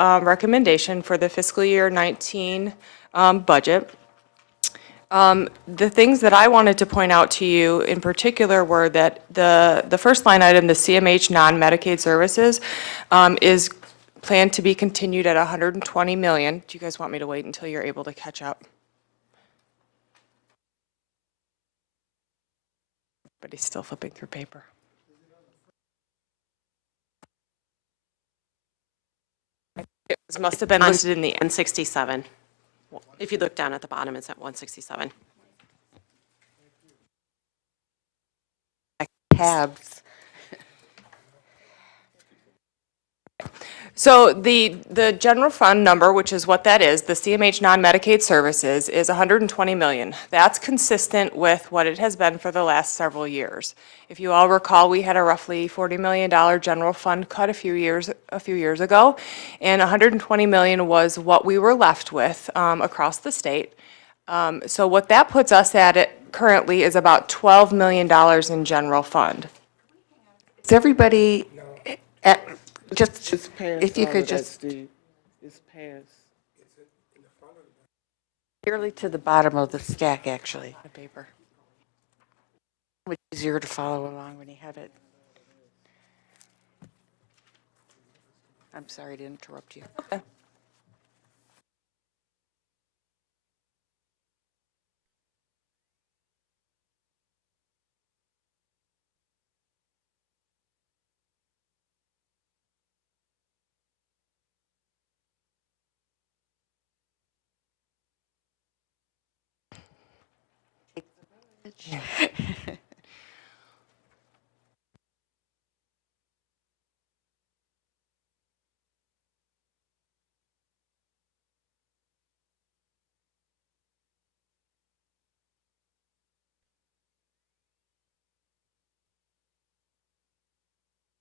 recommendation for the fiscal year 19 budget. The things that I wanted to point out to you in particular were that the first line item, the CMH non-Medicaid services, is planned to be continued at 120 million. Do you guys want me to wait until you're able to catch up? But he's still flipping through paper. It must have been listed in the 167. If you look down at the bottom, it's at 167. Tabs. So the general fund number, which is what that is, the CMH non-Medicaid services, is 120 million. That's consistent with what it has been for the last several years. If you all recall, we had a roughly $40 million general fund cut a few years ago, and 120 million was what we were left with across the state. So what that puts us at currently is about $12 million in general fund. Is everybody at, just, It's past if you all could of that, just, Steve. It's past. nearly to the bottom of the stack, actually. The paper. It's easier to follow along when you have it. I'm sorry to interrupt you. Okay.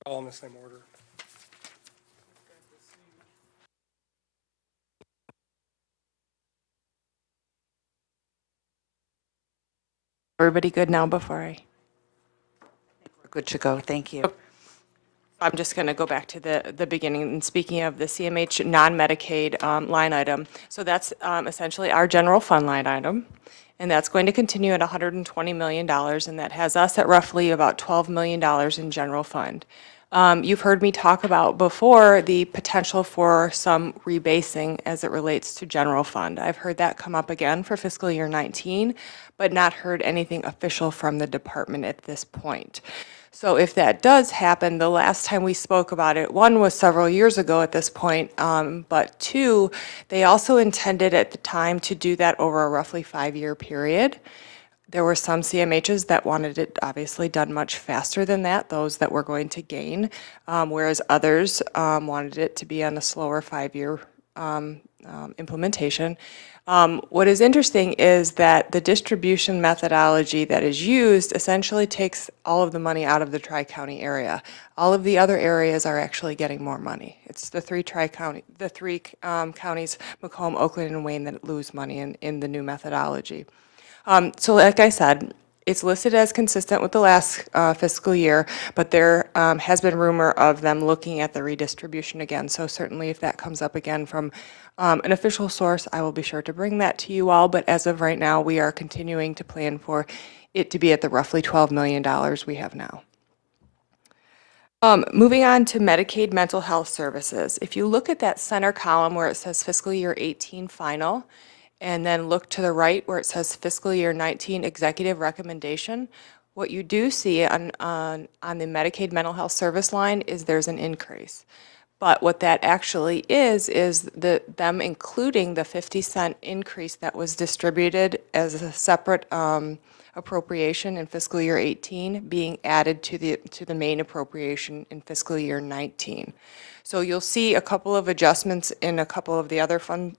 All in the same order. Everybody good now before We're good to go, thank you. I'm just going to go back to the beginning. And speaking of the CMH non-Medicaid line item, so that's essentially our general fund line item, and that's going to continue at $120 million, and that has us at roughly about $12 million in general fund. You've heard me talk about before the potential for some rebasing as it relates to general fund. I've heard that come up again for fiscal year 19, but not heard anything official from the department at this point. So if that does happen, the last time we spoke about it, one was several years ago at this point, but two, they also intended at the time to do that over a roughly 5-year period. There were some CMHs that wanted it obviously done much faster than that, those that were going to gain, whereas others wanted it to be on a slower 5-year implementation. What is interesting is that the distribution methodology that is used essentially takes all of the money out of the tri-county area. All of the other areas are actually getting more money. It's the three counties, Macomb, Oakland, and Wayne, that lose money in the new methodology. So like I said, it's listed as consistent with the last fiscal year, but there has been rumor of them looking at the redistribution again. So certainly if that comes up again from an official source, I will be sure to bring that to you all. But as of right now, we are continuing to plan for it to be at the roughly $12 million we have now. Moving on to Medicaid mental health services. If you look at that center column where it says fiscal year 18 final, and then look to the right where it says fiscal year 19 executive recommendation, what you do see on the Medicaid mental health service line is there's an increase. But what that actually is them including the 50-cent increase that was distributed as a separate appropriation in fiscal year 18 being added to the main appropriation in fiscal year 19. So you'll see a couple of adjustments in a couple of the other funding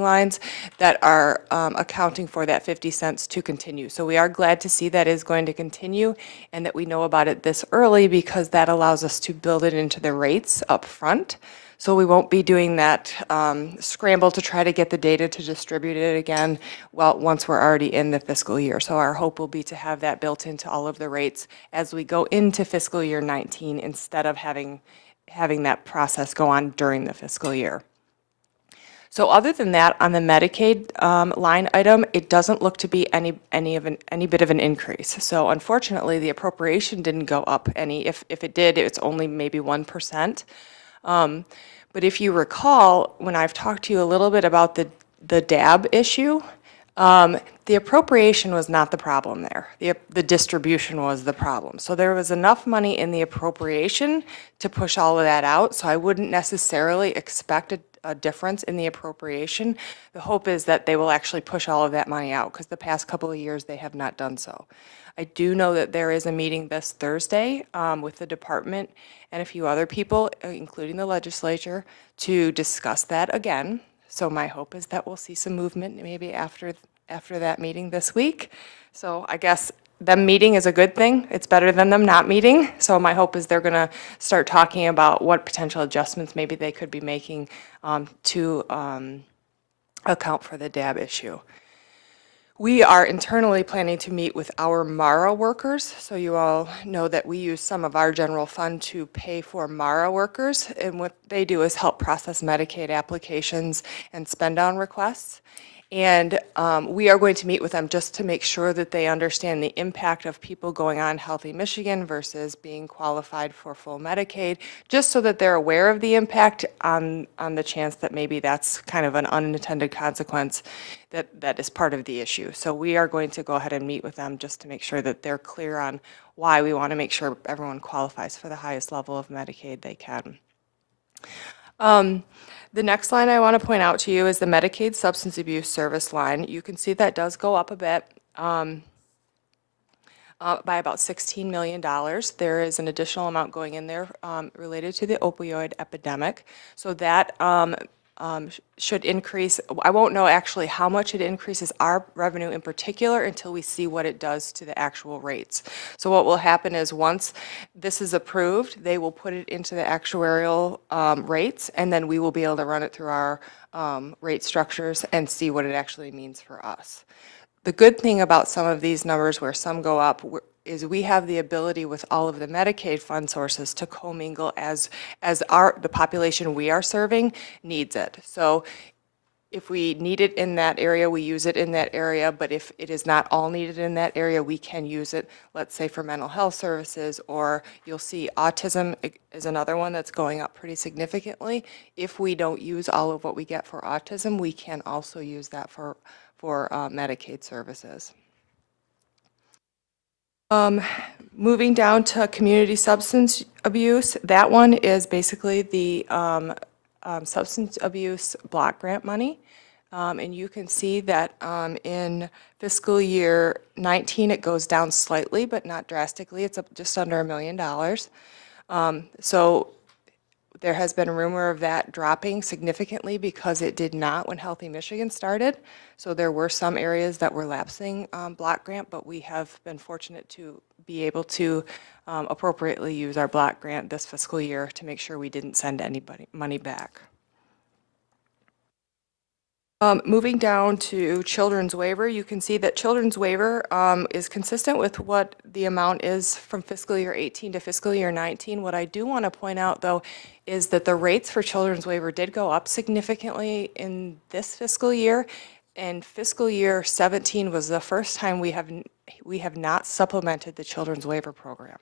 lines that are accounting for that 50 cents to continue. So we are glad to see that is going to continue and that we know about it this early because that allows us to build it into the rates up front. So we won't be doing that scramble to try to get the data to distribute it again once we're already in the fiscal year. So our hope will be to have that built into all of the rates as we go into fiscal year 19 instead of having having that process go on during the fiscal year. So other than that, on the Medicaid line item, it doesn't look to be any bit of an increase. So unfortunately, the appropriation didn't go up any. If it did, it's only maybe 1%. But if you recall, when I've talked to you a little bit about the DAB issue, the appropriation was not the problem there. The distribution was the problem. So there was enough money in the appropriation to push all of that out. So I wouldn't necessarily expect a difference in the appropriation. The hope is that they will actually push all of that money out, because the past couple of years they have not done so. I do know that there is a meeting this Thursday with the department and a few other people, including the legislature, to discuss that again. So my hope is that we'll see some movement maybe after that meeting this week. So I guess them meeting is a good thing. It's better than them not meeting. So my hope is they're going to start talking about what potential adjustments maybe they could be making to account for the DAB issue. We are internally planning to meet with our MARA workers. So you all know that we use some of our general fund to pay for MARA workers. And what they do is help process Medicaid applications and spend down requests. And we are going to meet with them just to make sure that they understand the impact of people going on Healthy Michigan versus being qualified for full Medicaid, just so that they're aware of the impact on the chance that maybe that's kind of an unintended consequence that is part of the issue. So we are going to go ahead and meet with them just to make sure that they're clear on why we want to make sure everyone qualifies for the highest level of Medicaid they can. The next line I want to point out to you is the Medicaid Substance Abuse Service line. You can see that does go up a bit by about $16 million. There is an additional amount going in there related to the opioid epidemic. So that should increase. I won't know actually how much it increases our revenue in particular until we see what it does to the actual rates. So what will happen is once this is approved, they will put it into the actuarial rates, and then we will be able to run it through our rate structures and see what it actually means for us. The good thing about some of these numbers where some go up is we have the ability with all of the Medicaid fund sources to commingle as the population we are serving needs it. So if we need it in that area, we use it in that area, but if it is not all needed in that area, we can use it, let's say for mental health services, or you'll see autism is another one that's going up pretty significantly. If we don't use all of what we get for autism, we can also use that for Medicaid services. Moving down to community substance abuse, that one is basically the substance abuse block grant money. And you can see that in fiscal year 19, it goes down slightly, but not drastically. It's up just under $1 million. So there has been a rumor of that dropping significantly because it did not when Healthy Michigan started. So there were some areas that were lapsing block grant, but we have been fortunate to be able to appropriately use our block grant this fiscal year to make sure we didn't send anybody money back. Moving down to Children's Waiver, you can see that Children's Waiver is consistent with what the amount is from fiscal year 18 to fiscal year 19. What I do want to point out, though, is that the rates for Children's Waiver did go up significantly in this fiscal year, and fiscal year 17 was the first time we have not supplemented the Children's Waiver program.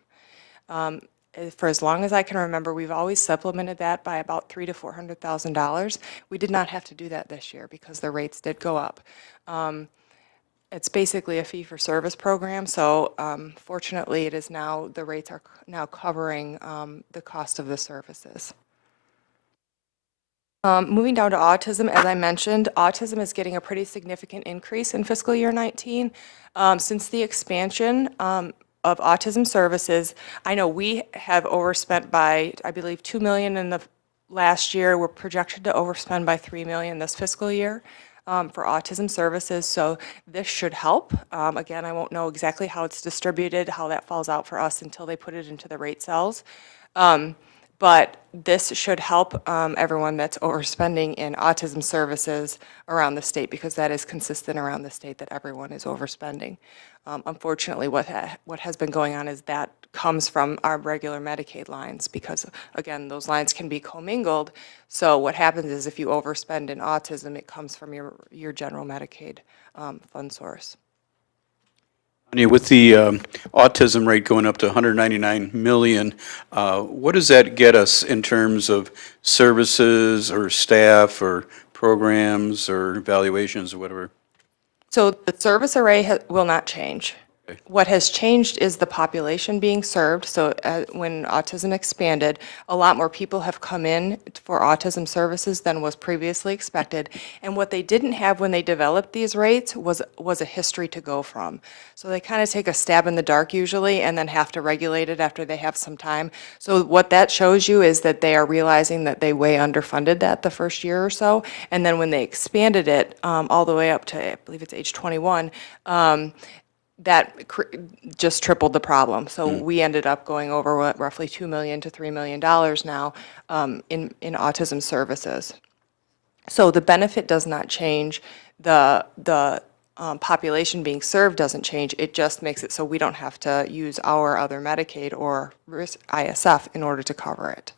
For as long as I can remember, we've always supplemented that by about $300,000 to $400,000. We did not have to do that this year because the rates did go up. It's basically a fee-for-service program, so fortunately, it is now the rates are now covering the cost of the services. Moving down to autism, as I mentioned, autism is getting a pretty significant increase in fiscal year 19. Since the expansion of autism services, I know we have overspent by, I believe, $2 million in the last year. We're projected to overspend by $3 million this fiscal year for autism services, so this should help. Again, I won't know exactly how it's distributed, how that falls out for us until they put it into the rate cells. But this should help everyone that's overspending in autism services around the state, because that is consistent around the state that everyone is overspending. Unfortunately, what has been going on is that comes from our regular Medicaid lines, because, again, those lines can be commingled. So what happens is if you overspend in autism, it comes from your general Medicaid fund source. With the autism rate going up to 199 million, what does that get us in terms of services or staff or programs or evaluations or whatever? So the service array will not change. Okay. What has changed is the population being served. So when autism expanded, a lot more people have come in for autism services than was previously expected. And what they didn't have when they developed these rates was a history to go from. So they kind of take a stab in the dark usually and then have to regulate it after they have some time. So what that shows you is that they are realizing that they way underfunded that the first year or so. And then when they expanded it all the way up to, I believe it's age 21, that just tripled the problem. So we ended up going over roughly $2 million to $3 million now in autism services. So the benefit does not change. The population being served doesn't change. It just makes it so we don't have to use our other Medicaid or ISF in order to cover it.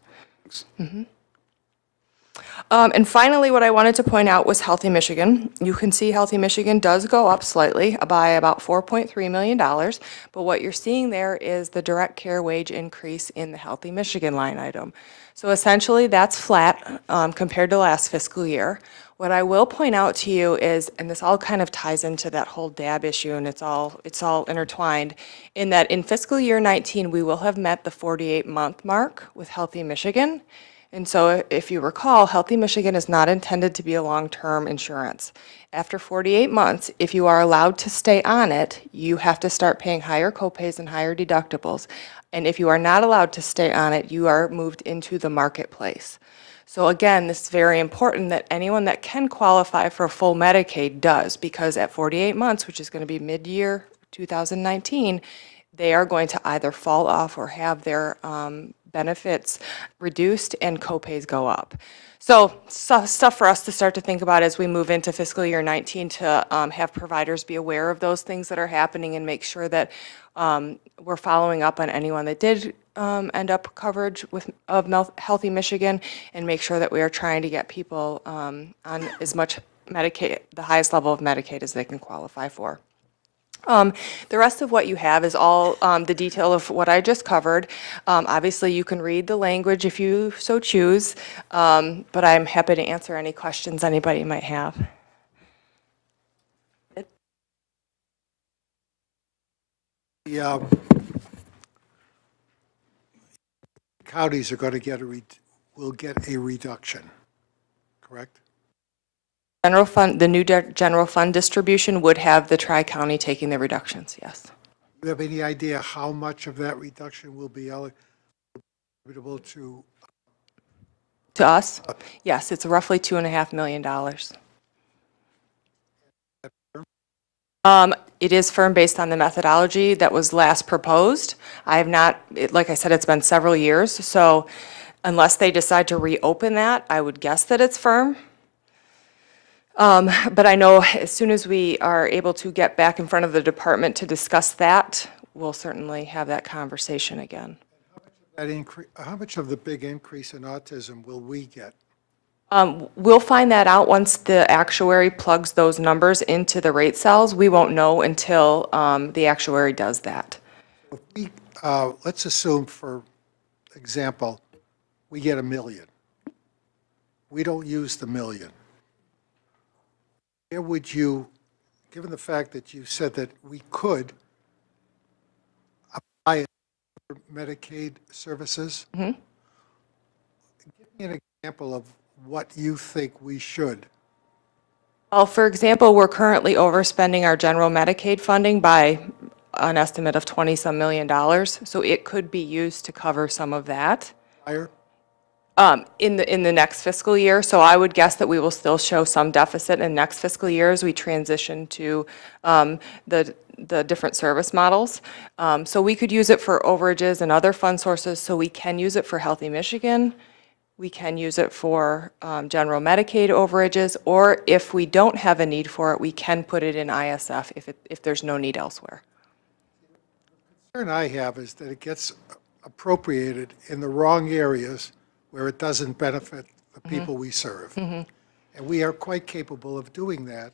And finally, what I wanted to point out was Healthy Michigan. You can see Healthy Michigan does go up slightly by about $4.3 million, but what you're seeing there is the direct care wage increase in the Healthy Michigan line item. So essentially, that's flat compared to last fiscal year. What I will point out to you is, and this all kind of ties into that whole DAB issue, and it's all intertwined, in that in fiscal year 19, we will have met the 48-month mark with Healthy Michigan. And so if you recall, Healthy Michigan is not intended to be a long-term insurance. After 48 months, if you are allowed to stay on it, you have to start paying higher copays and higher deductibles. And if you are not allowed to stay on it, you are moved into the marketplace. So again, this is very important that anyone that can qualify for full Medicaid does, because at 48 months, which is going to be mid-year 2019, they are going to either fall off or have their benefits reduced and copays go up. So stuff for us to start to think about as we move into fiscal year 19 to have providers be aware of those things that are happening and make sure that we're following up on anyone that did end up coverage of Healthy Michigan, and make sure that we are trying to get people on as much Medicaid, the highest level of Medicaid as they can qualify for. The rest of what you have is all the detail of what I just covered. Obviously, you can read the language if you so choose, but I'm happy to answer any questions anybody might have. The counties are going to get will get a reduction, correct? General fund, the new general fund distribution would have the tri-county taking the reductions, yes. Do you have any idea how much of that reduction will be attributable to? To us? Yes, it's roughly $2.5 million. It is firm based on the methodology that was last proposed. I have not, like I said, it's been several years, so unless they decide to reopen that, I would guess that it's firm. But I know as soon as we are able to get back in front of the department to discuss that, we'll certainly have that conversation again. How much of the big increase in autism will we get? We'll find that out once the actuary plugs those numbers into the rate cells. We won't know until the actuary does that. If we, let's assume, for example, we get $1 million. We don't use the $1 million. Where would you, given the fact that you said that we could apply it for Medicaid services, give me an example of what you think we should. Well, for example, we're currently overspending our general Medicaid funding by an estimate of $20-some million, so it could be used to cover some of that. Higher? In the next fiscal year, so I would guess that we will still show some deficit in next fiscal year as we transition to the the different service models. So we could use it for overages and other fund sources, so we can use it for Healthy Michigan. We can use it for general Medicaid overages, or if we don't have a need for it, we can put it in ISF if there's no need elsewhere. The concern I have is that it gets appropriated in the wrong areas where it doesn't benefit the people we serve. And we are quite capable of doing that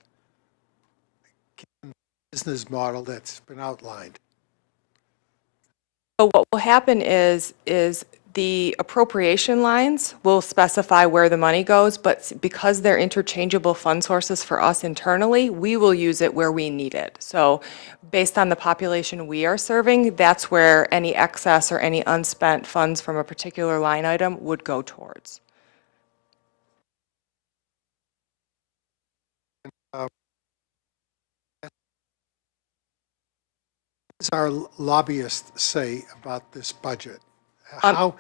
given the business model that's been outlined. So what will happen is the appropriation lines will specify where the money goes, but because they're interchangeable fund sources for us internally, we will use it where we need it. So based on the population we are serving, that's where any excess or any unspent funds from a particular line item would go towards. What does our lobbyists say about this budget? How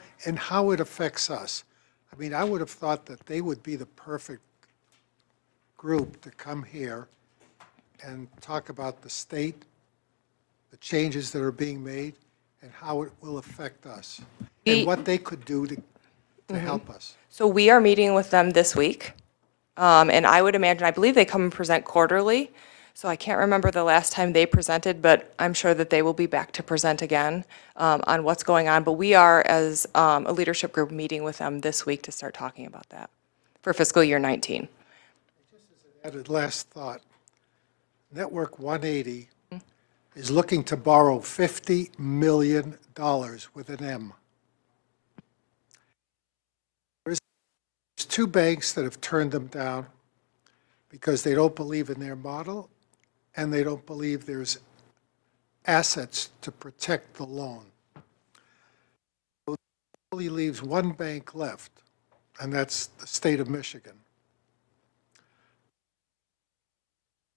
it affects us? I mean, I would have thought that they would be the perfect group to come here and talk about the state, the changes that are being made, and how it will affect us, and what they could do to help us. So we are meeting with them this week, and I would imagine, I believe they come and present quarterly, so I can't remember the last time they presented, but I'm sure that they will be back to present again on what's going on. But we are, as a leadership group, meeting with them this week to start talking about that for fiscal year 19. Added last thought, Network 180 is looking to borrow $50 million with an M. There's two banks that have turned them down because they don't believe in their model and they don't believe there's assets to protect the loan. So it only leaves one bank left, and that's the state of Michigan.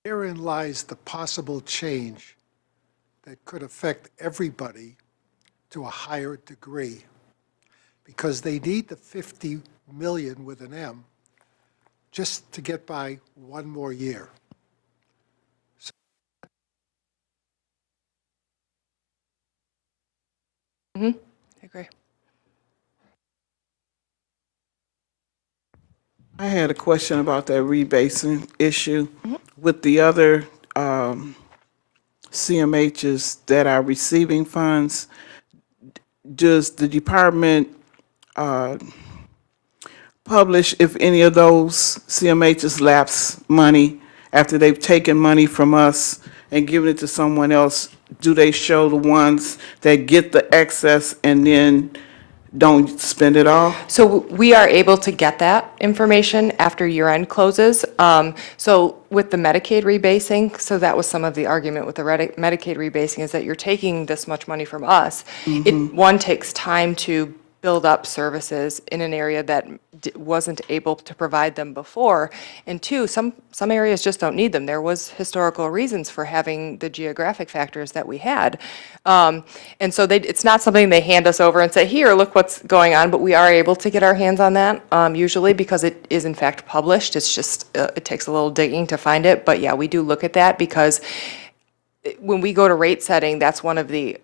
Therein lies the possible change that could affect everybody to a higher degree, because they need the 50 million with an M just to get by one more year. I agree. I had a question about that rebasing issue. With the other CMHs that are receiving funds, does the department publish if any of those CMHs lapse money after they've taken money from us and given it to someone else? Do they show the ones that get the excess and then don't spend it all? So we are able to get that information after year-end closes. So with the Medicaid rebasing, so that was some of the argument with the Medicaid rebasing, is that you're taking this much money from us. It, one, takes time to build up services in an area that wasn't able to provide them before. And two, some areas just don't need them. There was historical reasons for having the geographic factors that we had. And so it's not something they hand us over and say, here, look what's going on, but we are able to get our hands on that usually because it is in fact published. It's just, it takes a little digging to find it. But yeah, we do look at that because when we go to rate setting, that's one of the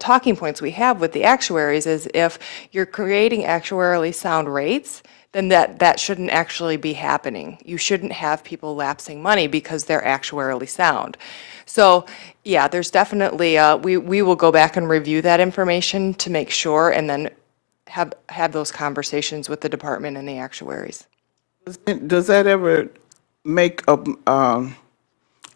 talking points we have with the actuaries is if you're creating actuarially sound rates, then that shouldn't actually be happening. You shouldn't have people lapsing money because they're actuarially sound. So yeah, there's definitely, we will go back and review that information to make sure and then have those conversations with the department and the actuaries. Does that ever make a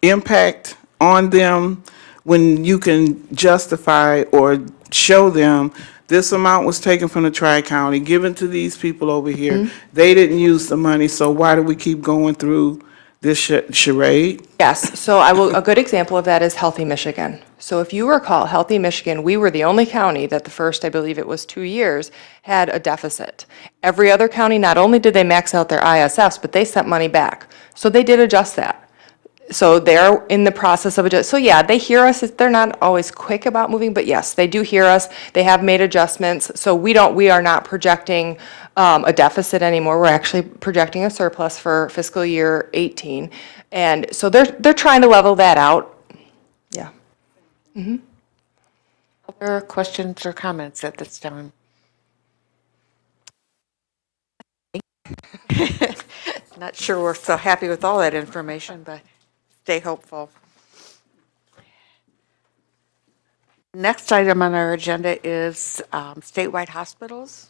impact on them when you can justify or show them this amount was taken from the Tri-County, given to these people over here. They didn't use the money, so why do we keep going through this charade? Yes, so a good example of that is Healthy Michigan. So if you recall, Healthy Michigan, we were the only county that the first, I believe it was 2 years, had a deficit. Every other county, not only did they max out their ISFs, but they sent money back. So they did adjust that. So they're in the process of adjust. So yeah, they hear us. They're not always quick about moving, but yes, they do hear us. They have made adjustments. So we are not projecting a deficit anymore. We're actually projecting a surplus for fiscal year 18. And so they're trying to level that out. Yeah. Other questions or comments at this time? Not sure we're so happy with all that information, but stay hopeful. Next item on our agenda is statewide hospitals.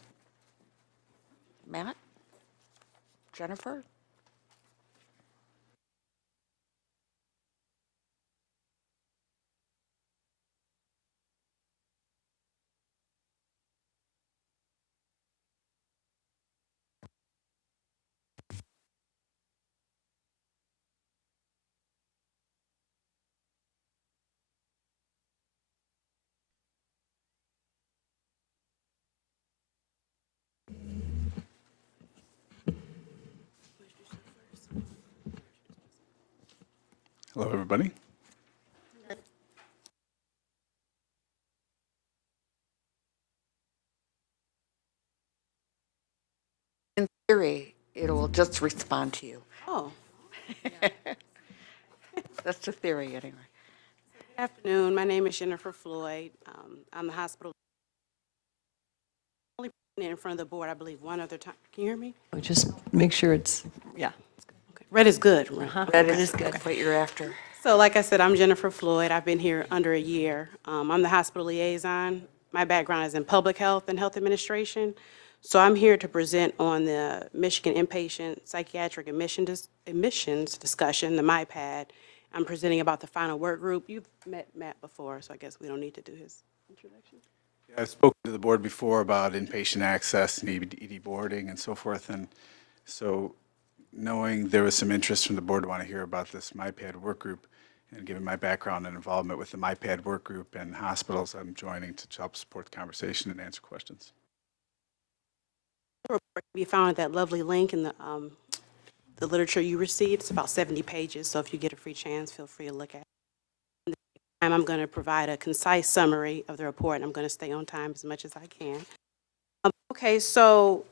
Matt? Jennifer? Hello, everybody. In theory, it will just respond to you. Oh, That's the theory, anyway. good afternoon. My name is Jennifer Floyd. I'm the hospital. Only in front of the board, I believe, one other time. Can you hear me? Just make sure it's, yeah. Okay. Red is good. Right? That is good. What you're after. So like I said, I'm Jennifer Floyd. I've been here under a year. I'm the hospital liaison. My background is in public health and health administration. So I'm here to present on the Michigan inpatient psychiatric admissions discussion, the MyPad. I'm presenting about the final work group. You've met Matt before, so I guess we don't need to do his introduction. I've spoken to the board before about inpatient access and ED boarding and so forth, and so knowing there was some interest from the board to want to hear about this MyPad work group, and given my background and involvement with the MyPad work group and hospitals, I'm joining to help support the conversation and answer questions. We found that lovely link in the literature you received. It's about 70 pages, so if you get a free chance, feel free to look at it. I'm going to provide a concise summary of the report, and I'm going to stay on time as much as I can. Okay, so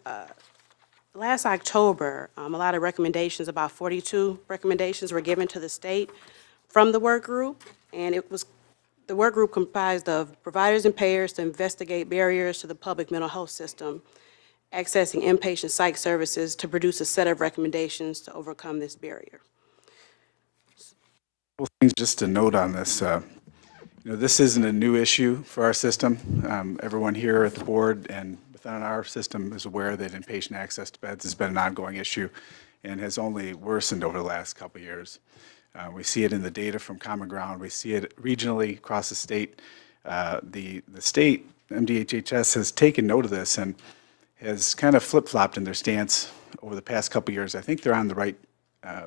last October, a lot of recommendations, about 42 recommendations were given to the state from the work group, and the work group comprised of providers and payers to investigate barriers to the public mental health system, accessing inpatient psych services to produce a set of recommendations to overcome this barrier. Well, things just to note on this, this isn't a new issue for our system. Everyone here at the board and within our system is aware that inpatient access to beds has been an ongoing issue and has only worsened over the last couple of years. We see it in the data from Common Ground. We see it regionally across the state. The state, MDHHS, has taken note of this and has kind of flip-flopped in their stance over the past couple of years. I think they're on the right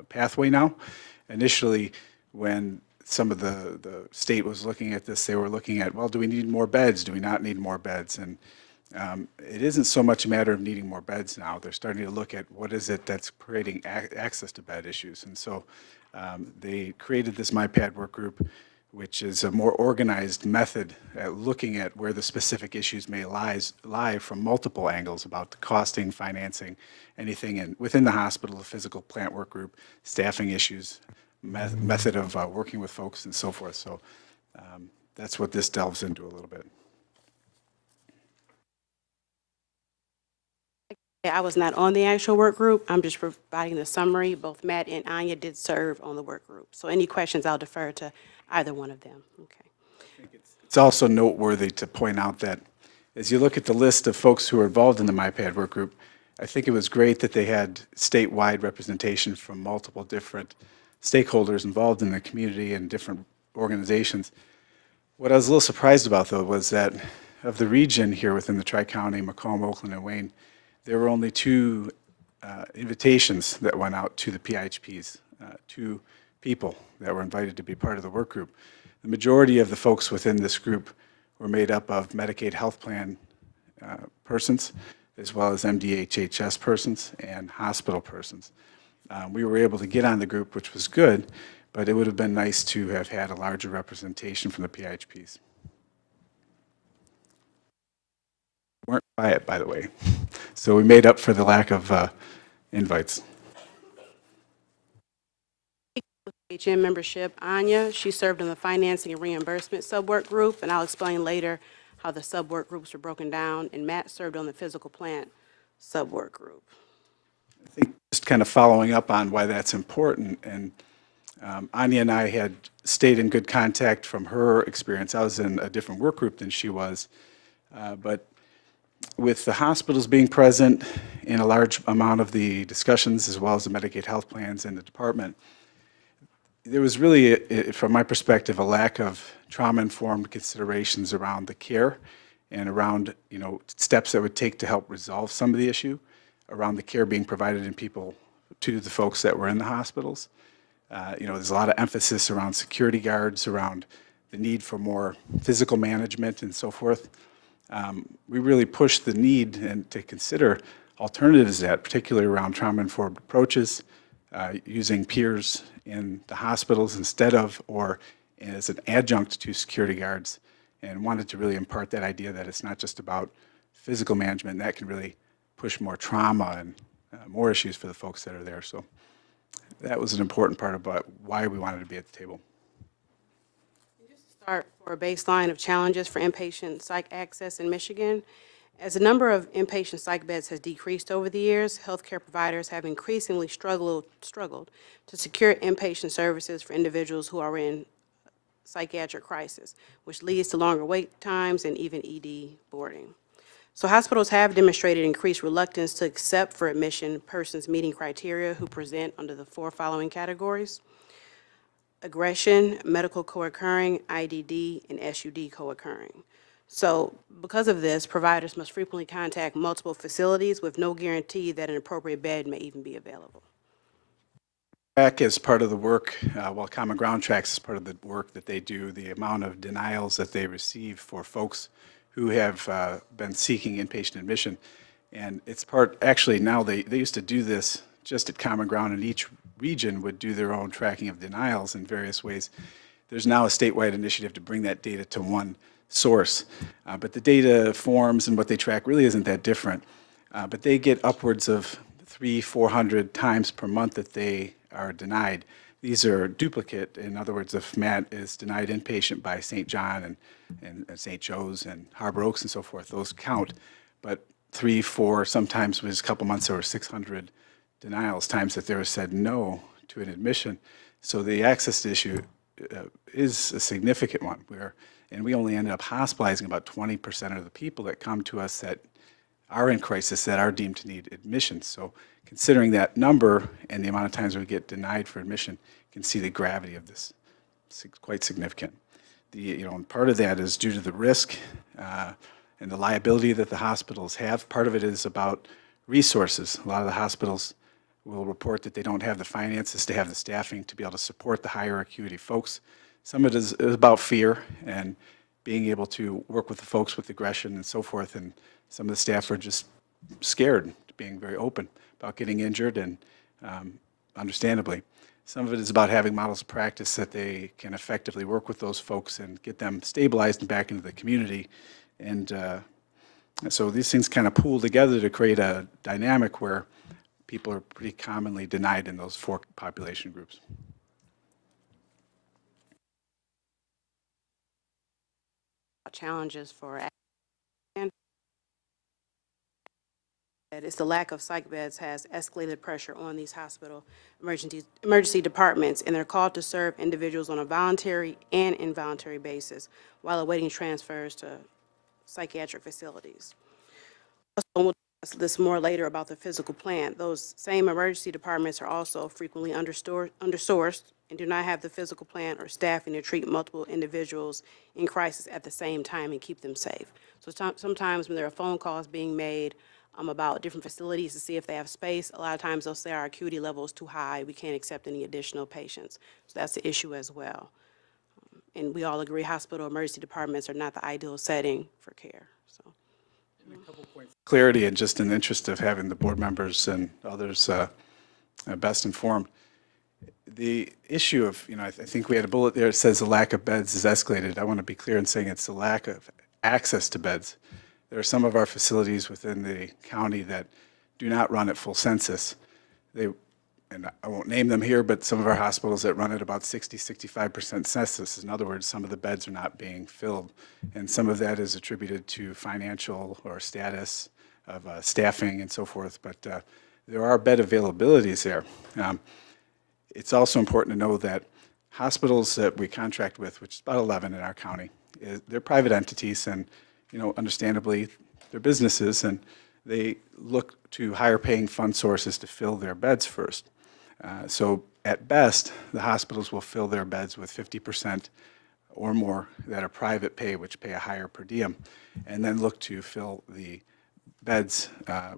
pathway now. Initially, when some of the state was looking at this, they were looking at, well, do we need more beds? Do we not need more beds? And it isn't so much a matter of needing more beds now. They're starting to look at what is it that's creating access to bed issues. And so they created this MyPad work group, which is a more organized method at looking at where the specific issues may lie from multiple angles about the costing, financing, anything within the hospital, the physical plant work group, staffing issues, method of working with folks and so forth. So that's what this delves into a little bit. I was not on the actual work group. I'm just providing the summary. Both Matt and Anya did serve on the work group. So any questions, I'll defer to either one of them. Okay. It's also noteworthy to point out that as you look at the list of folks who are involved in the MyPad work group, I think it was great that they had statewide representation from multiple different stakeholders involved in the community and different organizations. What I was a little surprised about, though, was that of the region here within the Tri-County, Macomb, Oakland, and Wayne, there were only two invitations that went out to the PIHPs, two people that were invited to be part of the work group. The majority of the folks within this group were made up of Medicaid health plan persons, as well as MDHHS persons and hospital persons. We were able to get on the group, which was good, but it would have been nice to have had a larger representation from the PIHPs. Weren't quiet, by the way. So we made up for the lack of invites. OCHN membership, Anya. She served in the financing and reimbursement subwork group, and I'll explain later how the subwork groups were broken down. And Matt served on the physical plant subwork group. I think just kind of following up on why that's important, and Anya and I had stayed in good contact from her experience. I was in a different work group than she was, but with the hospitals being present in a large amount of the discussions, as well as the Medicaid health plans in the department, there was really, from my perspective, a lack of trauma-informed considerations around the care and around, steps that would take to help resolve some of the issue, around the care being provided to the folks that were in the hospitals. There's a lot of emphasis around security guards, around the need for more physical management and so forth. We really pushed the need and to consider alternatives to that, particularly around trauma-informed approaches, using peers in the hospitals instead of or as an adjunct to security guards, and wanted to really impart that idea that it's not just about physical management, that can really push more trauma and more issues for the folks that are there. So that was an important part about why we wanted to be at the table. Start for a baseline of challenges for inpatient psych access in Michigan. As the number of inpatient psych beds has decreased over the years, healthcare providers have increasingly struggled to secure inpatient services for individuals who are in psychiatric crisis, which leads to longer wait times and even ED boarding. So hospitals have demonstrated increased reluctance to accept for admission persons meeting criteria who present under the 4 following categories: aggression, medical co-occurring, IDD, and SUD co-occurring. So because of this, providers must frequently contact multiple facilities with no guarantee that an appropriate bed may even be available. Track as part of the work, while Common Ground tracks as part of the work that they do, the amount of denials that they receive for folks who have been seeking inpatient admission. And it's actually now they used to do this just at Common Ground, and each region would do their own tracking of denials in various ways. There's now a statewide initiative to bring that data to one source. But the data forms and what they track really isn't that different. But they get upwards of 300-400 times per month that they are denied. These are duplicate. In other words, if Matt is denied inpatient by St. John and St. Joe's and Harbor Oaks and so forth, those count. But 3, 4, sometimes with a couple months there were 600 denials, times that there was said no to an admission. So the access issue is a significant one. And we only ended up hospitalizing about 20% of the people that come to us that are in crisis, that are deemed to need admission. So considering that number and the amount of times we get denied for admission, you can see the gravity of this. It's quite significant. And part of that is due to the risk and the liability that the hospitals have. Part of it is about resources. A lot of the hospitals will report that they don't have the finances to have the staffing to be able to support the higher acuity folks. Some of it is about fear and being able to work with the folks with aggression and so forth, and some of the staff are just scared, being very open about getting injured, and understandably. Some of it is about having models of practice that they can effectively work with those folks and get them stabilized and back into the community. And so these things kind of pool together to create a dynamic where people are pretty commonly denied in those 4 population groups. Challenges for it's the lack of psych beds has escalated pressure on these hospital emergency departments, and they're called to serve individuals on a voluntary and involuntary basis while awaiting transfers to psychiatric facilities. Also, we'll discuss this more later about the physical plant. Those same emergency departments are also frequently undersourced and do not have the physical plant or staffing to treat multiple individuals in crisis at the same time and keep them safe. So sometimes when there are phone calls being made about different facilities to see if they have space, a lot of times they'll say our acuity level is too high, we can't accept any additional patients. So that's the issue as well. And we all agree hospital emergency departments are not the ideal setting for care. So. Clarity, and just in the interest of having the board members and others best informed, the issue of, I think we had a bullet there that says the lack of beds is escalated. I want to be clear in saying it's the lack of access to beds. There are some of our facilities within the county that do not run at full census. and I won't name them here, but some of our hospitals that run at about 65% census. In other words, some of the beds are not being filled. And some of that is attributed to financial or status of staffing and so forth, but there are bed availabilities there. It's also important to know that hospitals that we contract with, which is about 11 in our county, they're private entities, and, you know, understandably, they're businesses, and they look to higher paying fund sources to fill their beds first. So at best, the hospitals will fill their beds with 50% or more that are private pay, which pay a higher per diem, and then look to fill the beds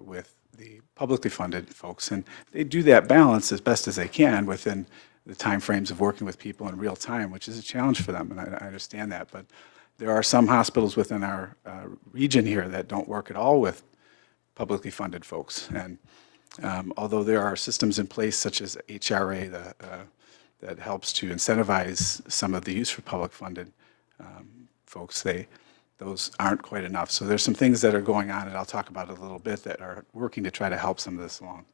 with the publicly funded folks. And they do that balance as best as they can within the timeframes of working with people in real time, which is a challenge for them, and I understand that. But there are some hospitals within our region here that don't work at all with publicly funded folks. And although there are systems in place such as HRA that helps to incentivize some of the use for public funded folks, those aren't quite enough. So there's some things that are going on, and I'll talk about it a little bit, that are working to try to help some of this along.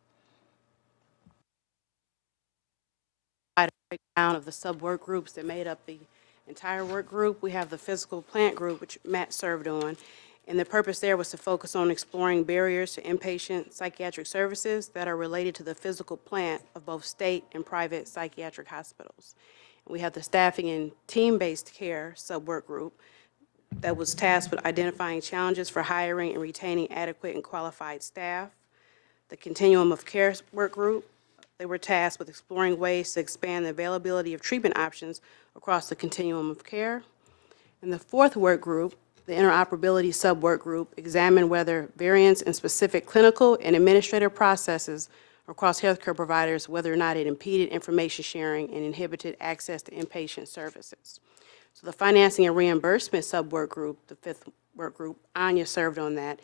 A breakdown of the sub-work groups that made up the entire work group. We have the physical plant group, which Matt served on, and the purpose there was to focus on exploring barriers to inpatient psychiatric services that are related to the physical plant of both state and private psychiatric hospitals. We have the staffing and team-based care sub-work group that was tasked with identifying challenges for hiring and retaining adequate and qualified staff. The continuum of care work group, they were tasked with exploring ways to expand the availability of treatment options across the continuum of care. And the fourth work group, the interoperability sub-work group, examined whether variance in specific clinical and administrative processes across healthcare providers, whether or not it impeded information sharing and inhibited access to inpatient services. So the financing and reimbursement sub-work group, the fifth work group, Anya served on that,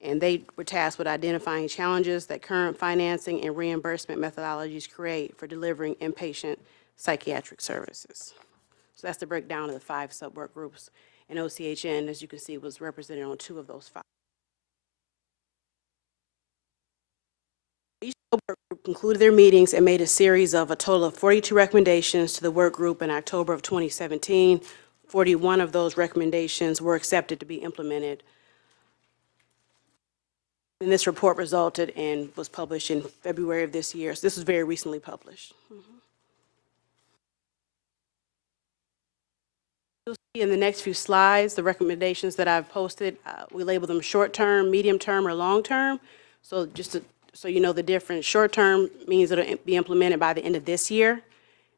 and they were tasked with identifying challenges that current financing and reimbursement methodologies create for delivering inpatient psychiatric services. So that's the breakdown of the 5 sub-work groups. And OCHN, as you can see, was represented on 2 of those 5. Each sub-work group concluded their meetings and made a series of a total of 42 recommendations to the work group in October of 2017. 41 of those recommendations were accepted to be implemented. And this report resulted and was published in February of this year. So this was very recently published. You'll see in the next few slides the recommendations that I've posted. We label them short-term, medium-term, or long-term. So just so you know the difference, short-term means it'll be implemented by the end of this year.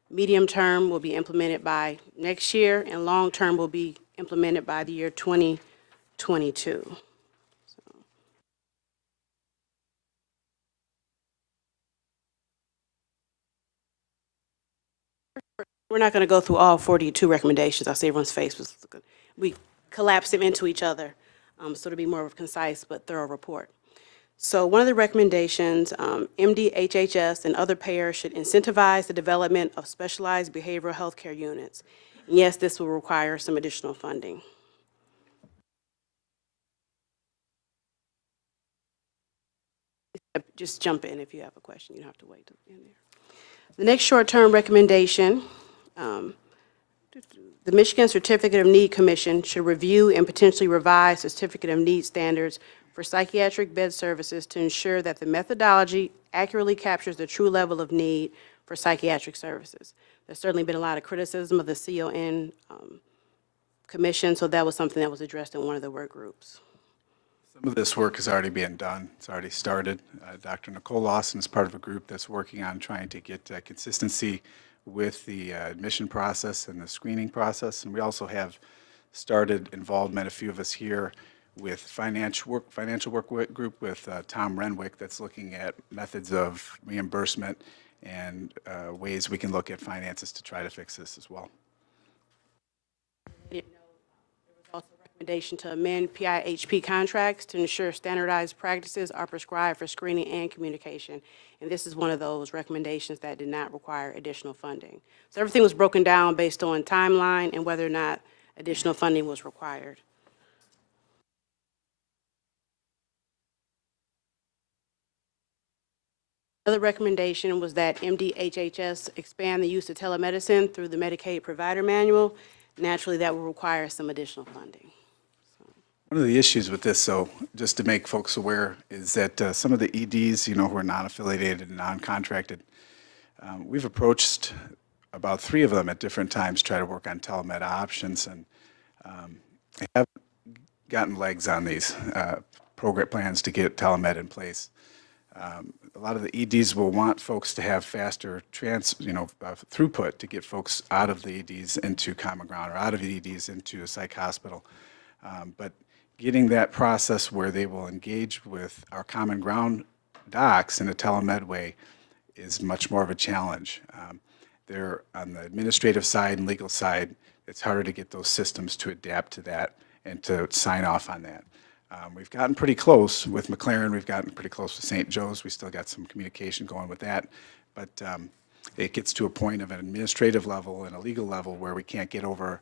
Medium-term will be implemented by next year, and long-term will be implemented by the year 2022. We're not going to go through all 42 recommendations. I see everyone's face was, we collapsed them into each other, so to be more of a concise but thorough report. So one of the recommendations, MD, and other payers should incentivize the development of specialized behavioral health care units. And yes, this will require some additional funding. Just jump in if you have a question. You don't have to wait till the end there. The next short-term recommendation, the Michigan Certificate of Need Commission should review and potentially revise the Certificate of Need standards for psychiatric bed services to ensure that the methodology accurately captures the true level of need for psychiatric services. There's certainly been a lot of criticism of the CON commission, so that was something that was addressed in one of the work groups. Some of this work is already being done. It's already started. Dr. Nicole Lawson is part of a group that's working on trying to get consistency with the admission process and the screening process. And we also have started involvement, a few of us here, with financial work group with Tom Renwick that's looking at methods of reimbursement and ways we can look at finances to try to fix this as well. Recommendation to amend PIHP contracts to ensure standardized practices are prescribed for screening and communication. And this is one of those recommendations that did not require additional funding. So everything was broken down based on timeline and whether or not additional funding was required. Another recommendation was that MDHHS expand the use of telemedicine through the Medicaid Provider Manual. Naturally, that will require some additional funding. One of the issues with this, so just to make folks aware, is that some of the EDs, who are non-affiliated and non-contracted, we've approached about 3 of them at different times, try to work on telemed options, and they haven't gotten legs on these program plans to get telemed in place. A lot of the EDs will want folks to have faster throughput to get folks out of the EDs into common ground or out of the EDs into a psych hospital. But getting that process where they will engage with our common ground docs in a telemed way is much more of a challenge. They're on the administrative side and legal side, it's harder to get those systems to adapt to that and to sign off on that. We've gotten pretty close with McLaren, we've gotten pretty close with St. Joe's, we still got some communication going with that, but it gets to a point of an administrative level and a legal level where we can't get over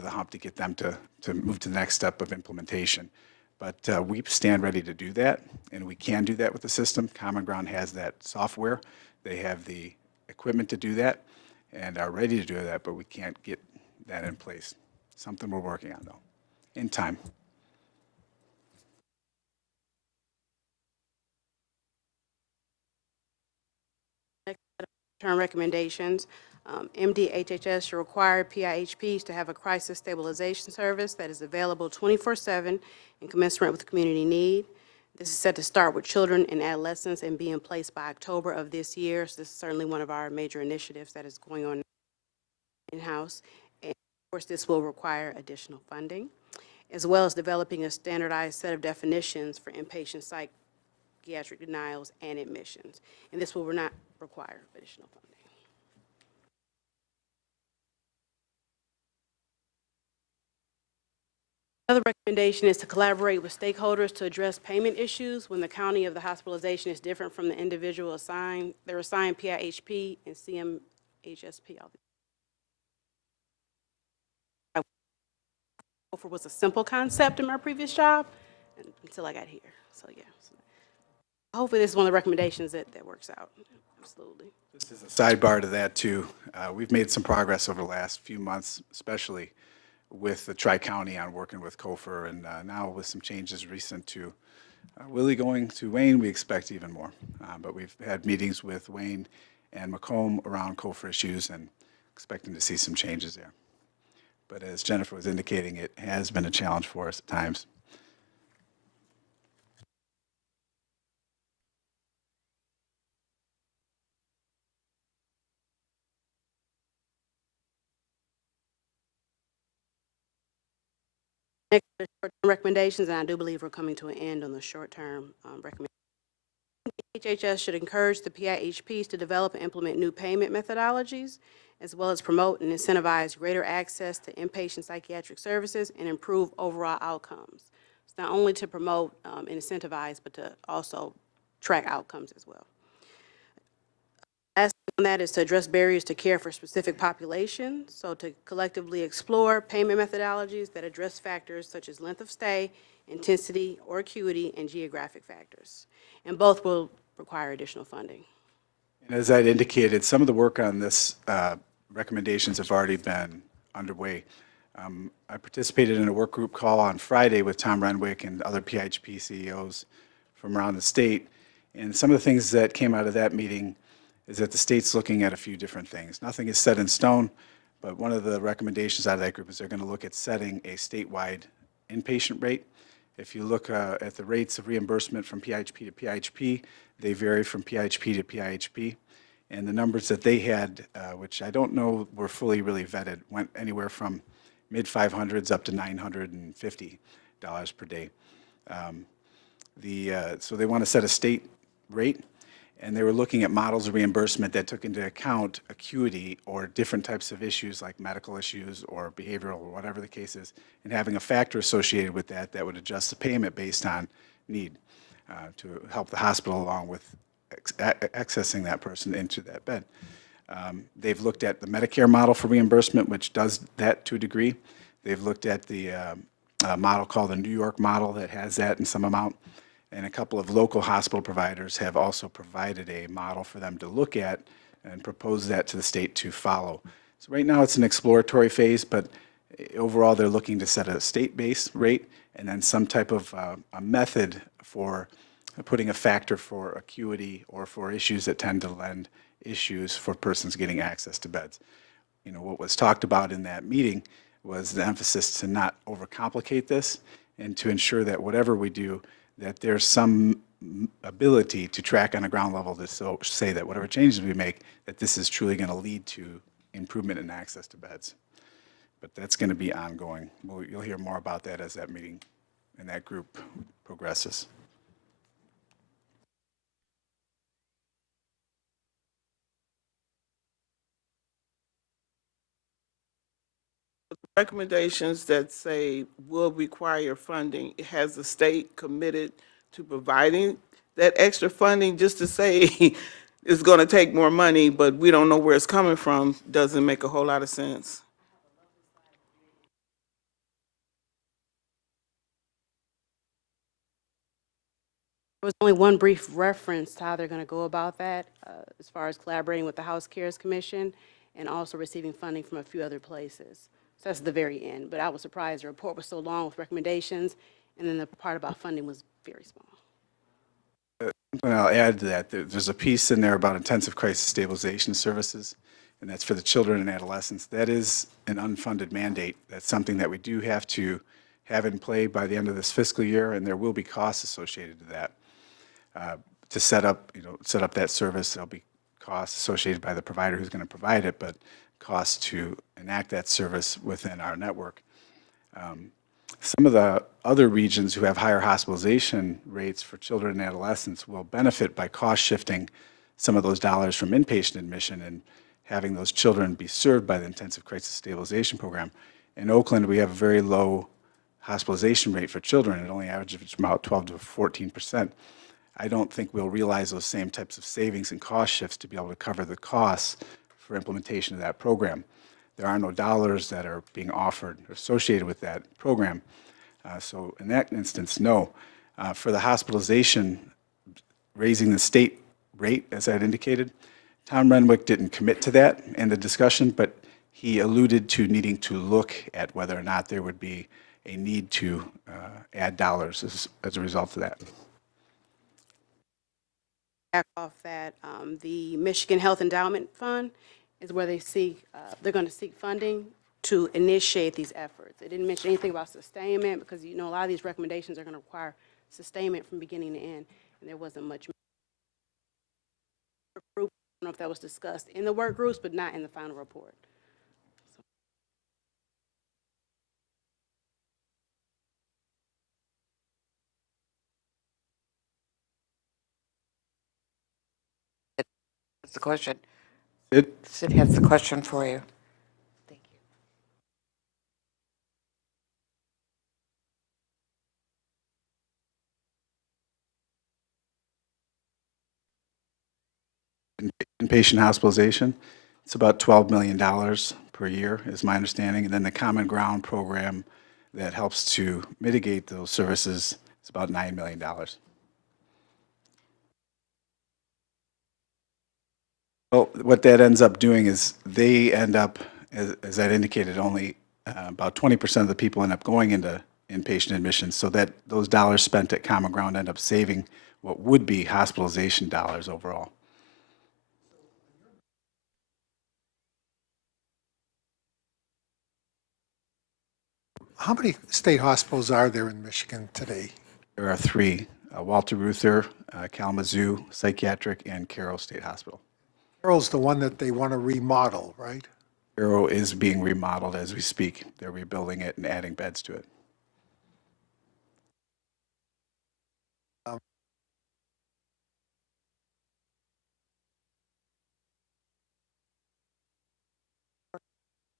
the hump to get them to move to the next step of implementation. But we stand ready to do that, and we can do that with the system. Common Ground has that software. They have the equipment to do that and are ready to do that, but we can't get that in place. Something we're working on, though, in time. Term recommendations. MDHHS should require PIHPs to have a crisis stabilization service that is available 24/7 and commensurate with community need. This is set to start with children and adolescents and be in place by October of this year. So this is certainly one of our major initiatives that is going on in-house. And of course, this will require additional funding, as well as developing a standardized set of definitions for inpatient psychiatric denials and admissions. And this will not require additional funding. Another recommendation is to collaborate with stakeholders to address payment issues when the county of the hospitalization is different from the individual assigned. They're assigned PIHP and CMHSP. Waiver was a simple concept in my previous job until I got here. So yeah, hopefully this is one of the recommendations that works out. Absolutely. This is a sidebar to that too. We've made some progress over the last few months, especially with the Tri-County on working with COFR, and now with some changes recent to Willie going to Wayne, we expect even more. But we've had meetings with Wayne and Macomb around COFR issues and expecting to see some changes there. But as Jennifer was indicating, it has been a challenge for us at times. Next, are short-term recommendations, and I do believe we're coming to an end on the short-term recommendations. HHS should encourage the PIHPs to develop and implement new payment methodologies, as well as promote and incentivize greater access to inpatient psychiatric services and improve overall outcomes. It's not only to promote and incentivize, but to also track outcomes as well. Last on that is to address barriers to care for specific populations, so to collectively explore payment methodologies that address factors such as length of stay, intensity or acuity, and geographic factors. And both will require additional funding. And as I'd indicated, some of the work on this recommendations have already been underway. I participated in a work group call on Friday with Tom Renwick and other PIHP CEOs from around the state. And some of the things that came out of that meeting is that the state's looking at a few different things. Nothing is set in stone, but one of the recommendations out of that group is they're going to look at setting a statewide inpatient rate. If you look at the rates of reimbursement from PIHP to PIHP, they vary from PIHP to PIHP. And the numbers that they had, which I don't know were fully really vetted, went anywhere from mid-500s up to $950 per day. So they want to set a state rate, and they were looking at models of reimbursement that took into account acuity or different types of issues like medical issues or behavioral or whatever the case is, and having a factor associated with that that would adjust the payment based on need to help the hospital along with accessing that person into that bed. They've looked at the Medicare model for reimbursement, which does that to a degree. They've looked at the model called the New York model that has that in some amount. And a couple of local hospital providers have also provided a model for them to look at and propose that to the state to follow. So right now, it's an exploratory phase, but overall, they're looking to set a state-based rate and then some type of a method for putting a factor for acuity or for issues that tend to lend issues for persons getting access to beds. You know, what was talked about in that meeting was the emphasis to not overcomplicate this and to ensure that whatever we do, that there's some ability to track on a ground level to say that whatever changes we make, that this is truly going to lead to improvement in access to beds. But that's going to be ongoing. You'll hear more about that as that meeting and that group progresses. Recommendations that say will require funding, has the state committed to providing that extra funding? Just to say it's going to take more money, but we don't know where it's coming from, doesn't make a whole lot of sense. There was only one brief reference to how they're going to go about that, as far as collaborating with the House Cares Commission and also receiving funding from a few other places. So that's the very end. But I was surprised the report was so long with recommendations, and then the part about funding was very small. And I'll add to that, there's a piece in there about intensive crisis stabilization services, and that's for the children and adolescents. That is an unfunded mandate. That's something that we do have to have in play by the end of this fiscal year, and there will be costs associated to that. To set up that service, there'll be costs associated by the provider who's going to provide it, but costs to enact that service within our network. Some of the other regions who have higher hospitalization rates for children and adolescents will benefit by cost shifting some of those dollars from inpatient admission and having those children be served by the intensive crisis stabilization program. In Oakland, we have a very low hospitalization rate for children. It only averages about 12 to 14%. I don't think we'll realize those same types of savings and cost shifts to be able to cover the costs for implementation of that program. There are no dollars that are being offered or associated with that program. So in that instance, no. For the hospitalization, raising the state rate, as I had indicated, Tom Renwick didn't commit to that in the discussion, but he alluded to needing to look at whether or not there would be a need to add dollars as a result of that. Back off that, the Michigan Health Endowment Fund is where they seek, they're going to seek funding to initiate these efforts. They didn't mention anything about sustainment because, you know, a lot of these recommendations are going to require sustainment from beginning to end, and there wasn't much. I don't know if that was discussed in the work groups, but not in the final report. That's the question. It, Sid has the question for you. Thank you. inpatient hospitalization, it's about $12 million per year, is my understanding. And then the Common Ground program that helps to mitigate those services is about $9 million. Well, what that ends up doing is they end up, as I'd indicated, only about 20% of the people end up going into inpatient admissions, so that those dollars spent at Common Ground end up saving what would be hospitalization dollars overall. How many state hospitals are there in Michigan today? There are three, Walter Reuther, Kalamazoo Psychiatric, and Carroll State Hospital. Carroll's the one that they want to remodel, right? Carroll is being remodeled as we speak. They're rebuilding it and adding beds to it.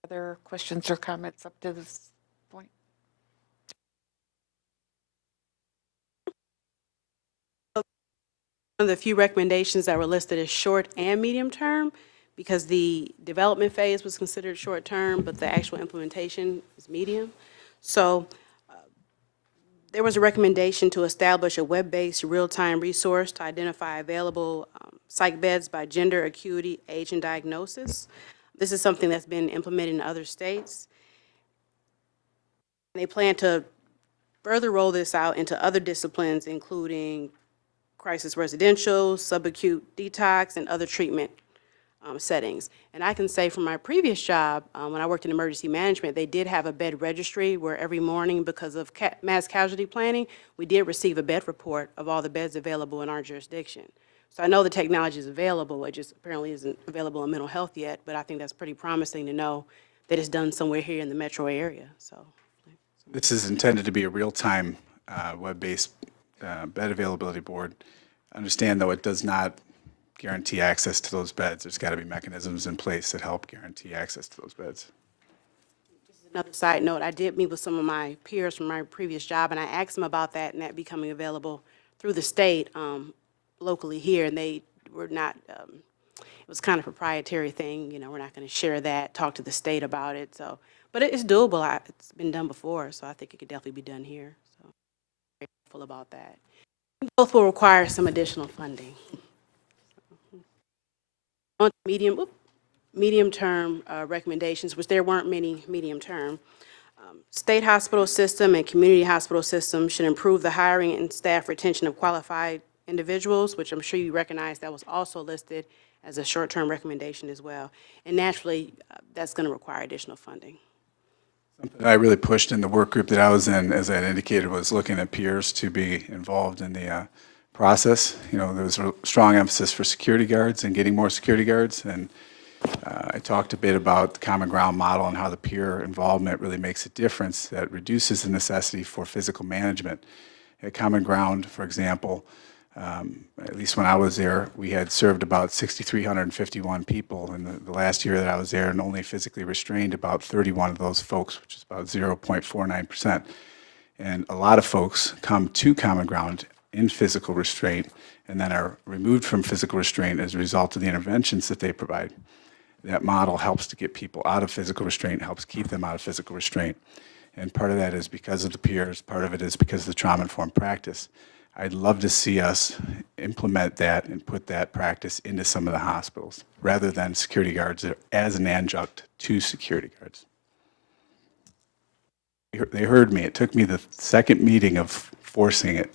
Other questions or comments up to this point? One of the few recommendations that were listed as short and medium term, because the development phase was considered short term, but the actual implementation is medium. So There was a recommendation to establish a web-based real-time resource to identify available psych beds by gender, acuity, age, and diagnosis. This is something that's been implemented in other states. They plan to further roll this out into other disciplines, including crisis residential, subacute detox, and other treatment settings. And I can say from my previous job, when I worked in emergency management, they did have a bed registry where every morning, because of mass casualty planning, we did receive a bed report of all the beds available in our jurisdiction. So I know the technology is available, it just apparently isn't available in mental health yet, but I think that's pretty promising to know that it's done somewhere here in the metro area, so. This is intended to be a real-time, web-based bed availability board. Understand, though, it does not guarantee access to those beds. There's got to be mechanisms in place that help guarantee access to those beds. Another side note, I did meet with some of my peers from my previous job, and I asked them about that and that becoming available through the state locally here, and they were not, it was kind of a proprietary thing, you know, we're not going to share that, talk to the state about it, so. But it's doable. It's been done before, so I think it could definitely be done here, so very hopeful about that. Both will require some additional funding. On to medium-term recommendations, which there weren't many medium-term. State hospital system and community hospital system should improve the hiring and staff retention of qualified individuals, which I'm sure you recognize that was also listed as a short-term recommendation as well. And naturally, that's going to require additional funding. Something I really pushed in the work group that I was in, as I had indicated, was looking at peers to be involved in the process. You know, there was a strong emphasis for security guards and getting more security guards, and I talked a bit about the common ground model and how the peer involvement really makes a difference that reduces the necessity for physical management. At Common Ground, for example, at least when I was there, we had served about 6,351 people in the last year that I was there, and only physically restrained about 31 of those folks, which is about 0.49%. And a lot of folks come to Common Ground in physical restraint and then are removed from physical restraint as a result of the interventions that they provide. That model helps to get people out of physical restraint, helps keep them out of physical restraint. And part of that is because of the peers, part of it is because of the trauma-informed practice. I'd love to see us implement that and put that practice into some of the hospitals, rather than security guards as an adjunct to security guards. They heard me. It took me the second meeting of forcing it.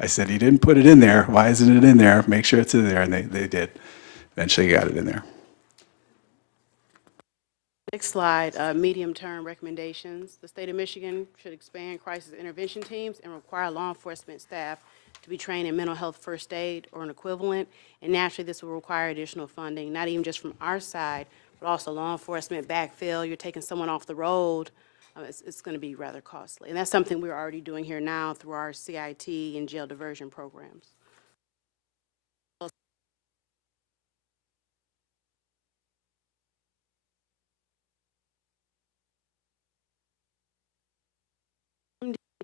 I said, you didn't put it in there. Why isn't it in there? Make sure it's in there. And they did. Eventually got it in there. Next slide, medium-term recommendations. The state of Michigan should expand crisis intervention teams and require law enforcement staff to be trained in mental health first aid or an equivalent. And naturally, this will require additional funding, not even just from our side, but also law enforcement backfill. You're taking someone off the road. It's going to be rather costly. And that's something we're already doing here now through our CIT and jail diversion programs.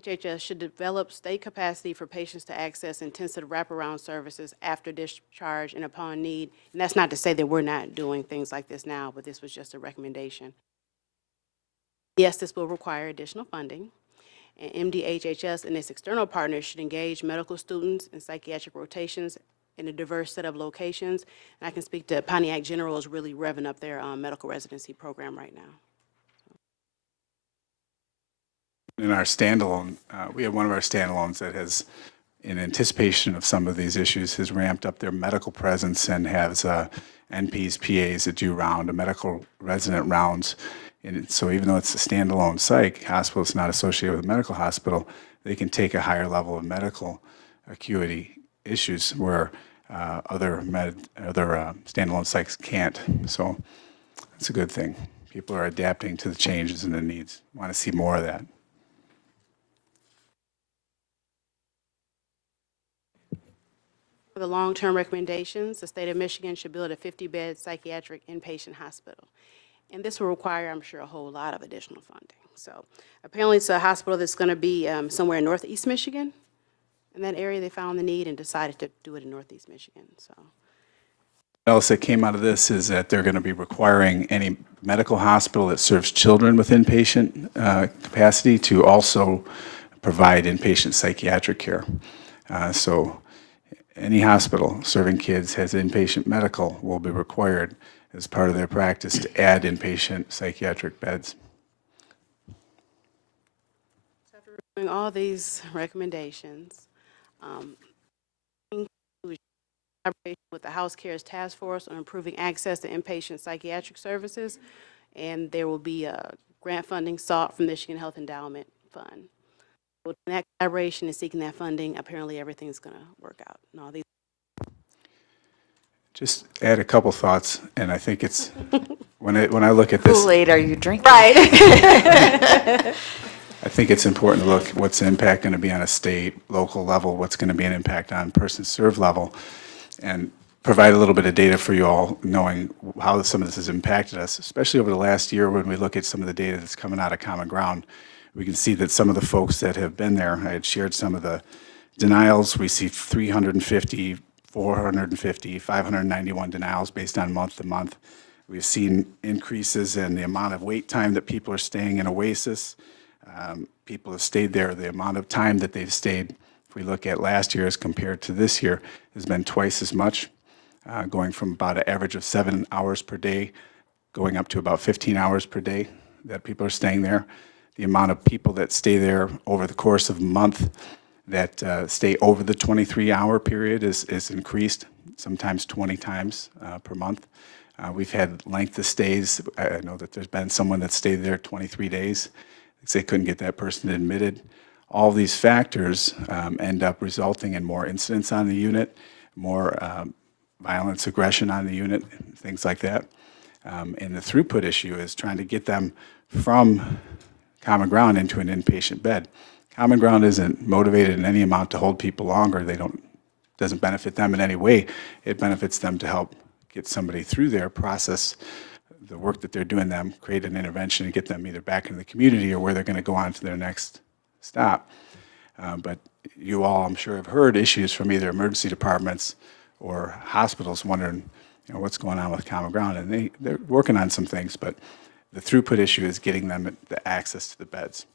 HHS should develop state capacity for patients to access intensive wraparound services after discharge and upon need. And that's not to say that we're not doing things like this now, but this was just a recommendation. Yes, this will require additional funding. And MDHHS and its external partners should engage medical students in psychiatric rotations in a diverse set of locations. And I can speak to Pontiac General is really revving up their medical residency program right now. In our standalone, we have one of our standalones that has, in anticipation of some of these issues, has ramped up their medical presence and has NPs, PAs that do medical resident rounds. And so even though it's a standalone psych hospital, it's not associated with a medical hospital, they can take a higher level of medical acuity issues where other standalone psychs can't. So it's a good thing. People are adapting to the changes and the needs. Want to see more of that. For the long-term recommendations, the state of Michigan should build a 50-bed psychiatric inpatient hospital. And this will require, I'm sure, a whole lot of additional funding. So apparently it's a hospital that's going to be somewhere in northeast Michigan. In that area, they found the need and decided to do it in northeast Michigan. So. What else that came out of this is that they're going to be requiring any medical hospital that serves children with inpatient capacity to also provide inpatient psychiatric care. So any hospital serving kids has inpatient medical will be required as part of their practice to add inpatient psychiatric beds. Doing all these recommendations, in collaboration with the House Cares Task Force on improving access to inpatient psychiatric services, and there will be a grant funding sought from the Michigan Health Endowment Fund. With that collaboration and seeking that funding, apparently everything's going to work out. And all these. Just add a couple thoughts, and I think it's, when I look at this, Kool-Aid are you drinking? Right. I think it's important to look what's the impact going to be on a state, local level, what's going to be an impact on person served level, and provide a little bit of data for you all, knowing how some of this has impacted us, especially over the last year when we look at some of the data that's coming out of Common Ground. We can see that some of the folks that have been there, I had shared some of the denials. We see 350, 450, 591 denials based on month to month. We've seen increases in the amount of wait time that people are staying in Oasis. People have stayed there. The amount of time that they've stayed, if we look at last year as compared to this year, has been twice as much, going from about an average of 7 hours per day, going up to about 15 hours per day that people are staying there. The amount of people that stay there over the course of a month that stay over the 23-hour period is increased, sometimes 20 times per month. We've had length of stays. I know that there's been someone that stayed there 23 days. They couldn't get that person admitted. All these factors end up resulting in more incidents on the unit, more violence, aggression on the unit, things like that. And the throughput issue is trying to get them from Common Ground into an inpatient bed. Common Ground isn't motivated in any amount to hold people longer. Doesn't benefit them in any way. It benefits them to help get somebody through their process, the work that they're doing them, create an intervention and get them either back into the community or where they're going to go on to their next stop. But you all, I'm sure, have heard issues from either emergency departments or hospitals wondering, what's going on with Common Ground, and they're working on some things, but the throughput issue is getting them the access to the beds.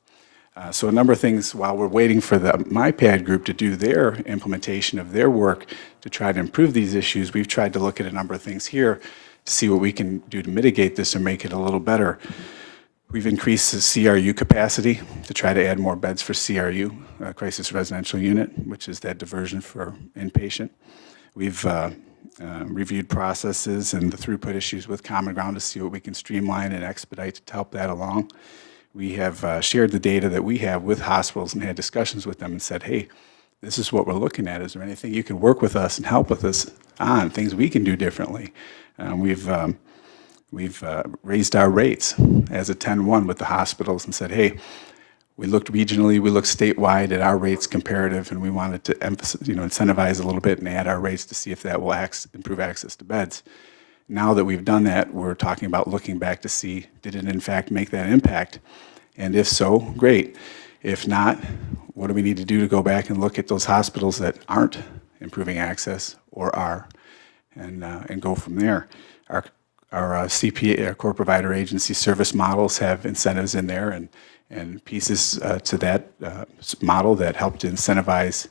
So a number of things while we're waiting for the MyPad group to do their implementation of their work to try to improve these issues, we've tried to look at a number of things here to see what we can do to mitigate this and make it a little better. We've increased the CRU capacity to try to add more beds for CRU, Crisis Residential Unit, which is that diversion for inpatient. We've reviewed processes and the throughput issues with Common Ground to see what we can streamline and expedite to help that along. We have shared the data that we have with hospitals and had discussions with them and said, hey, this is what we're looking at. Is there anything you can work with us and help with us on, things we can do differently? We've raised our rates as a 10-1 with the hospitals and said, hey, we looked regionally, we looked statewide at our rates comparative, and we wanted to emphasize, incentivize a little bit and add our rates to see if that will improve access to beds. Now that we've done that, we're talking about looking back to see, did it in fact make that impact? And if so, great. If not, what do we need to do to go back and look at those hospitals that aren't improving access or are, and go from there? Our CPA, our core provider agency service models have incentives in there and pieces to that model that help to incentivize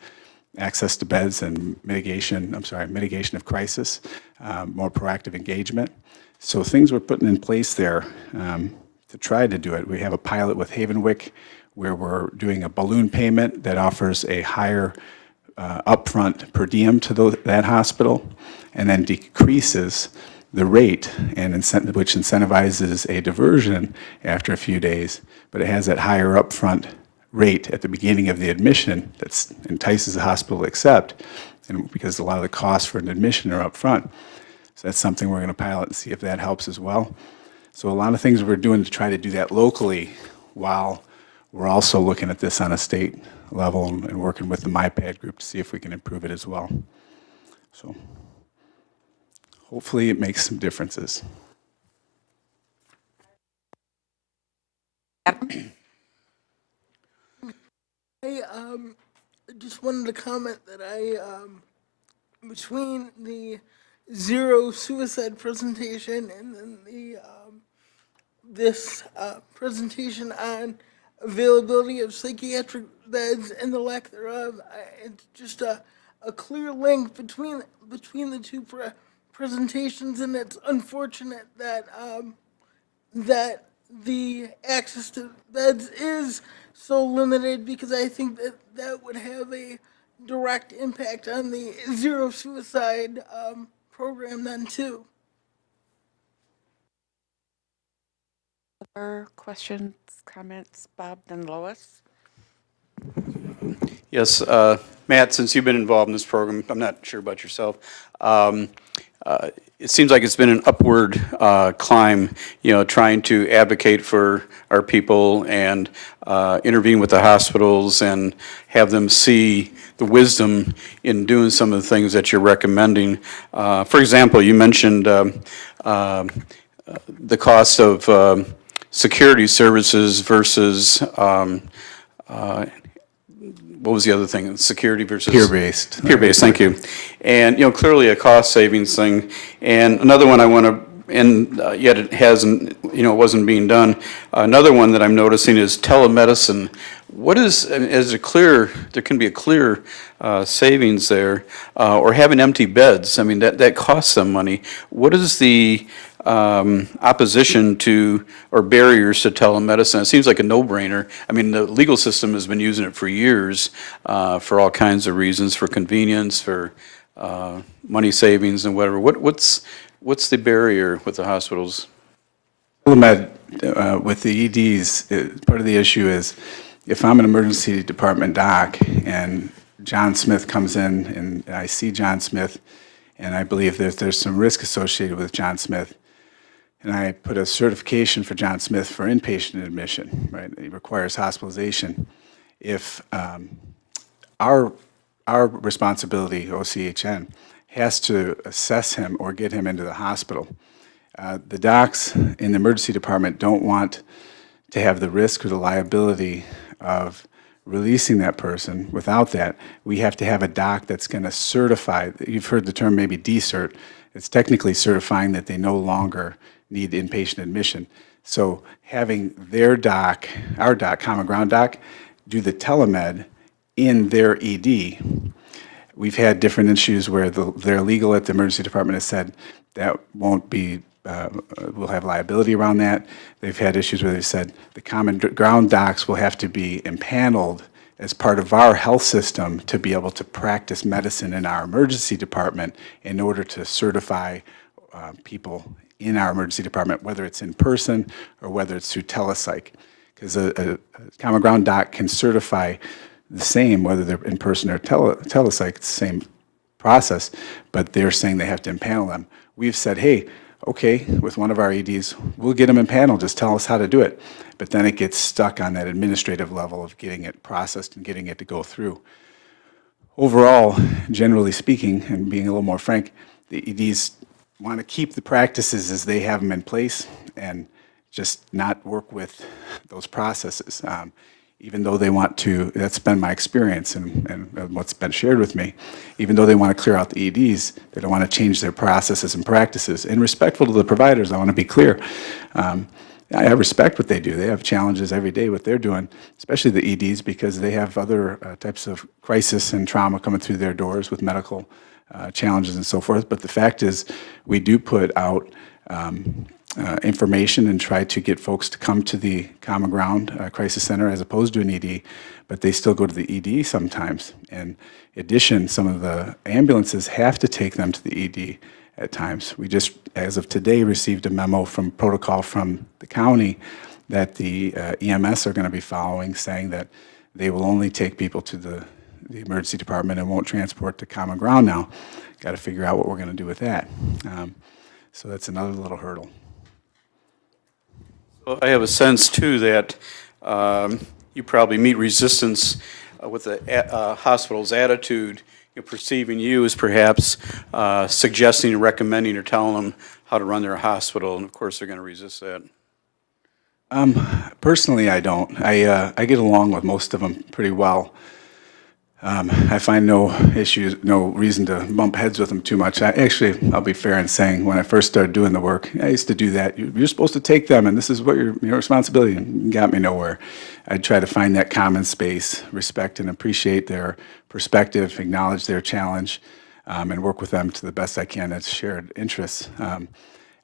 access to beds and mitigation of crisis, more proactive engagement. So things we're putting in place there to try to do it. We have a pilot with Havenwick where we're doing a balloon payment that offers a higher upfront per diem to that hospital and then decreases the rate and which incentivizes a diversion after a few days, but it has that higher upfront rate at the beginning of the admission that entices the hospital to accept, and because a lot of the costs for an admission are upfront. So that's something we're going to pilot and see if that helps as well. So a lot of things we're doing to try to do that locally while we're also looking at this on a state level and working with the MyPad group to see if we can improve it as well. So hopefully it makes some differences. I just wanted to comment that between the zero suicide presentation and then the this presentation on availability of psychiatric beds and the lack thereof. It's just a clear link between the two presentations, and it's unfortunate that that the access to beds is so limited, because I think that that would have a direct impact on the zero suicide program then too. Other questions, comments, Bob, then Lois? Yes, Matt, since you've been involved in this program, I'm not sure about yourself. It seems like it's been an upward climb, trying to advocate for our people and intervene with the hospitals and have them see the wisdom in doing some of the things that you're recommending. For example, you mentioned the cost of security services versus what was the other thing? Security versus? Peer-based. Peer-based, thank you. And, clearly a cost savings thing. And another one I want to, and yet it hasn't, it wasn't being done. Another one that I'm noticing is telemedicine. What is there can be a clear savings there, or having empty beds. I mean, that costs some money. What is the opposition to or barriers to telemedicine? It seems like a no-brainer. I mean, the legal system has been using it for years for all kinds of reasons, for convenience, for money savings and whatever. What's the barrier with the hospitals? Telemed, with the EDs, part of the issue is if I'm an emergency department doc and John Smith comes in and I see John Smith and I believe that there's some risk associated with John Smith, and I put a certification for John Smith for inpatient admission, right? It requires hospitalization. If our responsibility, OCHN, has to assess him or get him into the hospital. The docs in the emergency department don't want to have the risk or the liability of releasing that person. Without that, we have to have a doc that's going to certify. You've heard the term maybe decert. It's technically certifying that they no longer need inpatient admission. So having their doc, our doc, Common Ground doc, do the telemed in their ED. We've had different issues where their legal at the emergency department has said that won't be, we'll have liability around that. They've had issues where they said the Common Ground docs will have to be impaneled as part of our health system to be able to practice medicine in our emergency department in order to certify people in our emergency department, whether it's in person or whether it's through telepsych. Because a Common Ground doc can certify the same, whether they're in person or telepsych, it's the same process, but they're saying they have to impanel them. We've said, hey, okay, with one of our EDs, we'll get them impaneled, just tell us how to do it. But then it gets stuck on that administrative level of getting it processed and getting it to go through. Overall, generally speaking, and being a little more frank, the EDs want to keep the practices as they have them in place and just not work with those processes. Even though they want to, that's been my experience and what's been shared with me, even though they want to clear out the EDs, they don't want to change their processes and practices. And respectful to the providers, I want to be clear. I respect what they do. They have challenges every day what they're doing, especially the EDs, because they have other types of crisis and trauma coming through their doors with medical challenges and so forth. But the fact is, we do put out information and try to get folks to come to the Common Ground Crisis Center as opposed to an ED, but they still go to the ED sometimes. And in addition, some of the ambulances have to take them to the ED at times. We just, as of today, received a memo from protocol from the county that the EMS are going to be following, saying that they will only take people to the emergency department and won't transport to Common Ground now. Got to figure out what we're going to do with that. So that's another little hurdle. Well, I have a sense, too, that you probably meet resistance with the hospital's attitude, perceiving you as perhaps suggesting, recommending, or telling them how to run their hospital, and of course they're going to resist that. Personally, I don't. I get along with most of them pretty well. I find no issues, no reason to bump heads with them too much. I'll be fair in saying, when I first started doing the work, I used to do that. You're supposed to take them, and this is what your responsibility. And it got me nowhere. I try to find that common space, respect and appreciate their perspective, acknowledge their challenge, and work with them to the best I can. That's shared interests.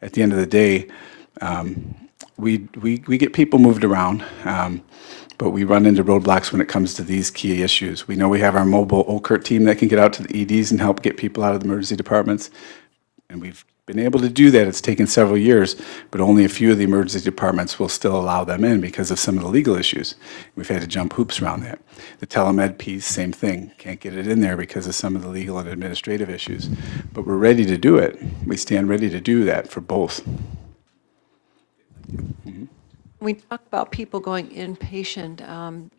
At the end of the day, we get people moved around. But we run into roadblocks when it comes to these key issues. We know we have our mobile OCHN team that can get out to the EDs and help get people out of the emergency departments. And we've been able to do that. It's taken several years, but only a few of the emergency departments will still allow them in because of some of the legal issues. We've had to jump hoops around that. The telemed piece, same thing. Can't get it in there because of some of the legal and administrative issues. But we're ready to do it. We stand ready to do that for both. We talk about people going inpatient.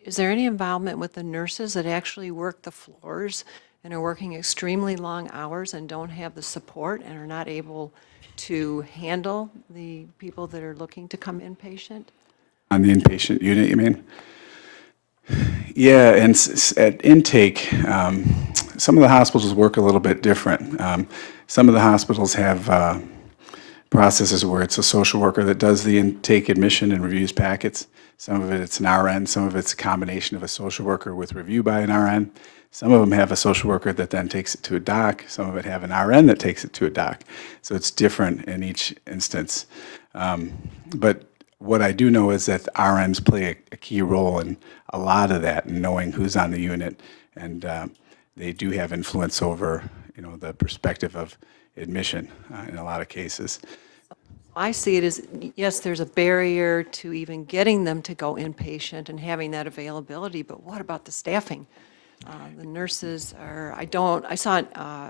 Is there any involvement with the nurses that actually work the floors and are working extremely long hours and don't have the support and are not able to handle the people that are looking to come inpatient? On the inpatient unit, you mean? Yeah, and at intake, some of the hospitals work a little bit different. Some of the hospitals have processes where it's a social worker that does the intake admission and reviews packets. Some of it's an RN, some of it's a combination of a social worker with review by an RN. Some of them have a social worker that then takes it to a doc. Some of it have an RN that takes it to a doc. So it's different in each instance. But what I do know is that the RNs play a key role in a lot of that, in knowing who's on the unit, and they do have influence over, the perspective of admission in a lot of cases. I see it as, yes, there's a barrier to even getting them to go inpatient and having that availability, but what about the staffing? The nurses are, I saw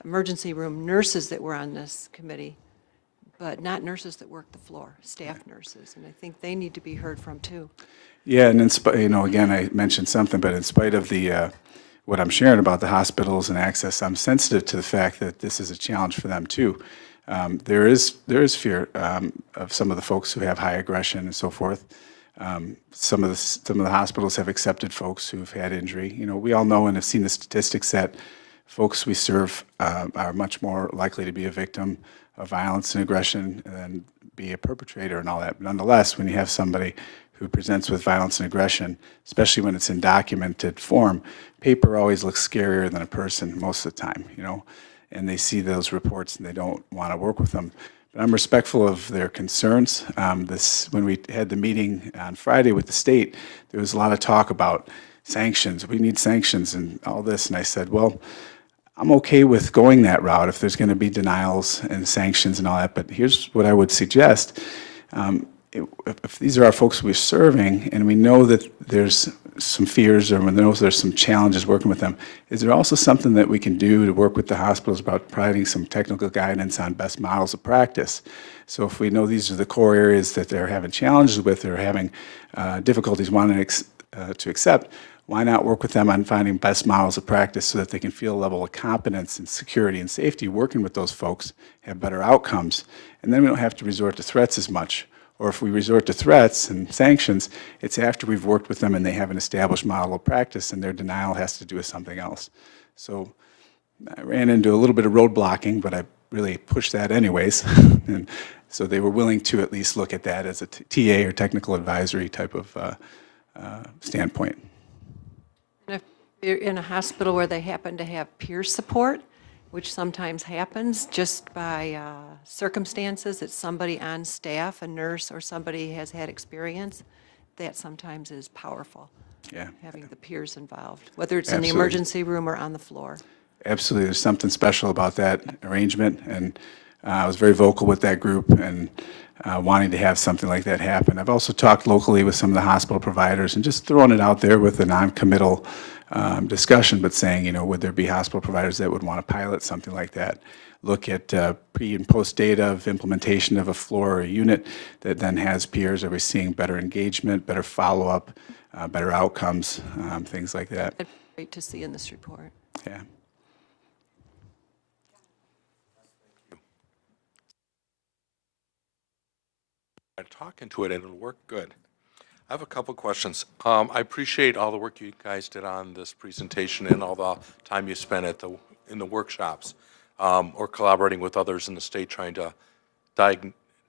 emergency room nurses that were on this committee, but not nurses that work the floor, staff nurses, and I think they need to be heard from too. Yeah, and again, I mentioned something, but in spite of the what I'm sharing about the hospitals and access, I'm sensitive to the fact that this is a challenge for them too. There is fear of some of the folks who have high aggression and so forth. Some of the hospitals have accepted folks who've had injury. We all know and have seen the statistics that folks we serve are much more likely to be a victim of violence and aggression than be a perpetrator and all that. But nonetheless, when you have somebody who presents with violence and aggression, especially when it's in documented form, paper always looks scarier than a person most of the time, and they see those reports and they don't want to work with them. But I'm respectful of their concerns. When we had the meeting on Friday with the state, there was a lot of talk about sanctions. We need sanctions and all this. And I said, well, I'm okay with going that route if there's going to be denials and sanctions and all that. But here's what I would suggest. If these are our folks we're serving and we know that there's some fears or we know there's some challenges working with them, is there also something that we can do to work with the hospitals about providing some technical guidance on best models of practice? So if we know these are the core areas that they're having challenges with or having difficulties wanting to accept, why not work with them on finding best models of practice so that they can feel a level of competence and security and safety working with those folks, have better outcomes, and then we don't have to resort to threats as much. Or if we resort to threats and sanctions, it's after we've worked with them and they have an established model of practice and their denial has to do with something else. So I ran into a little bit of road blocking, but I really pushed that anyways. And so they were willing to at least look at that as a TA or technical advisory type of standpoint. And if you're in a hospital where they happen to have peer support, which sometimes happens just by circumstances that somebody on staff, a nurse or somebody has had experience, that sometimes is powerful. Yeah. Having the peers involved, whether it's in the Absolutely. emergency room or on the floor. Absolutely, there's something special about that arrangement, and I was very vocal with that group and wanting to have something like that happen. I've also talked locally with some of the hospital providers and just throwing it out there with a non-committal discussion, but saying, would there be hospital providers that would want to pilot something like that? Look at pre and post data of implementation of a floor or a unit that then has peers. Are we seeing better engagement, better follow-up, better outcomes, things like that? That's great to see in this report. Yeah. Talking to it and it'll work good. I have a couple questions. I appreciate all the work you guys did on this presentation and all the time you spent in the workshops, or collaborating with others in the state trying to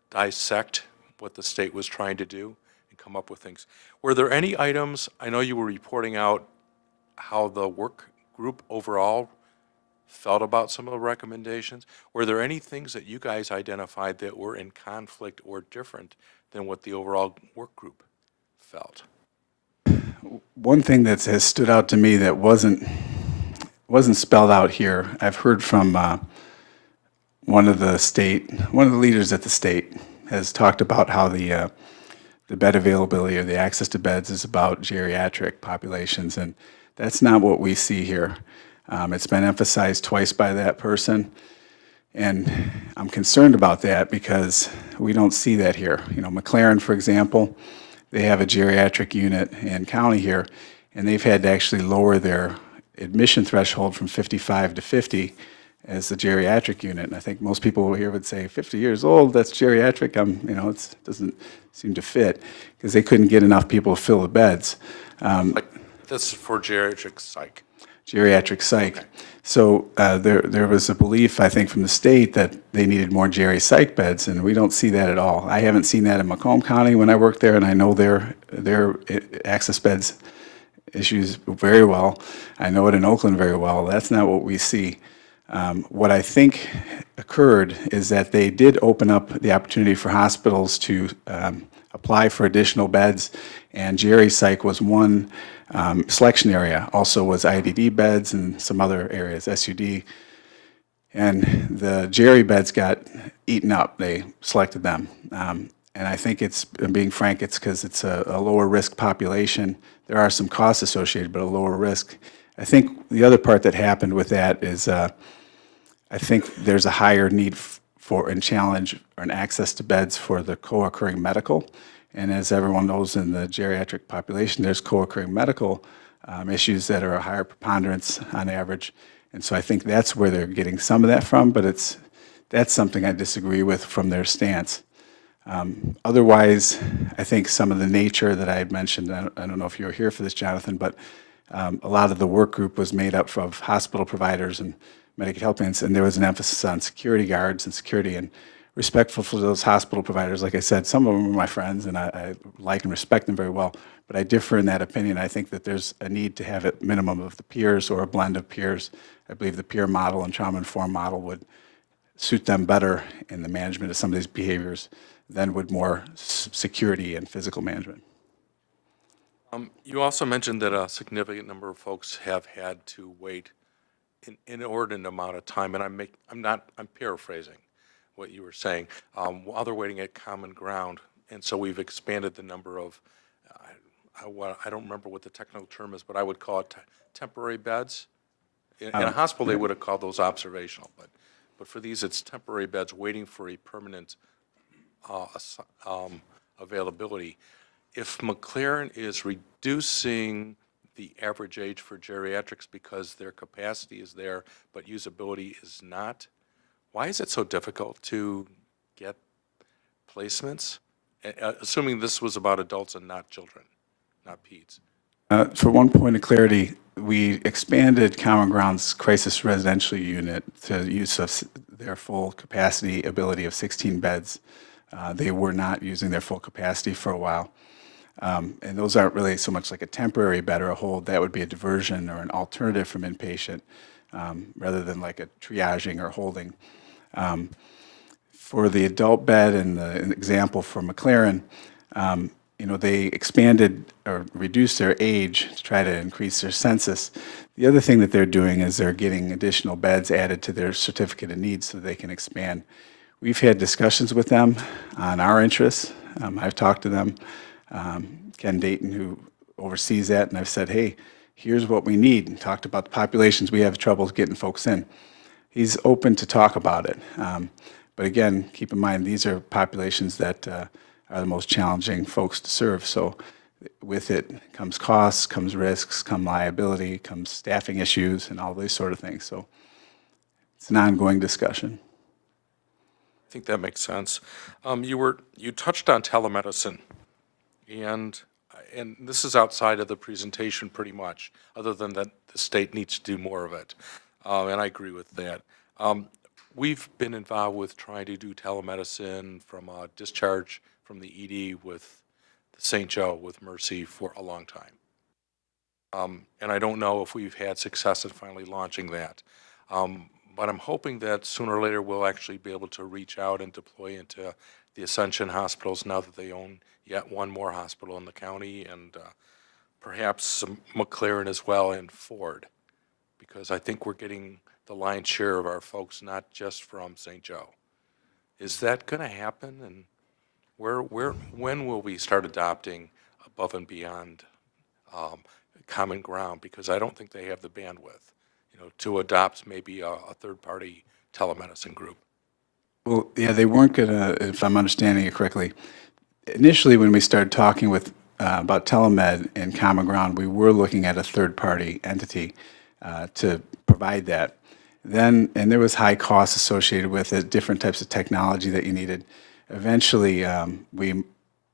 dissect what the state was trying to do and come up with things. Were there any items, I know you were reporting out how the work group overall felt about some of the recommendations. Were there any things that you guys identified that were in conflict or different than what the overall work group felt? One thing that has stood out to me that wasn't spelled out here, I've heard from one of the leaders at the state has talked about how the bed availability or the access to beds is about geriatric populations, and that's not what we see here. It's been emphasized twice by that person, and I'm concerned about that because we don't see that here. You know, McLaren, for example, they have a geriatric unit in county here, and they've had to actually lower their admission threshold from 55 to 50 as the geriatric unit. And I think most people here would say 50 years old, that's geriatric. It doesn't seem to fit because they couldn't get enough people to fill the beds. Like, this is for geriatric psych. Geriatric psych. Okay. So there was a belief, I think, from the state that they needed more geri psych beds, and we don't see that at all. I haven't seen that in Macomb County when I worked there, and I know their access beds issues very well. I know it in Oakland very well. That's not what we see. What I think occurred is that they did open up the opportunity for hospitals to apply for additional beds, and geri psych was one selection area. Also was IDD beds and some other areas, SUD. And the geri beds got eaten up. They selected them. And I think being frank, it's because it's a lower risk population. There are some costs associated, but a lower risk. I think the other part that happened with that is I think there's a higher need for and challenge or an access to beds for the co-occurring medical. And as everyone knows, in the geriatric population, there's co-occurring medical issues that are a higher preponderance on average. And so I think that's where they're getting some of that from, but that's something I disagree with from their stance. Otherwise, I think some of the nature that I had mentioned, I don't know if you were here for this, Jonathan, but a lot of the work group was made up of hospital providers and Medicaid health plans, and there was an emphasis on security guards and security, and respectful for those hospital providers. Like I said, some of them are my friends, and I like and respect them very well, but I differ in that opinion. I think that there's a need to have a minimum of the peers or a blend of peers. I believe the peer model and trauma-informed model would suit them better in the management of some of these behaviors than would more security and physical management. You also mentioned that a significant number of folks have had to wait an inordinate amount of time, and I'm paraphrasing what you were saying, while they're waiting at common ground. And so we've expanded the number of, I don't remember what the technical term is, but I would call it temporary beds. In a hospital, they would have called those observational, but for these, it's temporary beds waiting for a permanent availability. If McLaren is reducing the average age for geriatrics because their capacity is there, but usability is not, why is it so difficult to get placements? Assuming this was about adults and not children, not peds. For one point of clarity, we expanded Common Ground's crisis residential unit to use of their full capacity ability of 16 beds. They were not using their full capacity for a while. And those aren't really so much like a temporary bed or a hold. That would be a diversion or an alternative from inpatient rather than like a triaging or holding. For the adult bed and the example for McLaren, they expanded or reduced their age to try to increase their census. The other thing that they're doing is they're getting additional beds added to their certificate of needs so they can expand. We've had discussions with them on our interests. I've talked to them, Ken Dayton, who oversees that, and I've said, hey, here's what we need, and talked about the populations we have trouble getting folks in. He's open to talk about it. But again, keep in mind, these are populations that are the most challenging folks to serve. So with it comes costs, comes risks, come liability, comes staffing issues, and all these sort of things. So it's an ongoing discussion. I think that makes sense. You touched on telemedicine, and and this is outside of the presentation pretty much, other than that the state needs to do more of it. And I agree with that. We've been involved with trying to do telemedicine from discharge from the ED with St. Joe, with Mercy, for a long time. And I don't know if we've had success in finally launching that. But I'm hoping that sooner or later we'll actually be able to reach out and deploy into the Ascension hospitals now that they own yet one more hospital in the county, and perhaps some McLaren as well, and Ford, because I think we're getting the lion's share of our folks not just from St. Joe. Is that going to happen? And when will we start adopting above and beyond common ground? Because I don't think they have the bandwidth, to adopt maybe a third-party telemedicine group. Well, yeah, they weren't going to, if I'm understanding it correctly. Initially, when we started talking with about telemed and common ground, we were looking at a third-party entity to provide that. Then, and there was high costs associated with it, different types of technology that you needed. Eventually,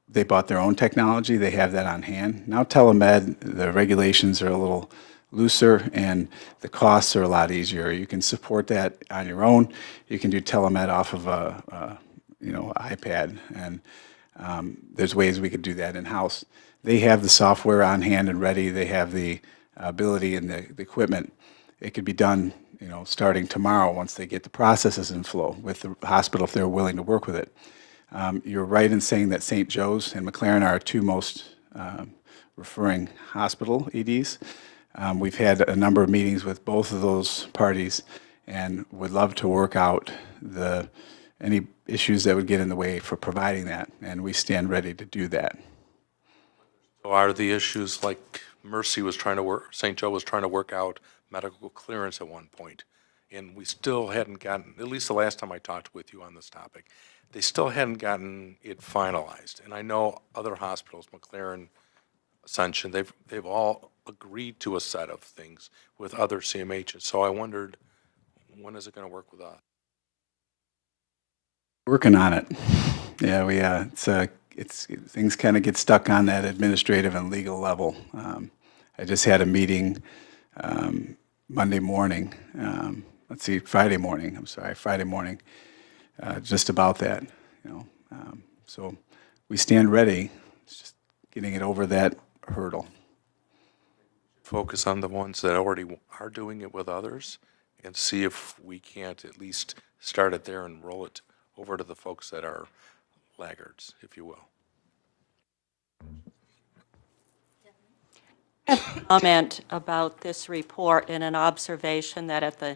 they bought their own technology. They have that on hand. Now telemed, the regulations are a little looser and the costs are a lot easier. You can support that on your own. You can do telemed off of a iPad, and there's ways we could do that in-house. They have the software on hand and ready. They have the ability and the equipment. It could be done, starting tomorrow once they get the processes in flow with the hospital if they're willing to work with it. You're right in saying that St. Joe's and McLaren are our two most referring hospital EDs. We've had a number of meetings with both of those parties and would love to work out any issues that would get in the way for providing that, and we stand ready to do that. So are the issues like Mercy was trying to work, St. Joe was trying to work out medical clearance at one point, and we still hadn't gotten, at least the last time I talked with you on this topic, they still hadn't gotten it finalized. And I know other hospitals, McLaren, Ascension, they've all agreed to a set of things with other CMHs. So I wondered, when is it going to work with us? Working on it. Yeah, it's things kind of get stuck on that administrative and legal level. I just had a meeting Friday morning, just about that, so we stand ready. It's just getting it over that hurdle. Focus on the ones that already are doing it with others and see if we can't at least start it there and roll it over to the folks that are laggards, if you will. Comment about this report and an observation that at the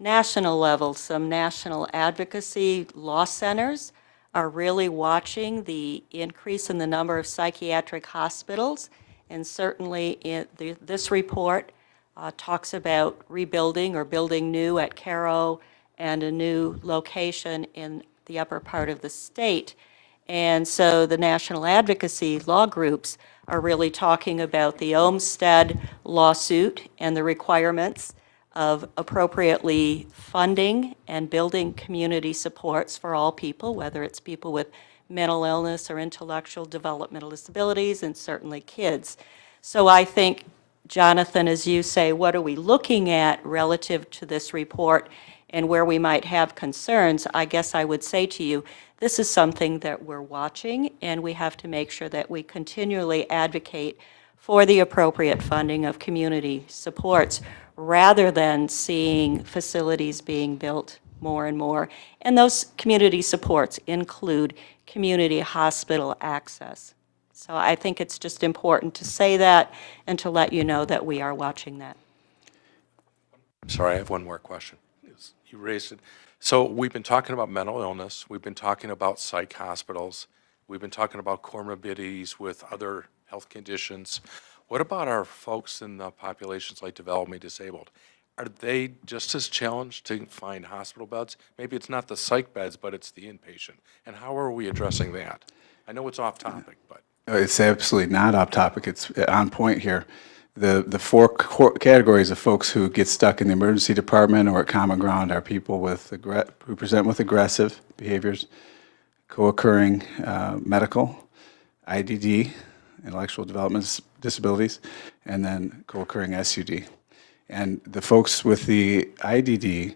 national level, some national advocacy law centers are really watching the increase in the number of psychiatric hospitals. And certainly this report talks about rebuilding or building new at Caro and a new location in the upper part of the state. And so the national advocacy law groups are really talking about the Olmstead lawsuit and the requirements of appropriately funding and building community supports for all people, whether it's people with mental illness or intellectual developmental disabilities, and certainly kids. So I think, Jonathan, as you say, what are we looking at relative to this report and where we might have concerns? I guess I would say to you, this is something that we're watching, and we have to make sure that we continually advocate for the appropriate funding of community supports rather than seeing facilities being built more and more. And those community supports include community hospital access. So I think it's just important to say that and to let you know that we are watching that. I'm sorry, I have one more question. You raised it. So we've been talking about mental illness. We've been talking about psych hospitals. We've been talking about comorbidities with other health conditions. What about our folks in the populations like developmentally disabled? Are they just as challenged to find hospital beds? Maybe it's not the psych beds, but it's the inpatient. And how are we addressing that? I know it's off topic, but. It's absolutely not off topic. It's on point here. The four categories of folks who get stuck in the emergency department or at common ground are people who present with aggressive behaviors, co-occurring medical, IDD, intellectual development disabilities, and then co-occurring SUD. And the folks with the IDD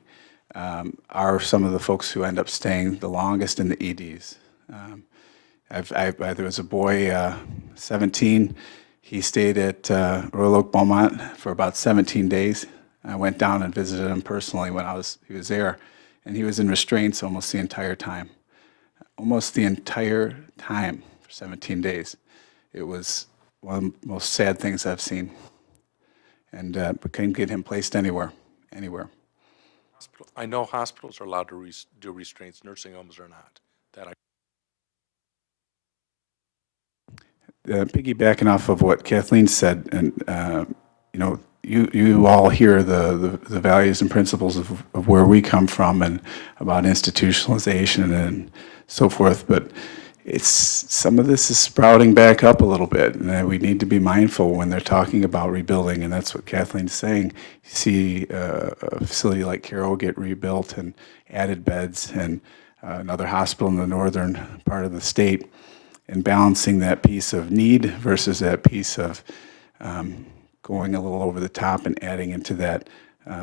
are some of the folks who end up staying the longest in the EDs. There was a boy, 17, he stayed at Royal Oak Beaumont for about 17 days. I went down and visited him personally when he was there, and he was in restraints almost the entire time. Almost the entire time for 17 days. It was one of the most sad things I've seen. And but couldn't get him placed anywhere. I know hospitals are allowed to do restraints, nursing homes are not. That I Piggybacking off of what Kathleen said, and you know, you all hear the values and principles of where we come from and about institutionalization and so forth, but some of this is sprouting back up a little bit, and we need to be mindful when they're talking about rebuilding, and that's what Kathleen's saying. You see a facility like Carroll get rebuilt and added beds, and another hospital in the northern part of the state, and balancing that piece of need versus that piece of going a little over the top and adding into that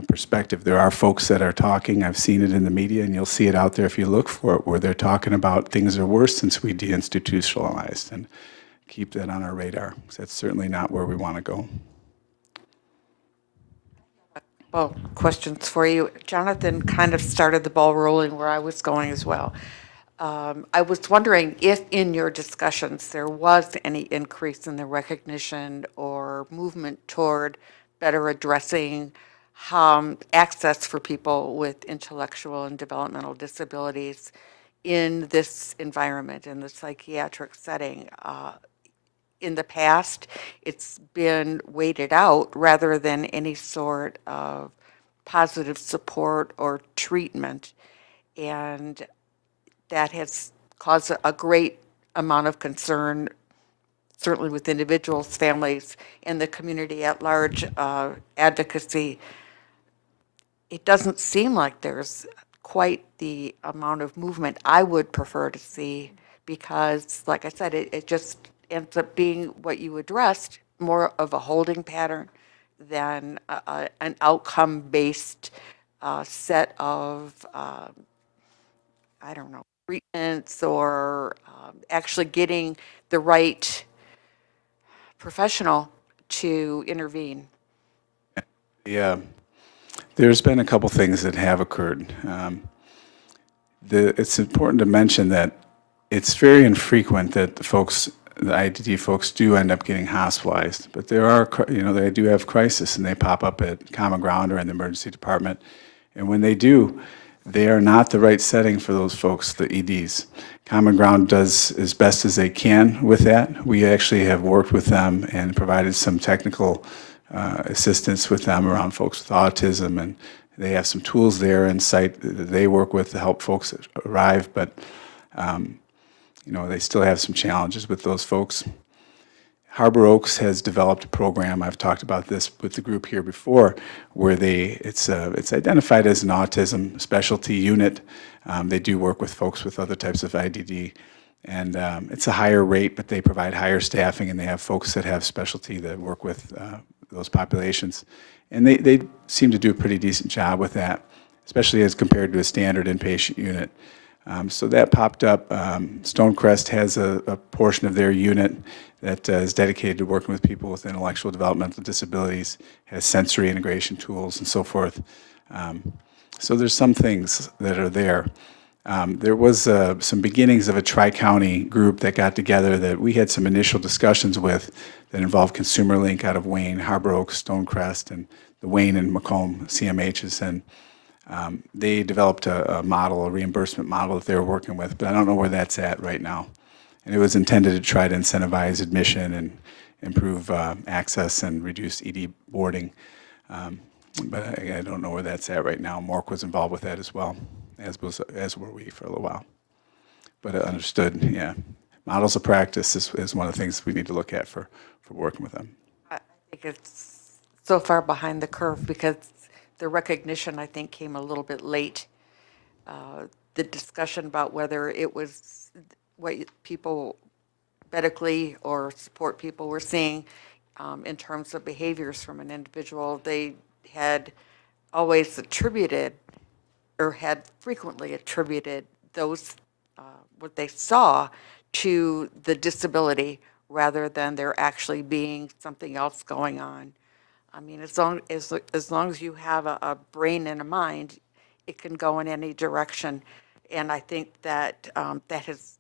perspective. There are folks that are talking, I've seen it in the media, and you'll see it out there if you look for it, where they're talking about things are worse since we deinstitutionalized, and keep that on our radar, because that's certainly not where we want to go. Well, questions for you. Jonathan kind of started the ball rolling where I was going as well. I was wondering if in your discussions there was any increase in the recognition or movement toward better addressing access for people with intellectual and developmental disabilities in this environment, in the psychiatric setting. In the past, it's been weighted out rather than any sort of positive support or treatment. And that has caused a great amount of concern, certainly with individuals, families, and the community at large, advocacy. It doesn't seem like there's quite the amount of movement I would prefer to see, because, like I said, it just ends up being what you addressed, more of a holding pattern than an outcome-based set of, I don't know, treatments or actually getting the right professional to intervene. Yeah, there's been a couple things that have occurred. It's important to mention that it's very infrequent that the IDD folks do end up getting hospitalized, but there are, they do have crisis, and they pop up at Common Ground or in the emergency department. And when they do, they are not the right setting for those folks, the EDs. Common Ground does as best as they can with that. We actually have worked with them and provided some technical assistance with them around folks with autism, and they have some tools there in site that they work with to help folks arrive, but they still have some challenges with those folks. Harbor Oaks has developed a program, I've talked about this with the group here before, where it's identified as an autism specialty unit. They do work with folks with other types of IDD, and it's a higher rate, but they provide higher staffing, and they have folks that have specialty that work with those populations. And they seem to do a pretty decent job with that, especially as compared to a standard inpatient unit. So that popped up. Stonecrest has a portion of their unit that is dedicated to working with people with intellectual developmental disabilities, has sensory integration tools and so forth. So there's some things that are there. There was some beginnings of a tri-county group that got together that we had some initial discussions with that involved ConsumerLink out of Wayne, Harbor Oaks, Stonecrest, and the Wayne and Macomb CMHs. And they developed a model, a reimbursement model that they were working with, but I don't know where that's at right now. And it was intended to try to incentivize admission and improve access and reduce ED boarding. But I don't know where that's at right now. Mork was involved with that as well, as were we for a little while. But understood, yeah. Models of practice is one of the things we need to look at for working with them. I think it's so far behind the curve because the recognition, I think, came a little bit late. The discussion about whether it was what people medically or support people were seeing in terms of behaviors from an individual. They had always attributed or had frequently attributed those, what they saw to the disability rather than there actually being something else going on. I mean, as long as you have a brain and a mind, it can go in any direction. And I think that that has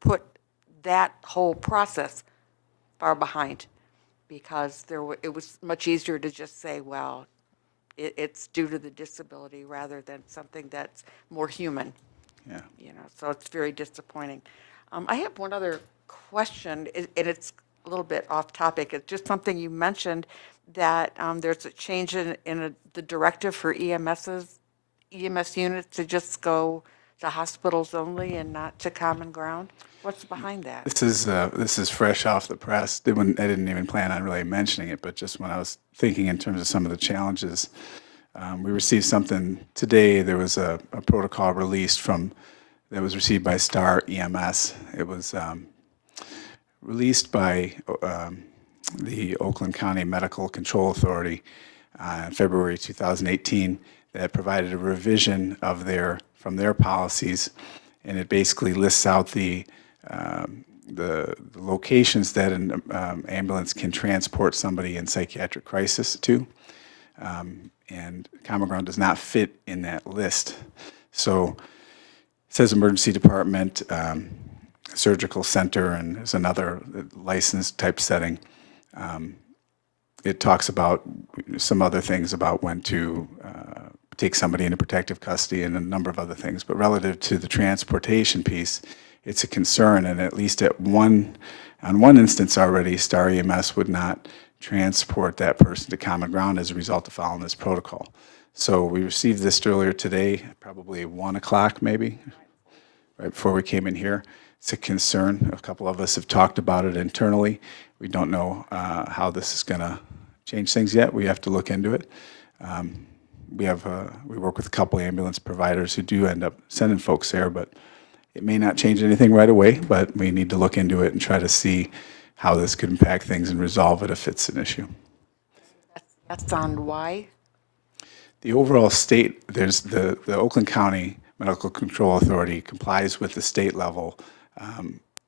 put that whole process far behind because it was much easier to just say, well, it's due to the disability rather than something that's more human. Yeah. You know, so it's very disappointing. I have one other question, and it's a little bit off topic. It's just something you mentioned that there's a change in the directive for EMS units to just go to hospitals only and not to common ground. What's behind that? This is fresh off the press. I didn't even plan on really mentioning it, but just when I was thinking in terms of some of the challenges, we received something today. There was a protocol released that was received by Star EMS. It was released by the Oakland County Medical Control Authority in February 2018 that provided a revision from their policies, and it basically lists out the locations that an ambulance can transport somebody in psychiatric crisis to, and Common Ground does not fit in that list. So it says emergency department, surgical center, and there's another licensed type setting. It talks about some other things about when to take somebody into protective custody and a number of other things. But relative to the transportation piece, it's a concern, and at least on one instance already, Star EMS would not transport that person to Common Ground as a result of following this protocol. So we received this earlier today, probably 1 o'clock maybe, right before we came in here. It's a concern. A couple of us have talked about it internally. We don't know how this is going to change things yet. We have to look into it. We work with a couple ambulance providers who do end up sending folks there, but it may not change anything right away, but we need to look into it and try to see how this could impact things and resolve it if it's an issue. That's on why? The overall state, there's the Oakland County Medical Control Authority complies with the state level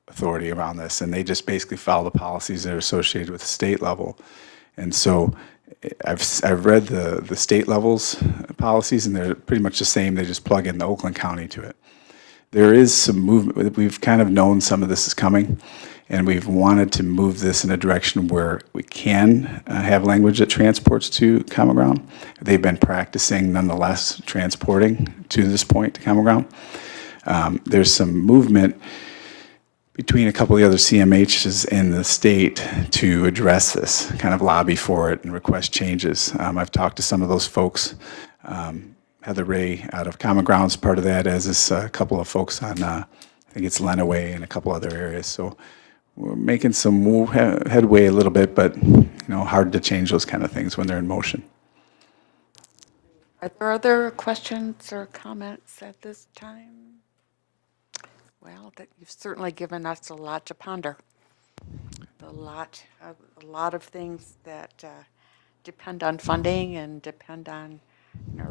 authority around this, and they just basically follow the policies that are associated with the state level. And so I've read the state levels policies, and they're pretty much the same. They just plug in the Oakland County to it. There is some movement. We've kind of known some of this is coming, and we've wanted to move this in a direction where we can have language that transports to Common Ground. They've been practicing, nonetheless, transporting to this point to Common Ground. There's some movement between a couple of the other CMHs in the state to address this, kind of lobby for it and request changes. I've talked to some of those folks. Heather Ray out of Common Ground's part of that, as is a couple of folks on, I think it's Lenawee and a couple other areas. So we're making some headway a little bit, but hard to change those kind of things when they're in motion. Are there other questions or comments at this time? Well, you've certainly given us a lot to ponder. A lot of things that depend on funding and depend on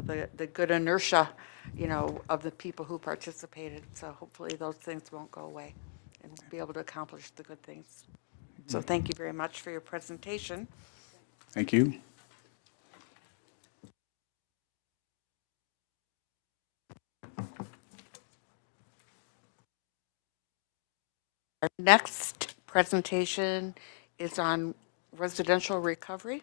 the good inertia of the people who participated. So hopefully those things won't go away and we'll be able to accomplish the good things. So thank you very much for your presentation. Thank you. Our next presentation is on residential recovery.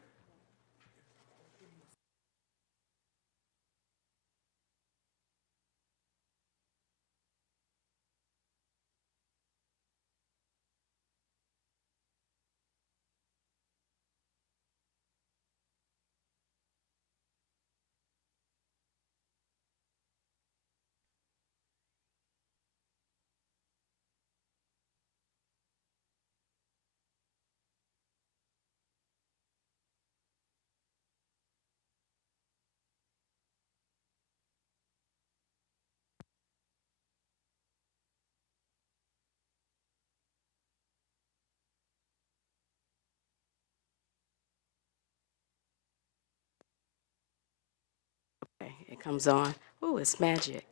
comes on. Ooh, it's magic.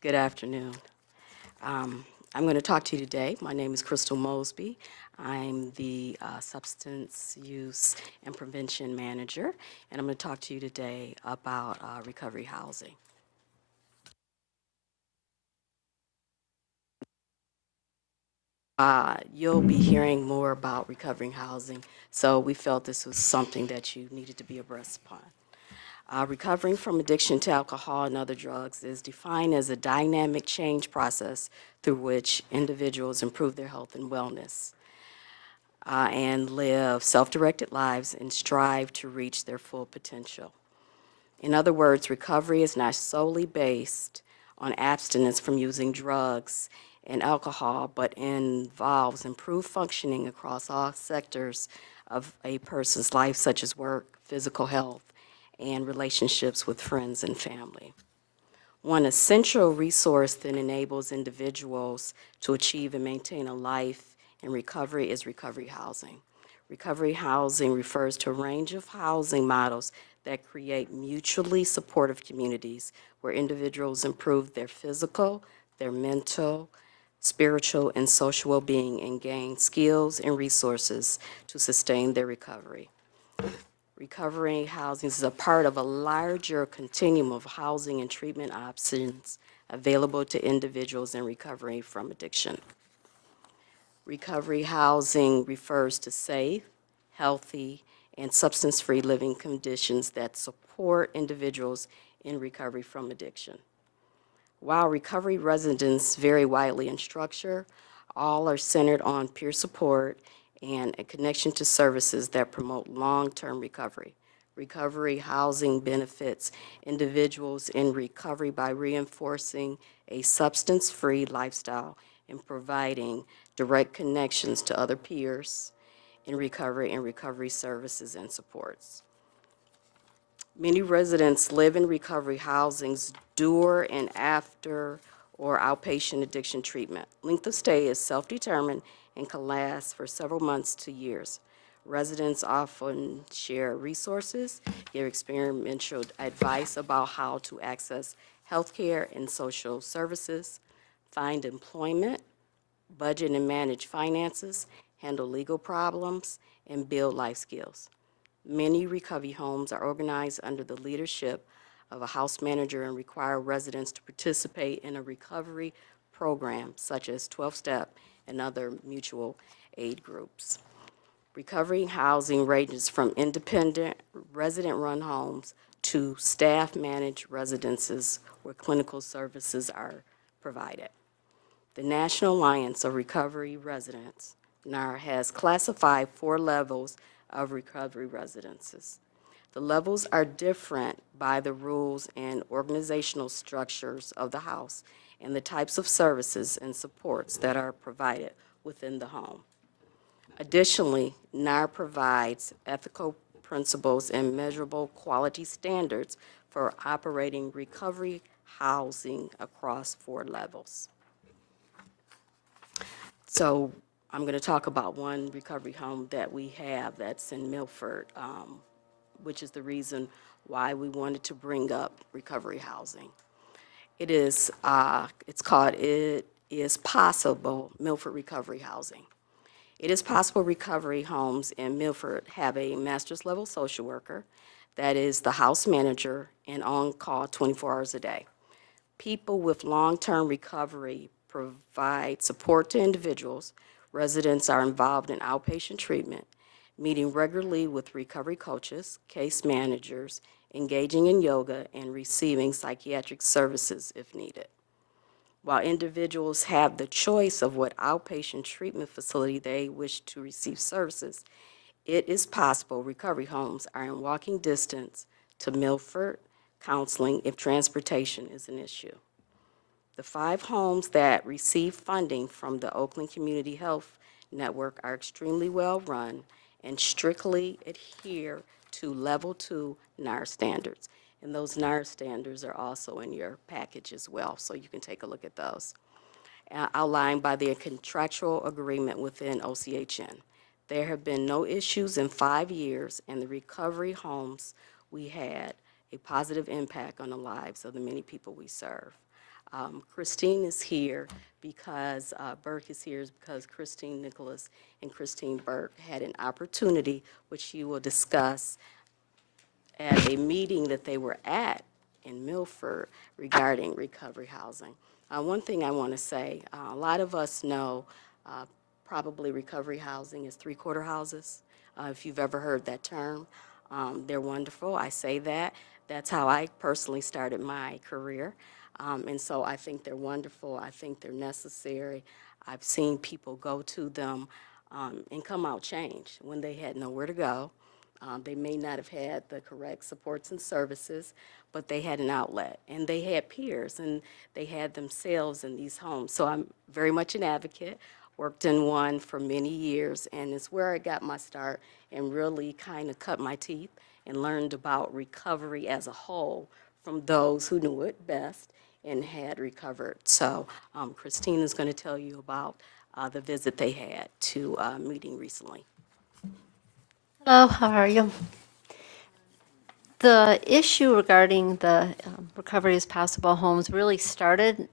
Good afternoon. I'm going to talk to you today. My name is Crystal Mosby. I'm the Substance Use and Prevention Manager, and I'm going to talk to you today about recovery housing. You'll be hearing more about recovering housing, so we felt this was something that you needed to be abreast upon. Recovering from addiction to alcohol and other drugs is defined as a dynamic change process through which individuals improve their health and wellness and live self-directed lives and strive to reach their full potential. In other words, recovery is not solely based on abstinence from using drugs and alcohol, but involves improved functioning across all sectors of a person's life, such as work, physical health, and relationships with friends and family. One essential resource that enables individuals to achieve and maintain a life in recovery is recovery housing. Recovery housing refers to a range of housing models that create mutually supportive communities where individuals improve their physical, their mental, spiritual, and social well-being and gain skills and resources to sustain their recovery. Recovery housing is a part of a larger continuum of housing and treatment options available to individuals in recovery from addiction. Recovery housing refers to safe, healthy, and substance-free living conditions that support individuals in recovery from addiction. While recovery residents vary widely in structure, all are centered on peer support and a connection to services that promote long-term recovery. Recovery housing benefits individuals in recovery by reinforcing a substance-free lifestyle and providing direct connections to other peers in recovery and recovery services and supports. Many residents live in recovery housings during and after or outpatient addiction treatment. Length of stay is self-determined and can last for several months to years. Residents often share resources, give experiential advice about how to access health care and social services, find employment, budget and manage finances, handle legal problems, and build life skills. Many recovery homes are organized under the leadership of a house manager and require residents to participate in a recovery program such as 12-step and other mutual aid groups. Recovery housing ranges from independent resident-run homes to staff-managed residences where clinical services are provided. The National Alliance of Recovery Residents, NAR, has classified 4 levels of recovery residences. The levels are different by the rules and organizational structures of the house and the types of services and supports that are provided within the home. Additionally, NAR provides ethical principles and measurable quality standards for operating recovery housing across 4 levels. So I'm going to talk about one recovery home that we have that's in Milford, which is the reason why we wanted to bring up recovery housing. It's called It Is Possible Milford Recovery Housing. It is possible recovery homes in Milford have a master's level social worker that is the house manager and on call 24 hours a day. People with long-term recovery provide support to individuals. Residents are involved in outpatient treatment, meeting regularly with recovery coaches, case managers, engaging in yoga, and receiving psychiatric services if needed. While individuals have the choice of what outpatient treatment facility they wish to receive services, it is possible recovery homes are in walking distance to Milford counseling if transportation is an issue. The 5 homes that receive funding from the Oakland Community Health Network are extremely well run and strictly adhere to level 2 NAR standards. And those NAR standards are also in your package as well, so you can take a look at those. Outlined by their contractual agreement within OCHN. There have been no issues in 5 years, and the recovery homes we had a positive impact on the lives of the many people we serve. Christine is here because, Burke is here because Christine Nicholas and Christine Burke had an opportunity, which she will discuss, at a meeting that they were at in Milford regarding recovery housing. One thing I want to say, a lot of us know probably recovery housing is three-quarter houses, if you've ever heard that term. They're wonderful, I say that. That's how I personally started my career. And so I think they're wonderful. I think they're necessary. I've seen people go to them and come out changed when they had nowhere to go. They may not have had the correct supports and services, but they had an outlet, and they had peers, and they had themselves in these homes. So I'm very much an advocate, worked in one for many years, and it's where I got my start and really kind of cut my teeth and learned about recovery as a whole from those who knew it best and had recovered. So Christine is going to tell you about the visit they had to a meeting recently. Hello, how are you? The issue regarding the recovery as possible homes really started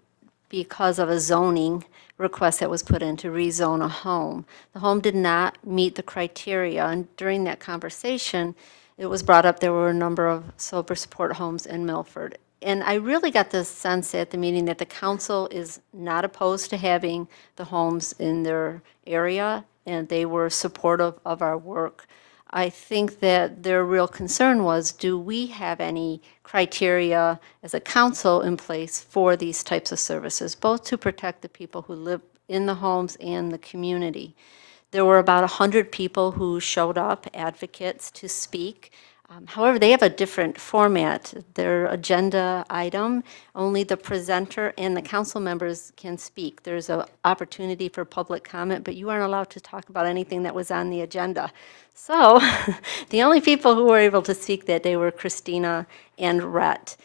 because of a zoning request that was put in to rezone a home. The home did not meet the criteria, and during that conversation, it was brought up there were a number of sober support homes in Milford. And I really got the sense at the meeting that the council is not opposed to having the homes in their area, and they were supportive of our work. I think that their real concern was, do we have any criteria as a council in place for these types of services, both to protect the people who live in the homes and the community? There were about 100 people who showed up, advocates, to speak. However, they have a different format. Their agenda item, only the presenter and the council members can speak. There's an opportunity for public comment, but you aren't allowed to talk about anything that was on the agenda. So the only people who were able to speak that day were Christina and Rhett.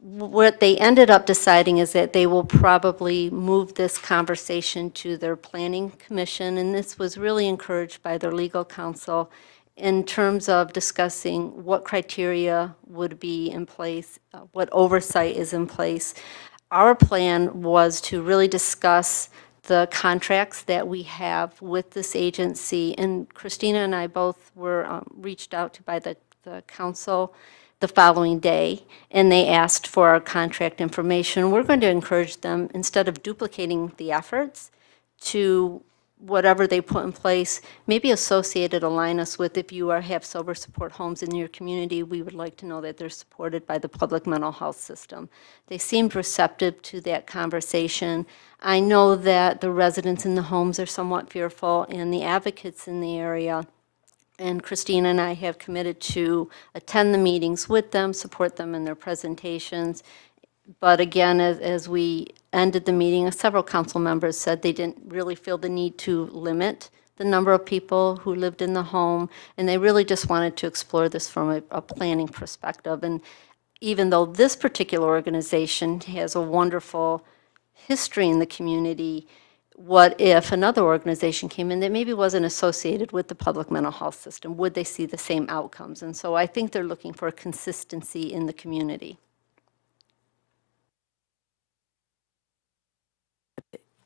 What they ended up deciding is that they will probably move this conversation to their planning commission, and this was really encouraged by their legal counsel in terms of discussing what criteria would be in place, what oversight is in place. Our plan was to really discuss the contracts that we have with this agency, and Christina and I both were reached out to by the council the following day, and they asked for our contract information. We're going to encourage them, instead of duplicating the efforts, to whatever they put in place, maybe associated, align us with, if you have sober support homes in your community, we would like to know that they're supported by the public mental health system. They seemed receptive to that conversation. I know that the residents in the homes are somewhat fearful, and the advocates in the area, and Christina and I have committed to attend the meetings with them, support them in their presentations. But again, as we ended the meeting, several council members said they didn't really feel the need to limit the number of people who lived in the home, and they really just wanted to explore this from a planning perspective. And even though this particular organization has a wonderful history in the community, what if another organization came in that maybe wasn't associated with the public mental health system? Would they see the same outcomes? And so I think they're looking for consistency in the community.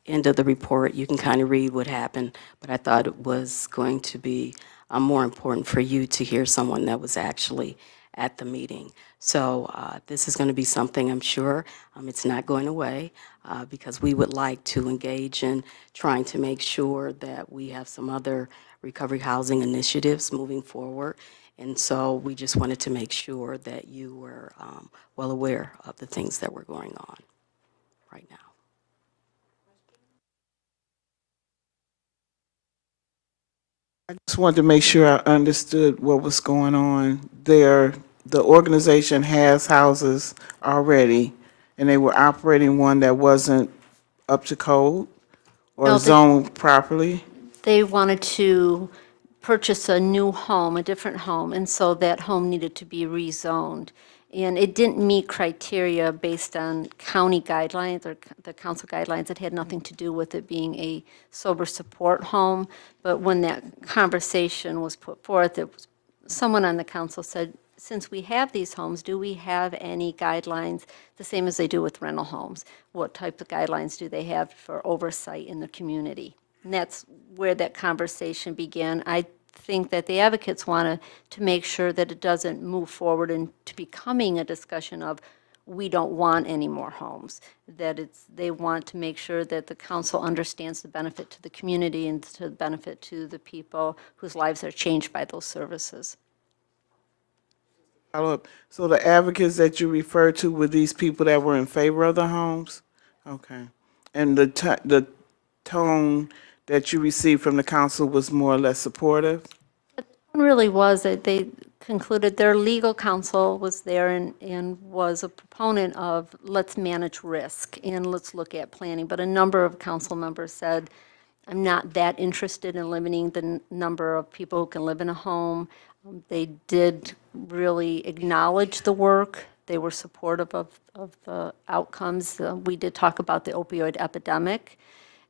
End of the report, you can kind of read what happened, but I thought it was going to be more important for you to hear someone that was actually at the meeting. So this is going to be something, I'm sure, it's not going away, because we would like to engage in trying to make sure that we have some other recovery housing initiatives moving forward. And so we just wanted to make sure that you were well aware of the things that were going on right now. I just wanted to make sure I understood what was going on there. The organization has houses already, and they were operating one that wasn't up to code or No, zoned properly? They wanted to purchase a new home, a different home, and so that home needed to be rezoned. And it didn't meet criteria based on county guidelines or the council guidelines. It had nothing to do with it being a sober support home. But when that conversation was put forth, someone on the council said, since we have these homes, do we have any guidelines, the same as they do with rental homes? What type of guidelines do they have for oversight in the community? And that's where that conversation began. I think that the advocates want to make sure that it doesn't move forward into becoming a discussion of, we don't want any more homes, that they want to make sure that the council understands the benefit to the community and to the benefit to the people whose lives are changed by those services. Follow up. So the advocates that you referred to were these people that were in favor of the homes? Okay. And the tone that you received from the council was more or less supportive? It really was that they concluded their legal counsel was there and was a proponent of, let's manage risk and let's look at planning. But a number of council members said, I'm not that interested in limiting the number of people who can live in a home. They did really acknowledge the work. They were supportive of the outcomes. We did talk about the opioid epidemic.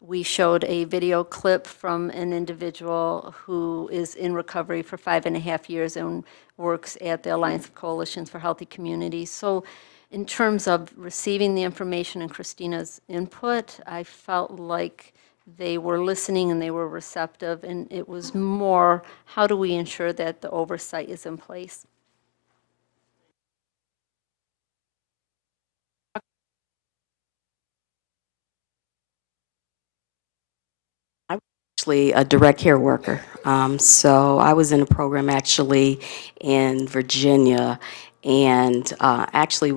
We showed a video clip from an individual who is in recovery for 5.5 years and works at the Alliance of Coalitions for Healthy Communities. So in terms of receiving the information and Christina's input, I felt like they were listening and they were receptive, and it was more, how do we ensure that the oversight is in place? Actually a direct care worker. So I was in a program actually in Virginia, and actually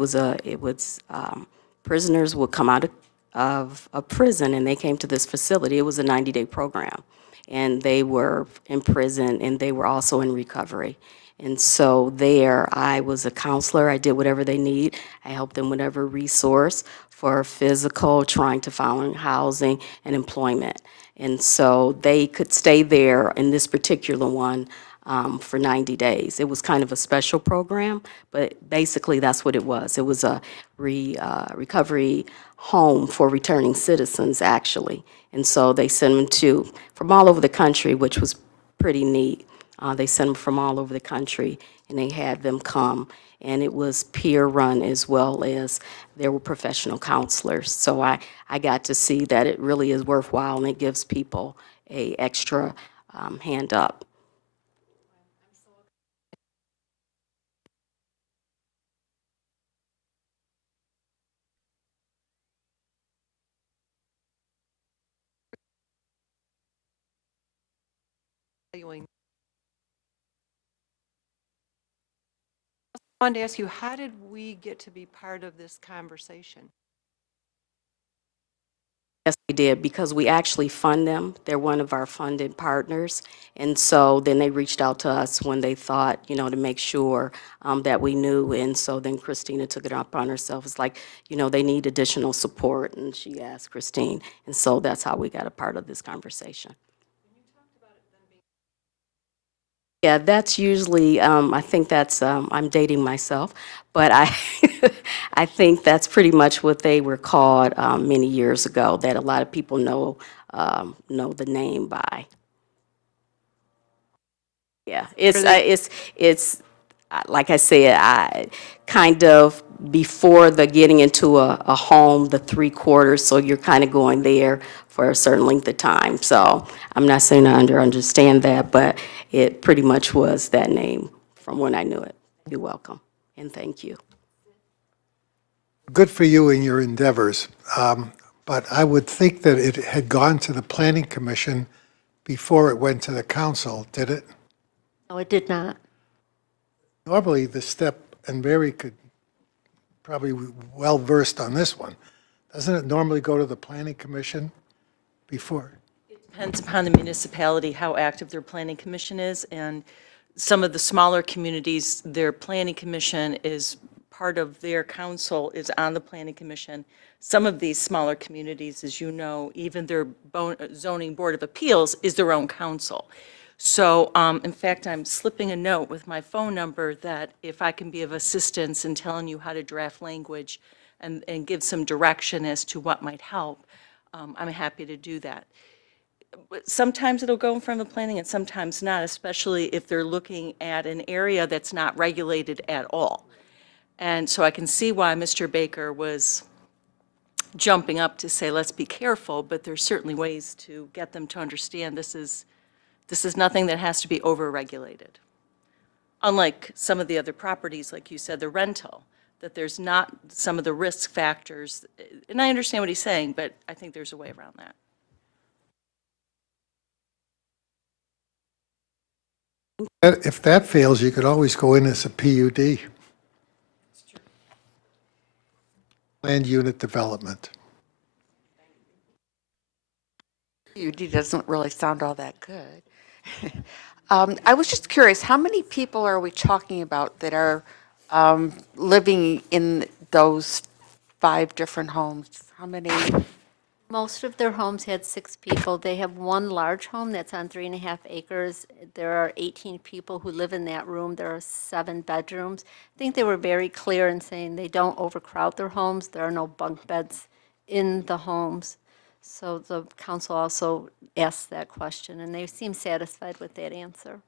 prisoners would come out of a prison and they came to this facility. It was a 90-day program, and they were in prison and they were also in recovery. And so there, I was a counselor. I did whatever they need. I helped them whatever resource for physical, trying to find housing and employment. And so they could stay there in this particular one for 90 days. It was kind of a special program, but basically that's what it was. It was a recovery home for returning citizens, actually. And so they sent them from all over the country, which was pretty neat. They sent them from all over the country, and they had them come. And it was peer-run as well as there were professional counselors. So I got to see that it really is worthwhile, and it gives people a extra hand up. I wanted to ask you, how did we get to be part of this conversation? Yes, we did, because we actually fund them. They're one of our funded partners. And so then they reached out to us when they thought, to make sure that we knew. And so then Christina took it upon herself. It's like, they need additional support. And she asked Christine. And so that's how we got a part of this conversation. Yeah, that's usually, I think that's, I'm dating myself, but I think that's pretty much what they were called many years ago, that a lot of people know the name by. Yeah, it's like I said, I kind of before the getting into a home, the 3/4, so you're kind of going there for a certain length of time. So I'm not saying I understand that, but it pretty much was that name from when I knew it. You're welcome, and thank you. Good for you in your endeavors. But I would think that it had gone to the Planning Commission before it went to the council, did it? No, it did not. Normally, the step, and Mary could probably be well-versed on this one, doesn't it normally go to the Planning Commission before? Depends upon the municipality, how active their planning commission is, and some of the smaller communities, their planning commission is part of their council is on the planning commission. Some of these smaller communities, as you know, even their zoning board of appeals is their own council. So, in fact, I'm slipping a note with my phone number that if I can be of assistance in telling you how to draft language and give some direction as to what might help, I'm happy to do that. sometimes it'll go in front of the planning and sometimes not, especially if they're looking at an area that's not regulated at all. And so I can see why Mr. Baker was jumping up to say, let's be careful, but there's certainly ways to get them to understand this is nothing that has to be over-regulated. Unlike some of the other properties, like you said, the rental, that there's not some of the risk factors. And I understand what he's saying, but I think there's a way around that. If that fails, you could always go in as a PUD. Land unit development. PUD doesn't really sound all that good. I was just curious, how many people are we talking about that are living in those 5 different homes? How many? Most of their homes had 6 people. They have one large home that's on 3.5 acres. There are 18 people who live in that room. There are 7 bedrooms. I think they were very clear in saying they don't overcrowd their homes. There are no bunk beds in the homes. So the council also asked that question, and they seem satisfied with that answer.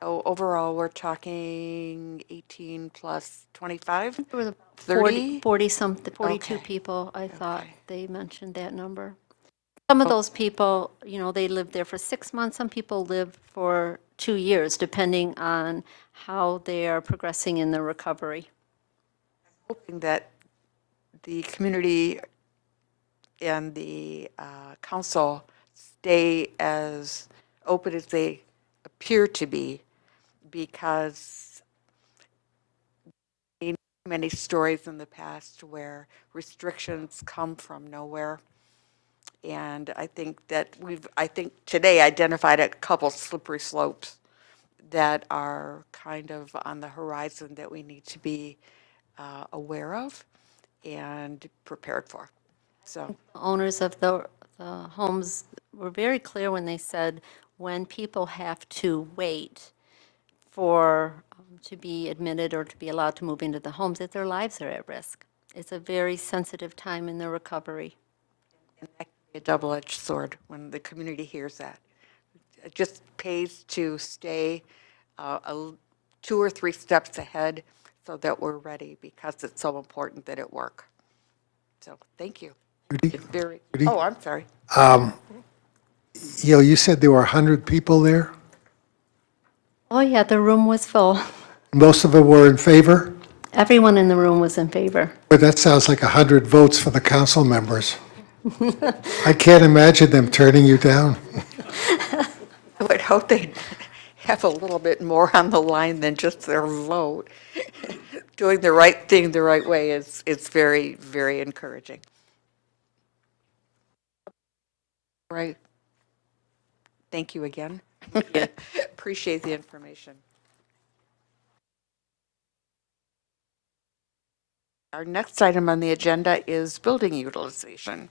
So overall, we're talking 18 plus 25? There was 30? 42 Okay. people, I thought they mentioned that number. Some of those people, you know, they live there for 6 months. Some people live for 2 years, depending on how they are progressing in their recovery. Hoping that the community and the council stay as open as they appear to be, because many stories in the past where restrictions come from nowhere. And I think that I think today identified a couple slippery slopes that are kind of on the horizon that we need to be aware of and prepared for. So Owners of the homes were very clear when they said when people have to wait for to be admitted or to be allowed to move into the homes, that their lives are at risk. It's a very sensitive time in their recovery. and that can be a double-edged sword when the community hears that. It just pays to stay 2 or 3 steps ahead so that we're ready, because it's so important that it work. So thank you. Judy? It's very, Judy? oh, I'm sorry. You know, you said there were 100 people there? Oh, yeah, the room was full. Most of them were in favor? Everyone in the room was in favor. But that sounds like 100 votes for the council members. I can't imagine them turning you down. I would hope they'd have a little bit more on the line than just their vote. Doing the right thing the right way is very, very encouraging. Right. Thank you again. Appreciate the information. Our next item on the agenda is building utilization.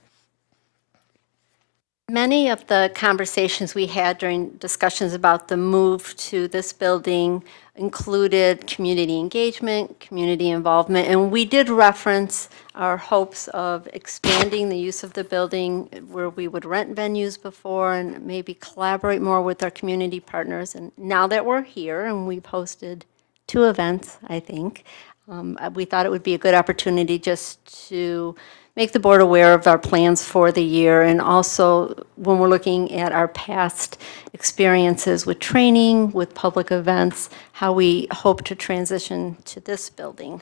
Many of the conversations we had during discussions about the move to this building included community engagement, community involvement, and we did reference our hopes of expanding the use of the building where we would rent venues before and maybe collaborate more with our community partners. And now that we're here and we've hosted 2 events, I think, we thought it would be a good opportunity just to make the board aware of our plans for the year, and also when we're looking at our past experiences with training, with public events, how we hope to transition to this building.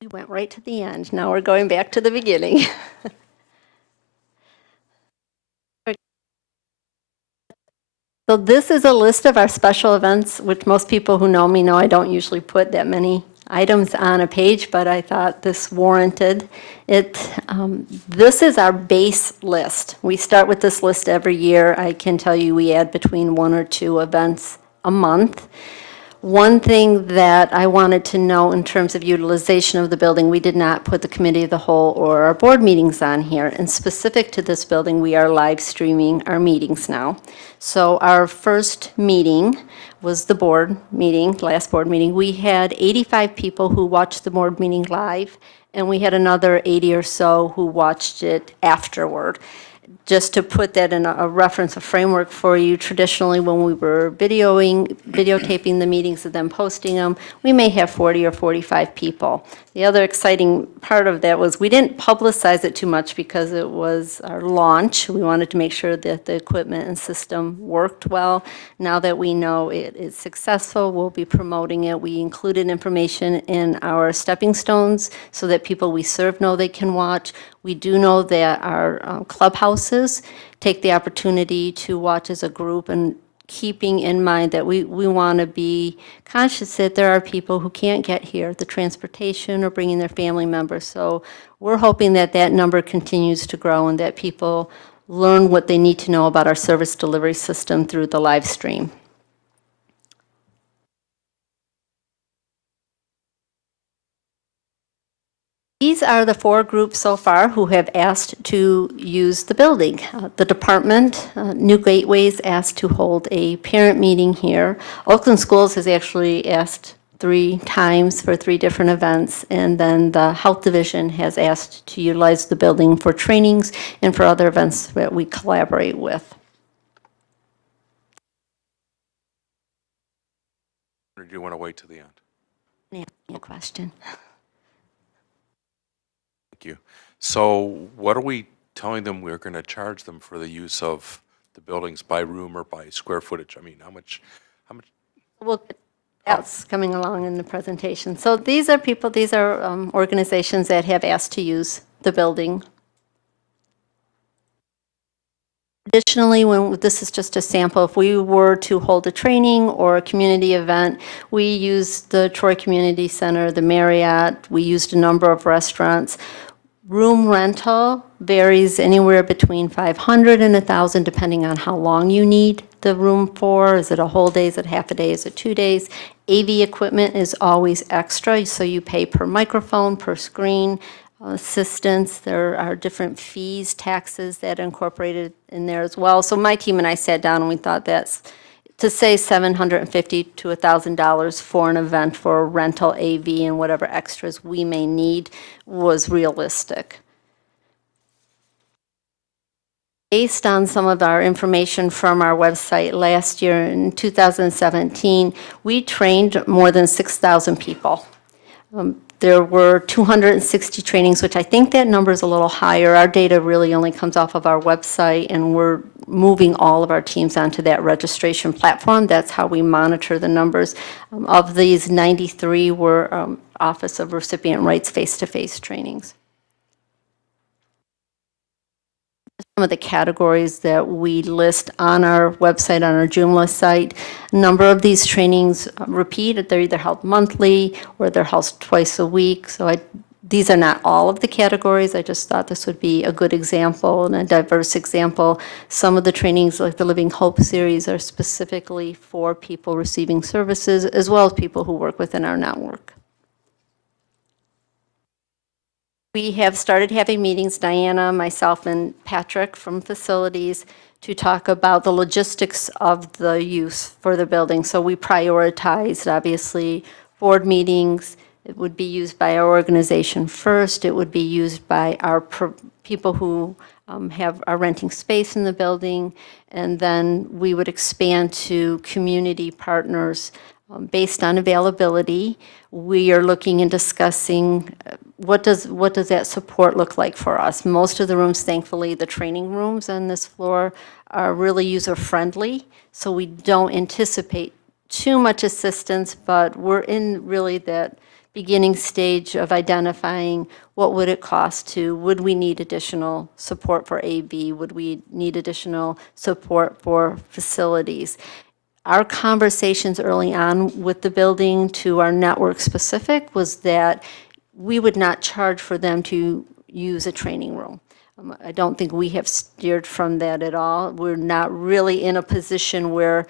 We went right to the end. Now we're going back to the beginning. So this is a list of our special events, which most people who know me know I don't usually put that many items on a page, but I thought this warranted it. This is our base list. We start with this list every year. I can tell you we add between 1 or 2 events a month. One thing that I wanted to know in terms of utilization of the building, we did not put the committee of the whole or our board meetings on here. And specific to this building, we are live streaming our meetings now. So our first meeting was the board meeting, last board meeting. We had 85 people who watched the board meeting live, and we had another 80 or so who watched it afterward. Just to put that in a reference, a framework for you, traditionally when we were videotaping the meetings and then posting them, we may have 40 or 45 people. The other exciting part of that was we didn't publicize it too much because it was our launch. We wanted to make sure that the equipment and system worked well. Now that we know it is successful, we'll be promoting it. We included information in our stepping stones so that people we serve know they can watch. We do know that our clubhouses take the opportunity to watch as a group, and keeping in mind that we want to be conscious that there are people who can't get here, the transportation or bringing their family members. So we're hoping that that number continues to grow and that people learn what they need to know about our service delivery system through the live stream. These are the 4 groups so far who have asked to use the building. The department, New Gateways, asked to hold a parent meeting here. Oakland Schools has actually asked 3 times for 3 different events, and then the Health Division has asked to utilize the building for trainings and for other events that we collaborate with. Or do you want to wait to the end? Yeah, no question. Thank you. So what are we telling them we're going to charge them for the use of the buildings by room or by square footage? I mean, how much? Well, that's coming along in the presentation. So these are people, these are organizations that have asked to use the building. Additionally, when this is just a sample, if we were to hold a training or a community event, we used the Troy Community Center, the Marriott, we used a number of restaurants. Room rental varies anywhere between $500 and $1,000 depending on how long you need the room for. Is it a whole day? Is it half a day? Is it 2 days? AV equipment is always extra, so you pay per microphone, per screen, assistance. There are different fees, taxes that are incorporated in there as well. So my team and I sat down and we thought that's, to say $750 to $1,000 for an event for rental AV and whatever extras we may need was realistic. Based on some of our information from our website last year in 2017, we trained more than 6,000 people. There were 260 trainings, which I think that number is a little higher. Our data really only comes off of our website, and we're moving all of our teams onto that registration platform. That's how we monitor the numbers. Of these, 93 were Office of Recipient Rights face-to-face trainings. Some of the categories that we list on our website, on our Joomla site. A number of these trainings repeat. They're either held monthly or they're held twice a week. So these are not all of the categories. I just thought this would be a good example and a diverse example. Some of the trainings, like the Living Hope series, are specifically for people receiving services as well as people who work within our network. We have started having meetings, Diana, myself, and Patrick from facilities, to talk about the logistics of the use for the building. So we prioritized, obviously, board meetings. It would be used by our organization first. It would be used by our people who are renting space in the building. And then we would expand to community partners based on availability. We are looking and discussing what does that support look like for us. Most of the rooms, thankfully, the training rooms on this floor are really user-friendly, so we don't anticipate too much assistance, but we're in really that beginning stage of identifying what would it cost would we need additional support for AV? Would we need additional support for facilities? Our conversations early on with the building to our network specific was that we would not charge for them to use a training room. I don't think we have steered from that at all. We're not really in a position where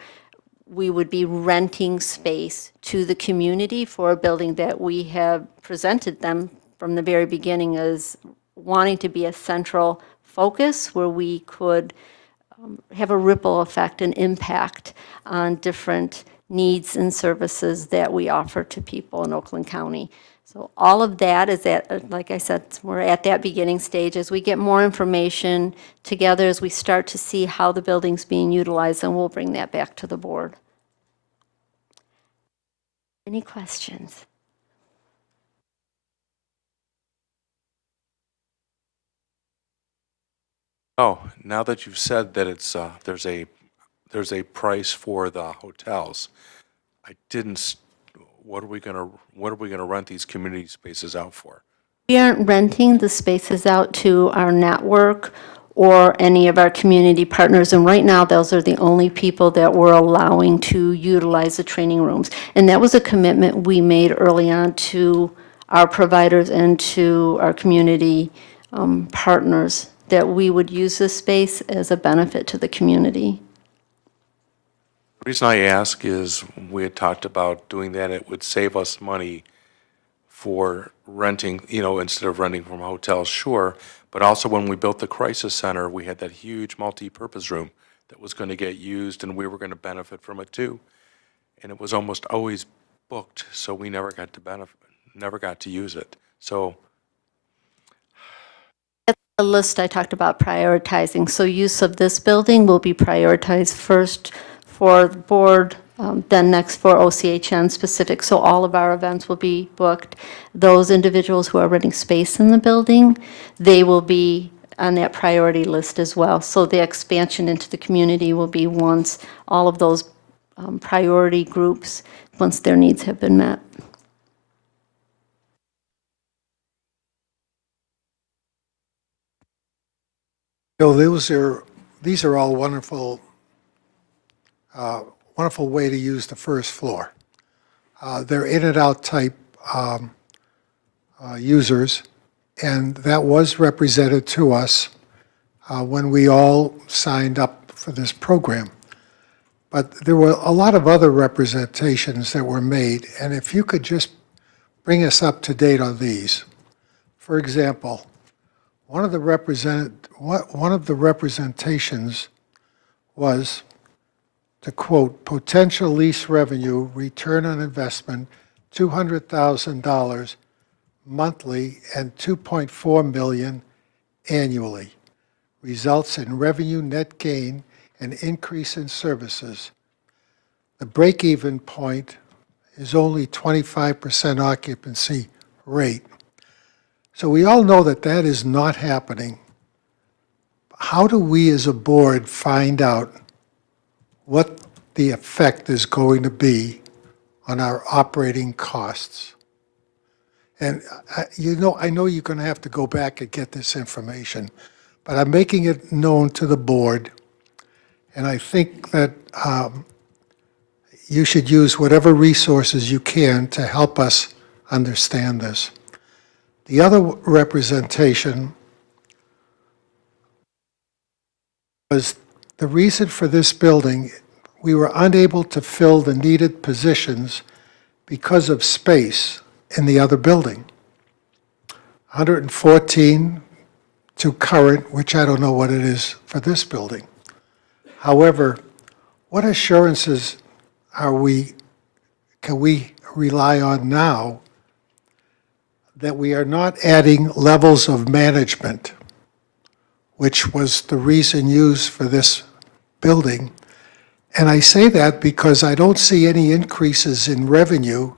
we would be renting space to the community for a building that we have presented them from the very beginning as wanting to be a central focus where we could have a ripple effect and impact on different needs and services that we offer to people in Oakland County. So all of that is at, like I said, we're at that beginning stage. As we get more information together, as we start to see how the building's being utilized, then we'll bring that back to the board. Any questions? Oh, now that you've said that it's, there's a price for the hotels, I didn't, what are we gonna rent these community spaces out for? We aren't renting the spaces out to our network or any of our community partners, and right now, those are the only people that we're allowing to utilize the training rooms. And that was a commitment we made early on to our providers and to our community partners, that we would use this space as a benefit to the community. The reason I ask is we had talked about doing that, it would save us money for renting, instead of renting from hotels, sure. But also when we built the crisis center, we had that huge multi-purpose room that was going to get used and we were going to benefit from it too. And it was almost always booked, so we never got to benefit, never got to use it. So The list I talked about prioritizing, so use of this building will be prioritized first for the board, then next for OCHN specific, so all of our events will be booked. Those individuals who are renting space in the building, they will be on that priority list as well. So the expansion into the community will be once all of those priority groups, once their needs have been met. These are all wonderful, wonderful way to use the first floor. They're in and out type users, and that was represented to us when we all signed up for this program. But there were a lot of other representations that were made, and if you could just bring us up to date on these. For example, one of the representations was, to quote, potential lease revenue, return on investment, $200,000 monthly and $2.4 million annually. Results in revenue net gain and increase in services. The break-even point is only 25% occupancy rate. So we all know that that is not happening. How do we as a board find out what the effect is going to be on our operating costs? And I know you're going to have to go back and get this information, but I'm making it known to the board, and I think that you should use whatever resources you can to help us understand this. The other representation was the reason for this building. We were unable to fill the needed positions because of space in the other building. 114 to current, which I don't know what it is for this building. However, what assurances can we rely on now that we are not adding levels of management, which was the reason used for this building? And I say that because I don't see any increases in revenue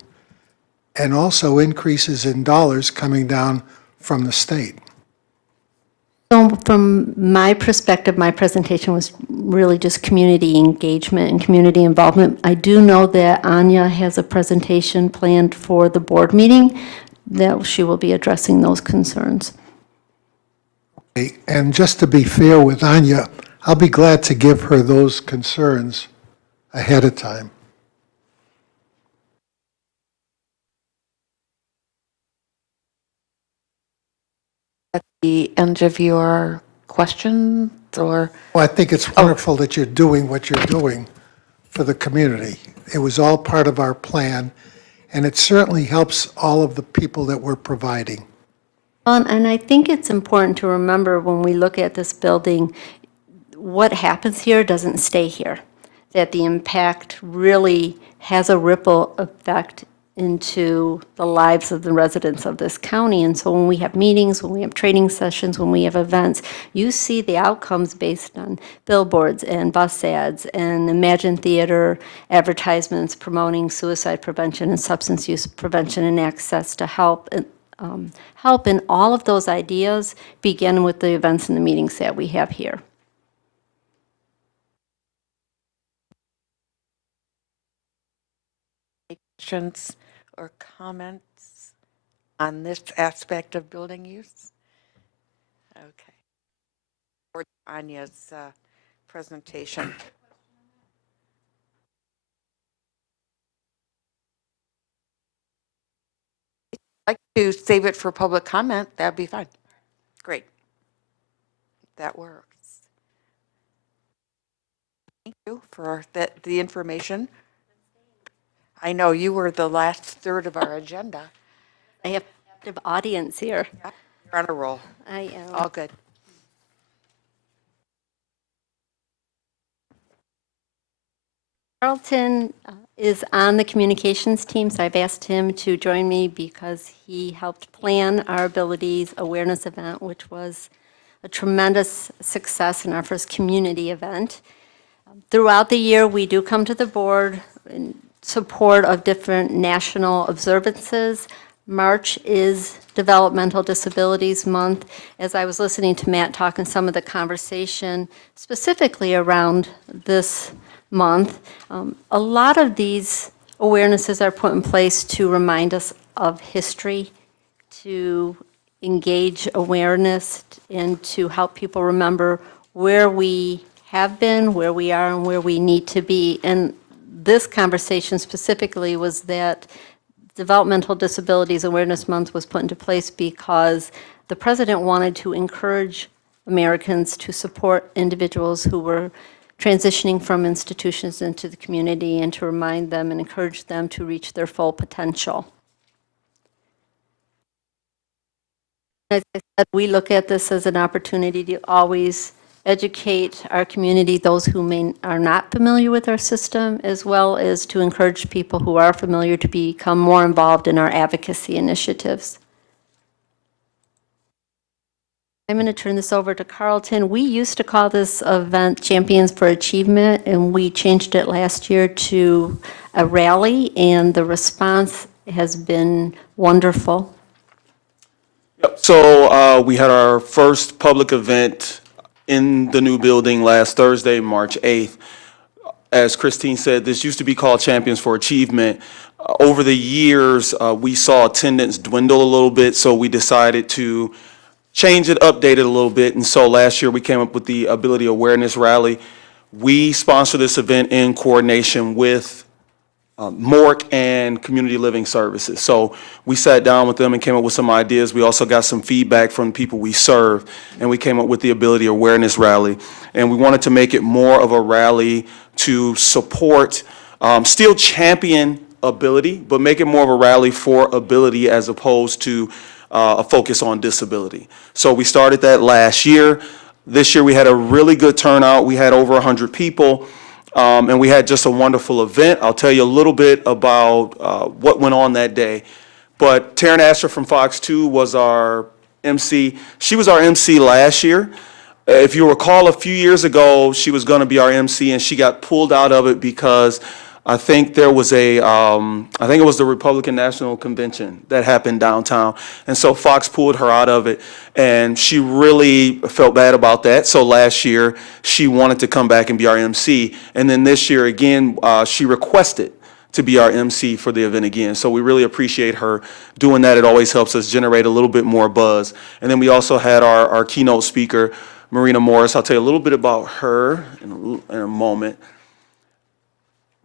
and also increases in dollars coming down from the state. So from my perspective, my presentation was really just community engagement and community involvement. I do know that Anya has a presentation planned for the board meeting that she will be addressing those concerns. Okay, and just to be fair with Anya, I'll be glad to give her those concerns ahead of time. At the end of your questions, or? Well, I think it's wonderful that you're doing what you're doing for the community. It was all part of our plan, and it certainly helps all of the people that we're providing. And I think it's important to remember when we look at this building, what happens here doesn't stay here, that the impact really has a ripple effect into the lives of the residents of this county. And so when we have meetings, when we have training sessions, when we have events, you see the outcomes based on billboards and bus ads and Imagine Theater advertisements promoting suicide prevention and substance use prevention and access to help. Help in all of those ideas begin with the events and the meetings that we have here. Questions or comments on this aspect of building use? Okay. Or Anya's presentation. If you'd like to save it for public comment, that'd be fine. Great. That works. Thank you for the information. I know you were the last third of our agenda. I have an active audience here. You're on a roll. I am. All good. Carlton is on the communications team, so I've asked him to join me because he helped plan our abilities awareness event, which was a tremendous success in our first community event. Throughout the year, we do come to the board in support of different national observances. March is Developmental Disabilities Month. As I was listening to Matt talk and some of the conversation specifically around this month, a lot of these awarenesses are put in place to remind us of history, to engage awareness, and to help people remember where we have been, where we are, and where we need to be. And this conversation specifically was that Developmental Disabilities Awareness Month was put into place because the president wanted to encourage Americans to support individuals who were transitioning from institutions into the community and to remind them and encourage them to reach their full potential. As I said, we look at this as an opportunity to always educate our community, those who are not familiar with our system, as well as to encourage people who are familiar to become more involved in our advocacy initiatives. I'm going to turn this over to Carlton. We used to call this event Champions for Achievement, and we changed it last year to a rally, and the response has been wonderful. So we had our first public event in the new building last Thursday, March 8th. As Christine said, this used to be called Champions for Achievement. Over the years, we saw attendance dwindle a little bit, so we decided to change it, update it a little bit. And so last year, we came up with the Ability Awareness Rally. We sponsor this event in coordination with MORC and Community Living Services. So we sat down with them and came up with some ideas. We also got some feedback from the people we serve, and we came up with the Ability Awareness Rally. And we wanted to make it more of a rally to support, still champion ability, but make it more of a rally for ability as opposed to a focus on disability. So we started that last year. This year we had a really good turnout. We had over 100 people. And we had just a wonderful event. I'll tell you a little bit about what went on that day. But Taryn Asher from Fox 2 was our MC. She was our MC last year. If you recall, a few years ago, she was going to be our MC, and she got pulled out of it because I think there was I think it was the Republican National Convention that happened downtown. And so Fox pulled her out of it, and she really felt bad about that. So last year, she wanted to come back and be our MC. And then this year, again, she requested to be our MC for the event again. So we really appreciate her doing that. It always helps us generate a little bit more buzz. And then we also had our keynote speaker, Marina Morris. I'll tell you a little bit about her in a moment.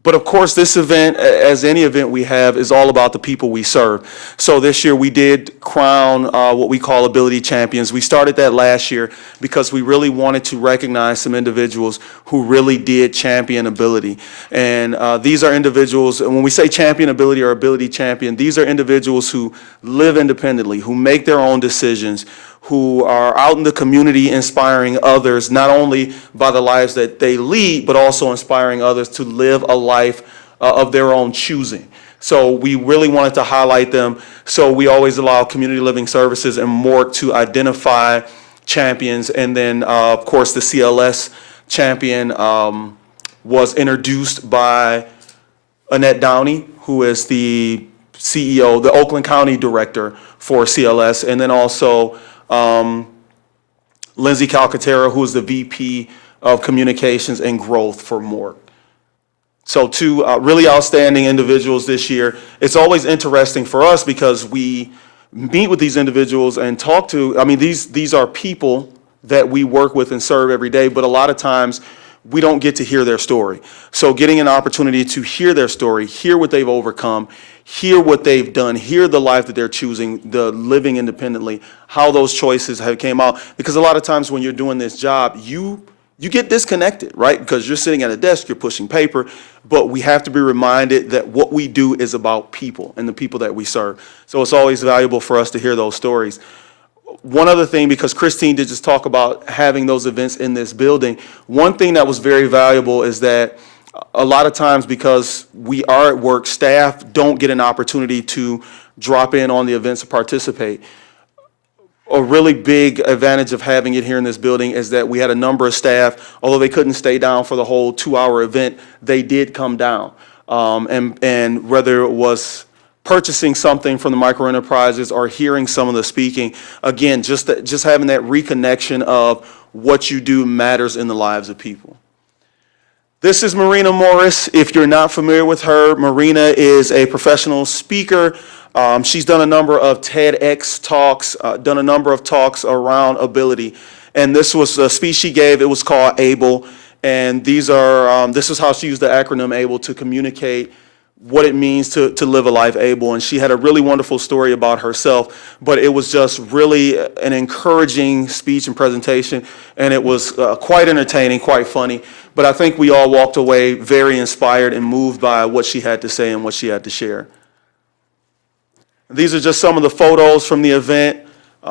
But of course, this event, as any event we have, is all about the people we serve. So this year we did crown what we call Ability Champions. We started that last year because we really wanted to recognize some individuals who really did champion ability. And these are individuals, and when we say champion ability or ability champion, these are individuals who live independently, who make their own decisions, who are out in the community inspiring others, not only by the lives that they lead, but also inspiring others to live a life of their own choosing. So we really wanted to highlight them. So we always allow Community Living Services and MORC to identify champions. And then, of course, the CLS champion was introduced by Annette Downey, who is the CEO, the Oakland County Director for CLS, and then also Lindsay Calcaterra, who is the VP of Communications and Growth for MORC. So two really outstanding individuals this year. It's always interesting for us because we meet with these individuals and talk to, I mean, these are people that we work with and serve every day, but a lot of times we don't get to hear their story. So getting an opportunity to hear their story, hear what they've overcome, hear what they've done, hear the life that they're choosing, the living independently, how those choices have came out. Because a lot of times when you're doing this job, you get disconnected, right? Because you're sitting at a desk, you're pushing paper, but we have to be reminded that what we do is about people and the people that we serve. So it's always valuable for us to hear those stories. One other thing, because Christine did just talk about having those events in this building, one thing that was very valuable is that a lot of times because we are at work, staff don't get an opportunity to drop in on the events or participate. A really big advantage of having it here in this building is that we had a number of staff, although they couldn't stay down for the whole 2-hour event, they did come down. And whether it was purchasing something from the micro enterprises or hearing some of the speaking, again, just having that reconnection of what you do matters in the lives of people. This is Marina Morris. If you're not familiar with her, Marina is a professional speaker. She's done a number of TEDx talks, done a number of talks around ability. And this was a speech she gave. It was called ABLE. And this is how she used the acronym ABLE to communicate what it means to live a life able. And she had a really wonderful story about herself, but it was just really an encouraging speech and presentation. And it was quite entertaining, quite funny. But I think we all walked away very inspired and moved by what she had to say and what she had to share. These are just some of the photos from the event.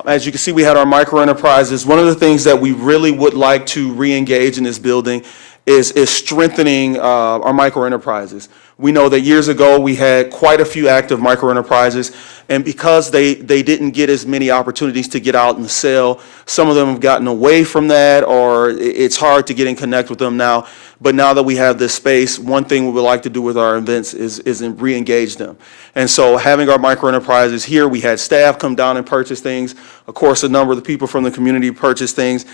As you can see, we had our micro enterprises. One of the things that we really would like to re-engage in this building is strengthening our micro enterprises. We know that years ago we had quite a few active micro enterprises, and because they didn't get as many opportunities to get out and sell, some of them have gotten away from that, or it's hard to get in connect with them now. But now that we have this space, one thing we would like to do with our events is re-engage them. And so having our micro enterprises here, we had staff come down and purchase things. Of course, a number of the people from the community purchased things.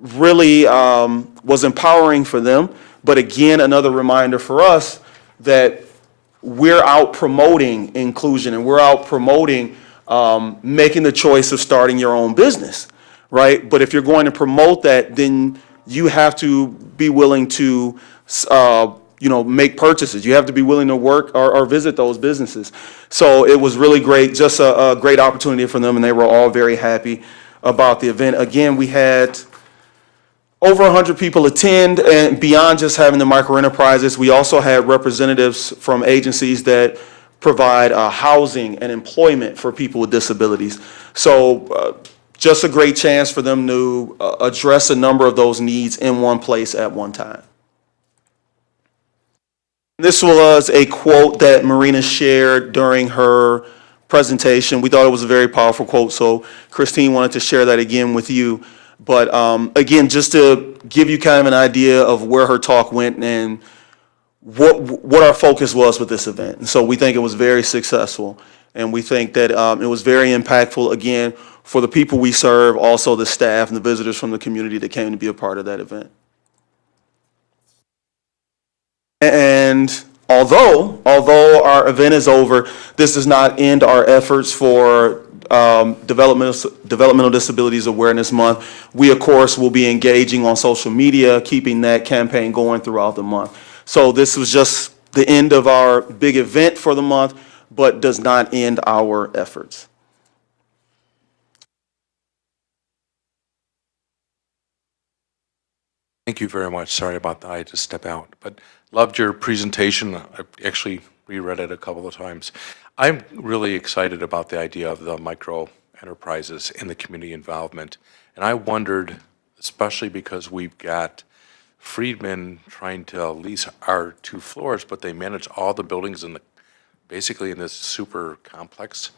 Really was empowering for them. But again, another reminder for us that we're out promoting inclusion and we're out promoting making the choice of starting your own business, right? But if you're going to promote that, then you have to be willing to make purchases. You have to be willing to work or visit those businesses. So it was really great, just a great opportunity for them, and they were all very happy about the event. Again, we had over 100 people attend, and beyond just having the micro enterprises, we also had representatives from agencies that provide housing and employment for people with disabilities. So just a great chance for them to address a number of those needs in one place at one time. This was a quote that Marina shared during her presentation. We thought it was a very powerful quote, so Christine wanted to share that again with you. But again, just to give you kind of an idea of where her talk went and what our focus was with this event. And so we think it was very successful, and we think that it was very impactful, again, for the people we serve, also the staff and the visitors from the community that came to be a part of that event. And although our event is over, this does not end our efforts for Developmental Disabilities Awareness Month. We, of course, will be engaging on social media, keeping that campaign going throughout the month. So this was just the end of our big event for the month, but does not end our efforts. Thank you very much. Sorry about that. I had to step out. But loved your presentation. I actually reread it a couple of times. I'm really excited about the idea of the micro enterprises and the community involvement. And I wondered, especially because we've got Friedman trying to lease our 2 floors, but they manage all the buildings in basically in this super complex.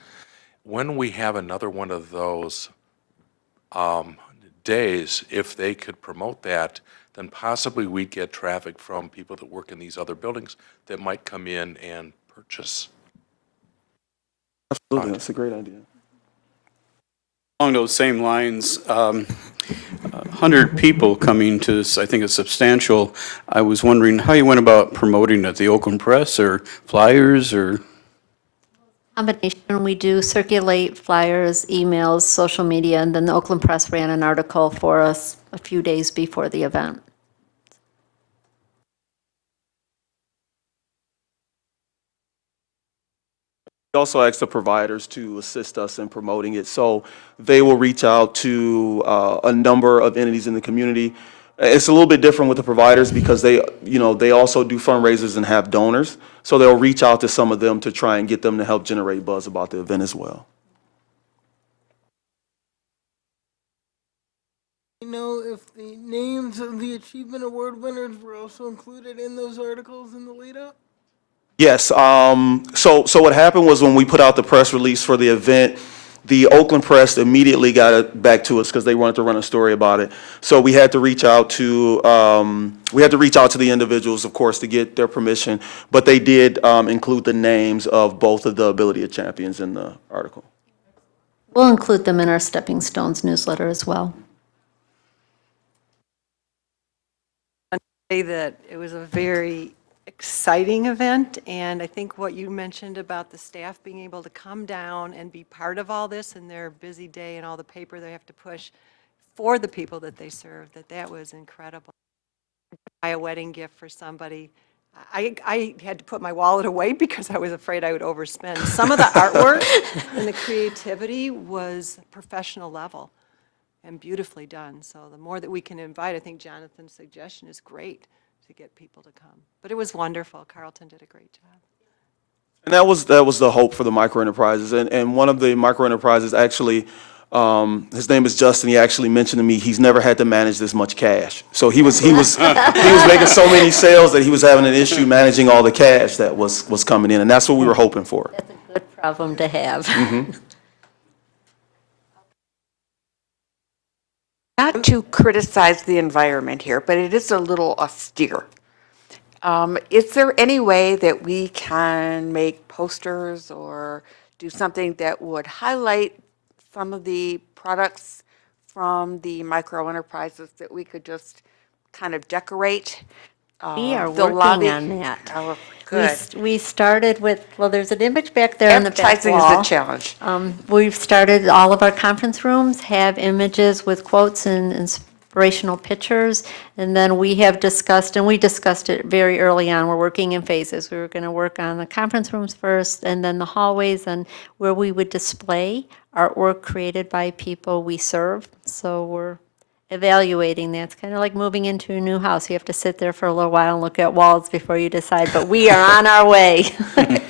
When we have another one of those days, if they could promote that, then possibly we'd get traffic from people that work in these other buildings that might come in and purchase. Absolutely, that's a great idea. Along those same lines, 100 people coming to, I think it's substantial. I was wondering how you went about promoting it, the Oakland Press or flyers or? Combination, we do circulate flyers, emails, social media, and then the Oakland Press ran an article for us a few days before the event. We also ask the providers to assist us in promoting it. So they will reach out to a number of entities in the community. It's a little bit different with the providers because they also do fundraisers and have donors. So they'll reach out to some of them to try and get them to help generate buzz about the event as well. You know if the names of the Achievement Award winners were also included in those articles in the lead up? Yes. So what happened was when we put out the press release for the event, the Oakland Press immediately got it back to us because they wanted to run a story about it. So we had to reach out to the individuals, of course, to get their permission. But they did include the names of both of the Ability of Champions in the article. We'll include them in our Stepping Stones newsletter as well. Say that it was a very exciting event, and I think what you mentioned about the staff being able to come down and be part of all this in their busy day and all the paper they have to push for the people that they serve, that was incredible. Buy a wedding gift for somebody. I had to put my wallet away because I was afraid I would overspend. Some of the artwork and the creativity was professional level and beautifully done. So the more that we can invite, I think Jonathan's suggestion is great to get people to come. But it was wonderful. Carlton did a great job. And that was the hope for the micro enterprises. And one of the micro enterprises actually, his name is Justin. He actually mentioned to me he's never had to manage this much cash. So he was making so many sales that he was having an issue managing all the cash that was coming in, and that's what we were hoping for. That's a good problem to have. Not to criticize the environment here, but it is a little austere. Is there any way that we can make posters or do something that would highlight some of the products from the micro enterprises that we could just kind of decorate? We are the working lobby? on that. Oh, good. We started with, well, there's an image back there in the back Advertising is wall. a challenge. We've started, all of our conference rooms have images with quotes and inspirational pictures. And then we have discussed, and we discussed it very early on, we're working in phases. We were going to work on the conference rooms first, and then the hallways, and where we would display artwork created by people we serve. So we're evaluating that. It's kind of like moving into a new house. You have to sit there for a little while and look at walls before you decide, but we are on our way.